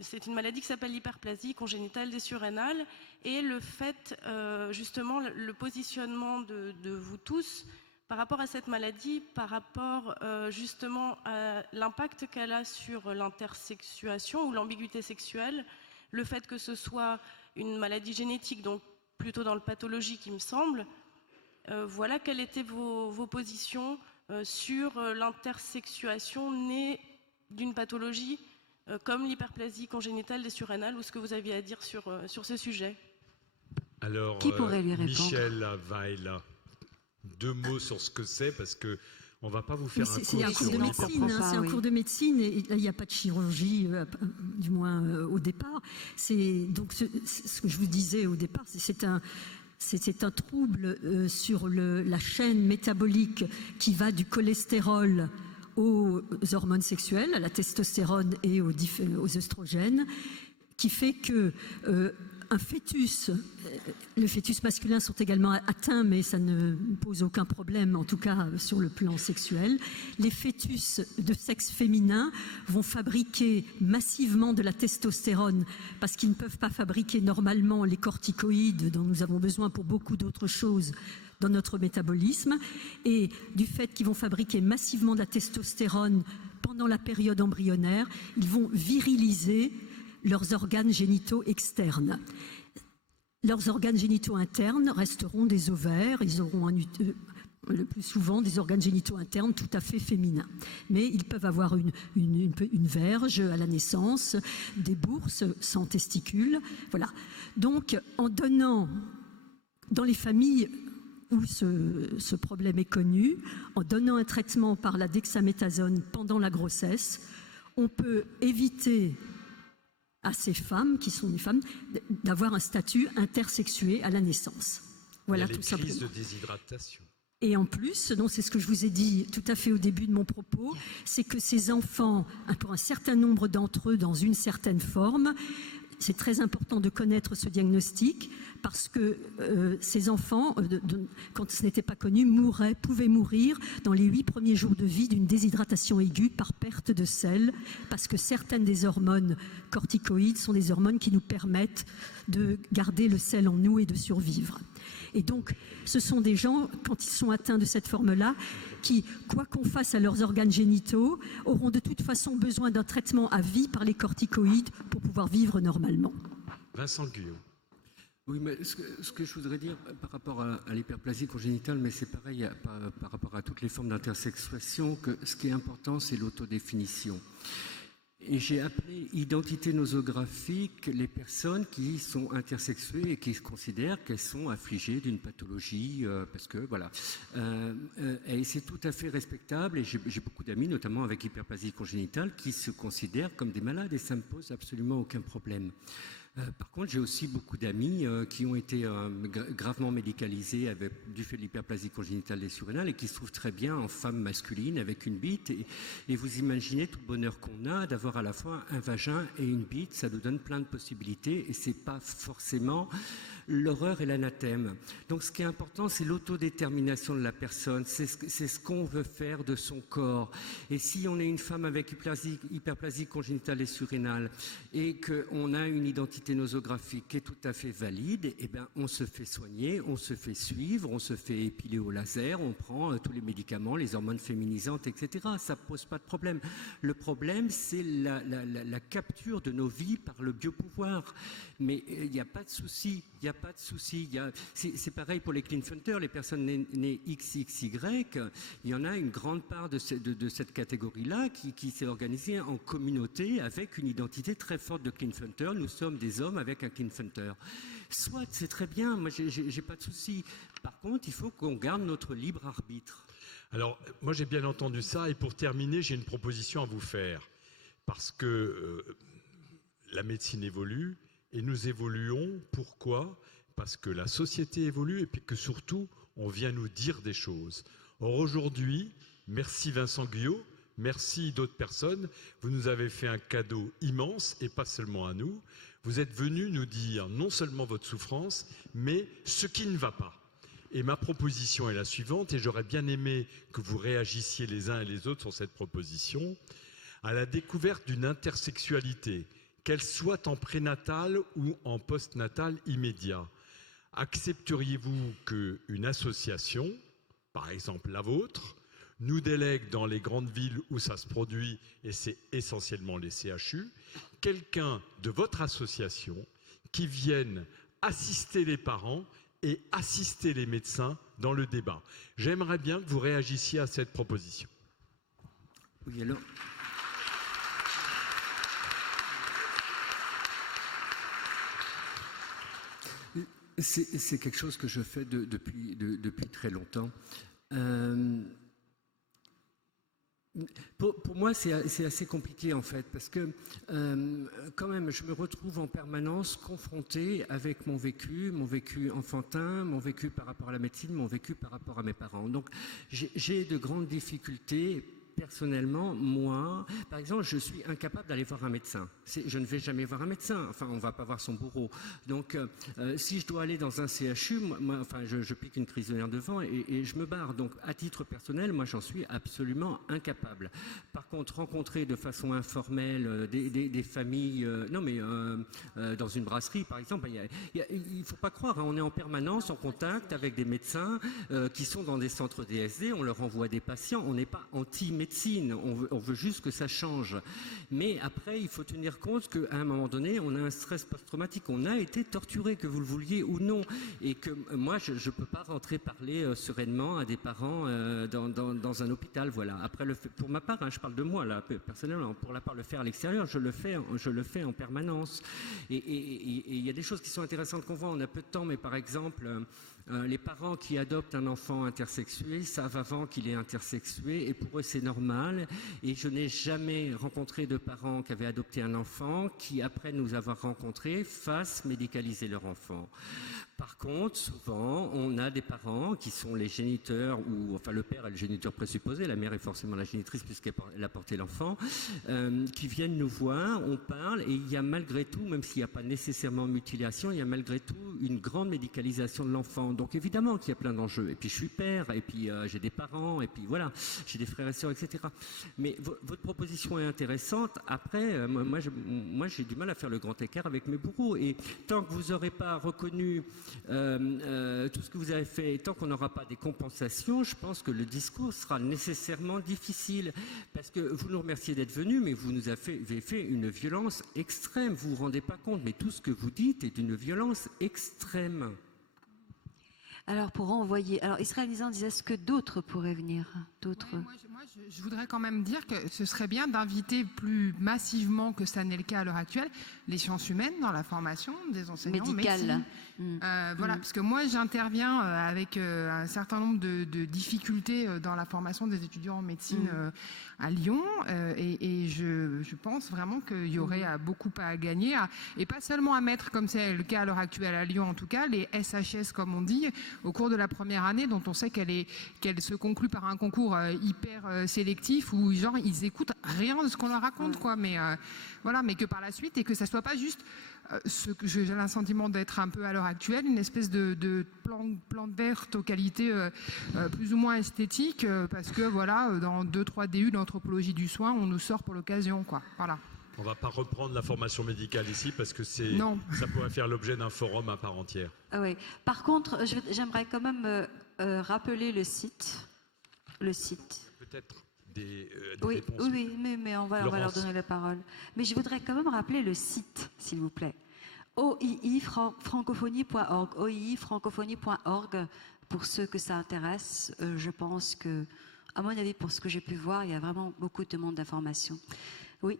c'est une maladie qui s'appelle l'hyperplasie congénitale des surrénales, et le fait, justement, le positionnement de vous tous par rapport à cette maladie, par rapport justement à l'impact qu'elle a sur l'intersexuation ou l'ambiguïté sexuelle, le fait que ce soit une maladie génétique, donc plutôt dans le pathologique, il me semble. Voilà, quelles étaient vos positions sur l'intersexuation née d'une pathologie comme l'hyperplasie congénitale des surrénales, ou ce que vous aviez à dire sur ce sujet. Alors, qui pourrait lui répondre? Michel Vailla, 2 mots sur ce que c'est, parce que on va pas vous faire un cours sur médecine. C'est un cours de médecine, et là, il n'y a pas de chirurgie, du moins au départ. Donc ce que je vous disais au départ, c'est un trouble sur la chaîne métabolique qui va du cholestérol aux hormones sexuelles, à la testostérone et aux œstrogènes, qui fait que le fœtus masculin sont également atteints, mais ça ne pose aucun problème, en tout cas sur le plan sexuel. Les fœtus de sexe féminin vont fabriquer massivement de la testostérone parce qu'ils ne peuvent pas fabriquer normalement les corticoïdes dont nous avons besoin pour beaucoup d'autres choses dans notre métabolisme, et du fait qu'ils vont fabriquer massivement de la testostérone pendant la période embryonnaire, ils vont viriliser leurs organes génitaux externes. Leurs organes génitaux internes resteront des ovaires, ils auront le plus souvent des organes génitaux internes tout à fait féminins. Mais ils peuvent avoir une verge à la naissance, des bourses sans testicules. Voilà. Donc, en donnant, dans les familles où ce problème est connu, en donnant un traitement par la dexaméthasone pendant la grossesse, on peut éviter à ces femmes, qui sont des femmes, d'avoir un statut intersexué à la naissance. Voilà, tout simplement. Il y a les crises de déshydratation. Et en plus, donc c'est ce que je vous ai dit tout à fait au début de mon propos, c'est que ces enfants, pour un certain nombre d'entre eux, dans une certaine forme, c'est très important de connaître ce diagnostic parce que ces enfants, quand ce n'était pas connu, pouvaient mourir dans les 8 premiers jours de vie d'une déshydratation aiguë par perte de sel, parce que certaines des hormones corticoïdes sont des hormones qui nous permettent de garder le sel en nous et de survivre. Et donc, ce sont des gens, quand ils sont atteints de cette forme-là, qui, quoi qu'on fasse à leurs organes génitaux, auront de toute façon besoin d'un traitement à vie par les corticoïdes pour pouvoir vivre normalement. Vincent Guyot. Oui, mais ce que je voudrais dire par rapport à l'hyperplasie congénitale, mais c'est pareil par rapport à toutes les formes d'intersexuation, que ce qui est important, c'est l'autodéfinition. Et j'ai appelé identité nosographique les personnes qui sont intersexuées et qui considèrent qu'elles sont affligées d'une pathologie, parce que voilà. Et c'est tout à fait respectable, et j'ai beaucoup d'amis, notamment avec hyperplasie congénitale, qui se considèrent comme des malades, et ça ne me pose absolument aucun problème. Par contre, j'ai aussi beaucoup d'amis qui ont été gravement médicalisés du fait de l'hyperplasie congénitale des surrénales et qui se trouvent très bien en femme masculine avec une bite. Et vous imaginez tout le bonheur qu'on a d'avoir à la fois un vagin et une bite, ça nous donne plein de possibilités et c'est pas forcément l'horreur et l'anathème. Donc ce qui est important, c'est l'autodétermination de la personne, c'est ce qu'on veut faire de son corps. Et si on est une femme avec hyperplasie congénitale et surrénale et qu'on a une identité nosographique qui est tout à fait valide, eh bien on se fait soigner, on se fait suivre, on se fait épiler au laser, on prend tous les médicaments, les hormones féminisantes, etc. Ça ne pose pas de problème. Le problème, c'est la capture de nos vies par le biopouvoir. Mais il n'y a pas de souci, il n'y a pas de souci. C'est pareil pour les Klinefelter, les personnes nées XXY, il y en a une grande part de cette catégorie-là qui s'est organisée en communauté avec une identité très forte de Klinefelter. Nous sommes des hommes avec un Klinefelter. Soit, c'est très bien, moi j'ai pas de souci. Par contre, il faut qu'on garde notre libre arbitre. Alors, moi j'ai bien entendu ça, et pour terminer, j'ai une proposition à vous faire. Parce que la médecine évolue, et nous évoluons. Pourquoi ? Parce que la société évolue et puis que surtout, on vient nous dire des choses. Or aujourd'hui, merci Vincent Guyot, merci d'autres personnes, vous nous avez fait un cadeau immense et pas seulement à nous. Vous êtes venus nous dire non seulement votre souffrance, mais ce qui ne va pas. Et ma proposition est la suivante, et j'aurais bien aimé que vous réagissiez les uns et les autres sur cette proposition. À la découverte d'une intersexualité, qu'elle soit en prénatal ou en postnatal immédiat, accepteriez-vous qu'une association, par exemple la vôtre, nous délègue dans les grandes villes où ça se produit, et c'est essentiellement les CHU, quelqu'un de votre association qui vienne assister les parents et assister les médecins dans le débat? J'aimerais bien que vous réagissiez à cette proposition. Oui, alors... C'est quelque chose que je fais depuis très longtemps. Pour moi, c'est assez compliqué en fait, parce que quand même, je me retrouve en permanence confronté avec mon vécu enfantin, mon vécu par rapport à la médecine, mon vécu par rapport à mes parents. Donc, j'ai de grandes difficultés. Personnellement, moi, par exemple, je suis incapable d'aller voir un médecin. Je ne vais jamais voir un médecin. Enfin, on ne va pas voir son bourreau. Donc, si je dois aller dans un CHU, je pique une crise de nerfs devant et je me barre. Donc, à titre personnel, moi, j'en suis absolument incapable. Par contre, rencontrer de façon informelle des familles, dans une brasserie, par exemple, il ne faut pas croire, hein, on est en permanence en contact avec des médecins qui sont dans des centres DSD. On leur envoie des patients. On n'est pas anti-médecins. médecine, on veut juste que ça change. Mais après, il faut tenir compte qu'à un moment donné, on a un stress post-traumatique, on a été torturé, que vous le vouliez ou non, et que moi, je ne peux pas rentrer parler sereinement à des parents dans un hôpital, voilà. Après, pour ma part, hein, je parle de moi, là, personnellement, pour la part le faire à l'extérieur, je le fais en permanence. Et il y a des choses qui sont intéressantes qu'on voit, on a peu de temps, mais par exemple, les parents qui adoptent un enfant intersexué savent avant qu'il est intersexué et pour eux c'est normal. Et je n'ai jamais rencontré de parents qui avaient adopté un enfant qui, après nous avoir rencontrés, fassent médicaliser leur enfant. Par contre, souvent, on a des parents qui sont les géniteurs, ou enfin le père est le géniteur présupposé, la mère est forcément la génitrice puisqu'elle a porté l'enfant, qui viennent nous voir, on parle, et il y a malgré tout, même s'il n'y a pas nécessairement mutilation, il y a malgré tout une grande médicalisation de l'enfant. Donc évidemment qu'il y a plein d'enjeux. Et puis je suis père, et puis j'ai des parents, et puis voilà, j'ai des frères et sœurs, etc. Mais votre proposition est intéressante. Après, moi j'ai du mal à faire le grand écart avec mes bourreaux. Et tant que vous n'aurez pas reconnu tout ce que vous avez fait, et tant qu'on n'aura pas des compensations, je pense que le discours sera nécessairement difficile. Parce que vous nous remerciez d'être venus, mais vous nous avez fait une violence extrême. Vous vous rendez pas compte, mais tout ce que vous dites est d'une violence extrême. Alors, pour envoyer... Alors, Israël Nissan disait, est-ce que d'autres pourraient venir? D'autres... Ouais, moi, je voudrais quand même dire que ce serait bien d'inviter plus massivement que ça n'est le cas à l'heure actuelle les sciences humaines dans la formation des enseignants médicales. Voilà, parce que moi j'interviens avec un certain nombre de difficultés dans la formation des étudiants en médecine à Lyon et je pense vraiment qu'il y aurait beaucoup à gagner et pas seulement à mettre, comme c'est le cas à l'heure actuelle à Lyon en tout cas, les SHS comme on dit au cours de la première année dont on sait qu'elle se conclut par un concours hyper sélectif où genre ils écoutent rien de ce qu'on leur raconte quoi, mais voilà, mais que par la suite et que ça soit pas juste ce que j'ai le sentiment d'être un peu à l'heure actuelle, une espèce de plan verte aux qualités plus ou moins esthétiques, parce que voilà, dans 2-3 DU d'anthropologie du soin, on nous sort pour l'occasion, quoi. Voilà. On ne va pas reprendre la formation médicale ici parce que ça pourrait faire l'objet d'un forum à part entière. Ah oui. Par contre, j'aimerais quand même rappeler le site. Peut-être des oui, réponses. Oui, mais on va leur donner la parole. Mais je voudrais quand même rappeler le site, s'il vous plaît. oii-francophonie.org. oii-francophonie.org. Pour ceux que ça intéresse, je pense que, à mon avis, pour ce que j'ai pu voir, il y a vraiment beaucoup de demandes d'informations. Oui.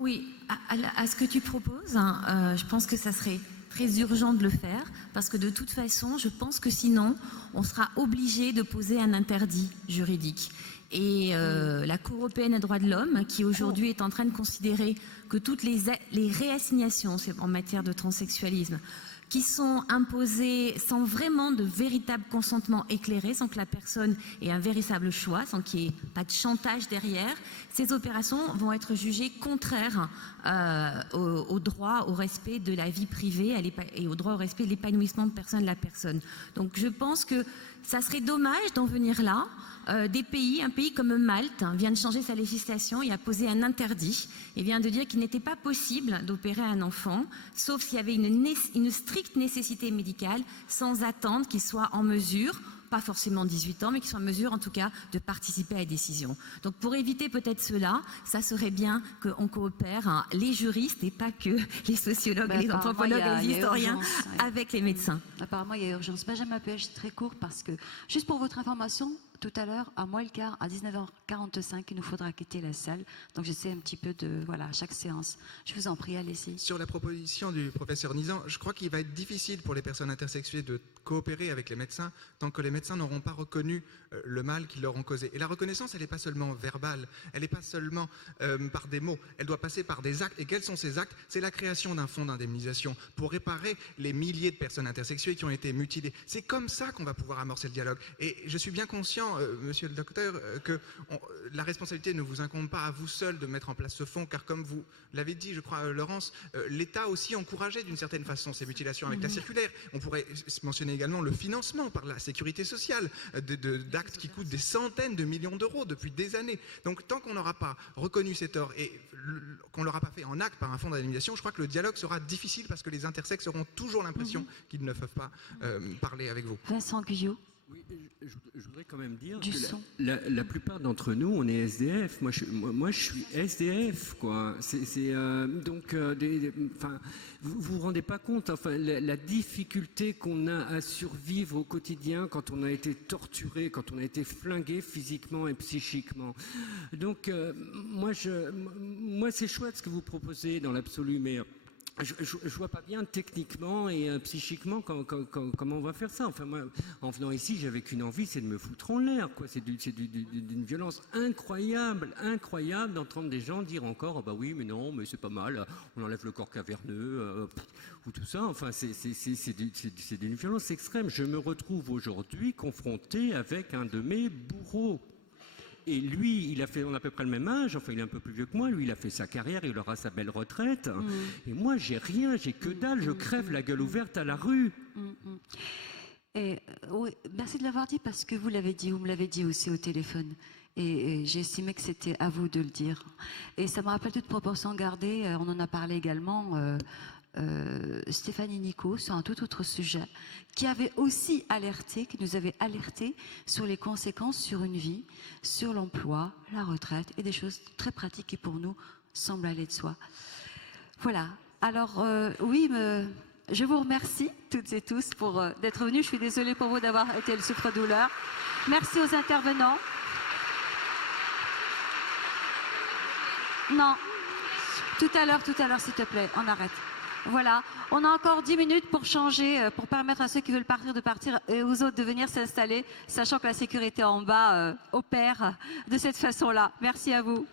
Oui, à ce que tu proposes, je pense que ça serait très urgent de le faire, parce que de toute façon, je pense que sinon, on sera obligé de poser un interdit juridique. Et la Cour européenne des droits de l'homme, qui aujourd'hui est en train de considérer que toutes les réassignations en matière de transsexualisme, qui sont imposées sans vraiment de véritable consentement éclairé, sans que la personne ait un véritable choix, sans qu'il n'y ait pas de chantage derrière, ces opérations vont être jugées contraires au droit au respect de la vie privée et au droit au respect de l'épanouissement de la personne. Donc je pense que ça serait dommage d'en venir là. Un pays comme Malte vient de changer sa législation et a posé un interdit et vient de dire qu'il n'était pas possible d'opérer un enfant, sauf s'il y avait une stricte nécessité médicale, sans attendre qu'il soit en mesure, pas forcément 18 ans, mais qu'il soit en mesure en tout cas de participer à la décision. Donc pour éviter peut-être cela, ça serait bien qu'on coopère les juristes et pas que les sociologues, les anthropologues et les historiens avec les médecins. Apparemment il y a urgence. Benjamin Pêche, très court, parce que juste pour votre information, tout à l'heure, à moins le quart, à 19h45, il nous faudra quitter la salle. Donc j'essaie un petit peu de... Voilà, chaque séance. Je vous en prie, allez-y. Sur la proposition du professeur Nizan, je crois qu'il va être difficile pour les personnes intersexuées de coopérer avec les médecins tant que les médecins n'auront pas reconnu le mal qu'ils leur ont causé. Et la reconnaissance, elle n'est pas seulement verbale, elle n'est pas seulement par des mots, elle doit passer par des actes. Et quels sont ces actes? C'est la création d'un fonds d'indemnisation pour réparer les milliers de personnes intersexuées qui ont été mutilées. C'est comme ça qu'on va pouvoir amorcer le dialogue. Et je suis bien conscient, monsieur le docteur, que la responsabilité ne vous incombe pas à vous seul de mettre en place ce fonds, car comme vous l'avez dit, je crois, Laurence, l'État aussi encourageait d'une certaine façon ces mutilations avec la circulaire. On pourrait mentionner également le financement par la sécurité sociale d'actes qui coûtent des centaines de millions d'euros depuis des années. Donc tant qu'on n'aura pas reconnu ces torts et qu'on ne l'aura pas fait en acte par un fonds d'indemnisation, je crois que le dialogue sera difficile parce que les intersexes auront toujours l'impression qu'ils ne peuvent pas parler avec vous. Vincent Guyot. Oui, je voudrais quand même dire Du que son. la plupart d'entre nous, on est SDF. Moi, je suis SDF, quoi. Enfin, vous vous rendez pas compte, enfin, la difficulté qu'on a à survivre au quotidien quand on a été torturé, quand on a été flingué physiquement et psychiquement. Donc, moi, c'est chouette ce que vous proposez dans l'absolu, mais je vois pas bien techniquement et psychiquement comment on va faire ça. Enfin, moi, en venant ici, j'avais qu'une envie, c'est de me foutre en l'air, quoi. C'est d'une violence incroyable d'entendre des gens dire encore, ah bah oui, mais non, mais c'est pas mal, on enlève le corps caverneux, ou tout ça. Enfin, c'est d'une violence extrême. Je me retrouve aujourd'hui confronté avec un de mes bourreaux. Et lui, on a à peu près le même âge, enfin il est un peu plus vieux que moi, lui il a fait sa carrière, il aura sa belle retraite. Et moi j'ai rien, j'ai que dalle, je crève la gueule ouverte à la rue. Et, oui, merci de l'avoir dit parce que vous l'avez dit, vous me l'avez dit aussi au téléphone. Et j'ai estimé que c'était à vous de le dire. Et ça me rappelle toute proportion gardée, on en a parlé également, Stéphanie Nico sur un tout autre sujet, qui avait aussi alerté, qui nous avait alerté sur les conséquences sur une vie, sur l'emploi, la retraite et des choses très pratiques qui pour nous semblent aller de soi. Voilà. Alors oui, je vous remercie toutes et tous pour d'être venus. Je suis désolée pour vous d'avoir été le souffre-douleur. Merci aux intervenants. Non. Tout à l'heure, s'il te plaît, on arrête. Voilà, on a encore 10 minutes pour changer, pour permettre à ceux qui veulent partir de partir et aux autres de venir s'installer, sachant que la sécurité en bas opère de cette façon-là. Merci à vous.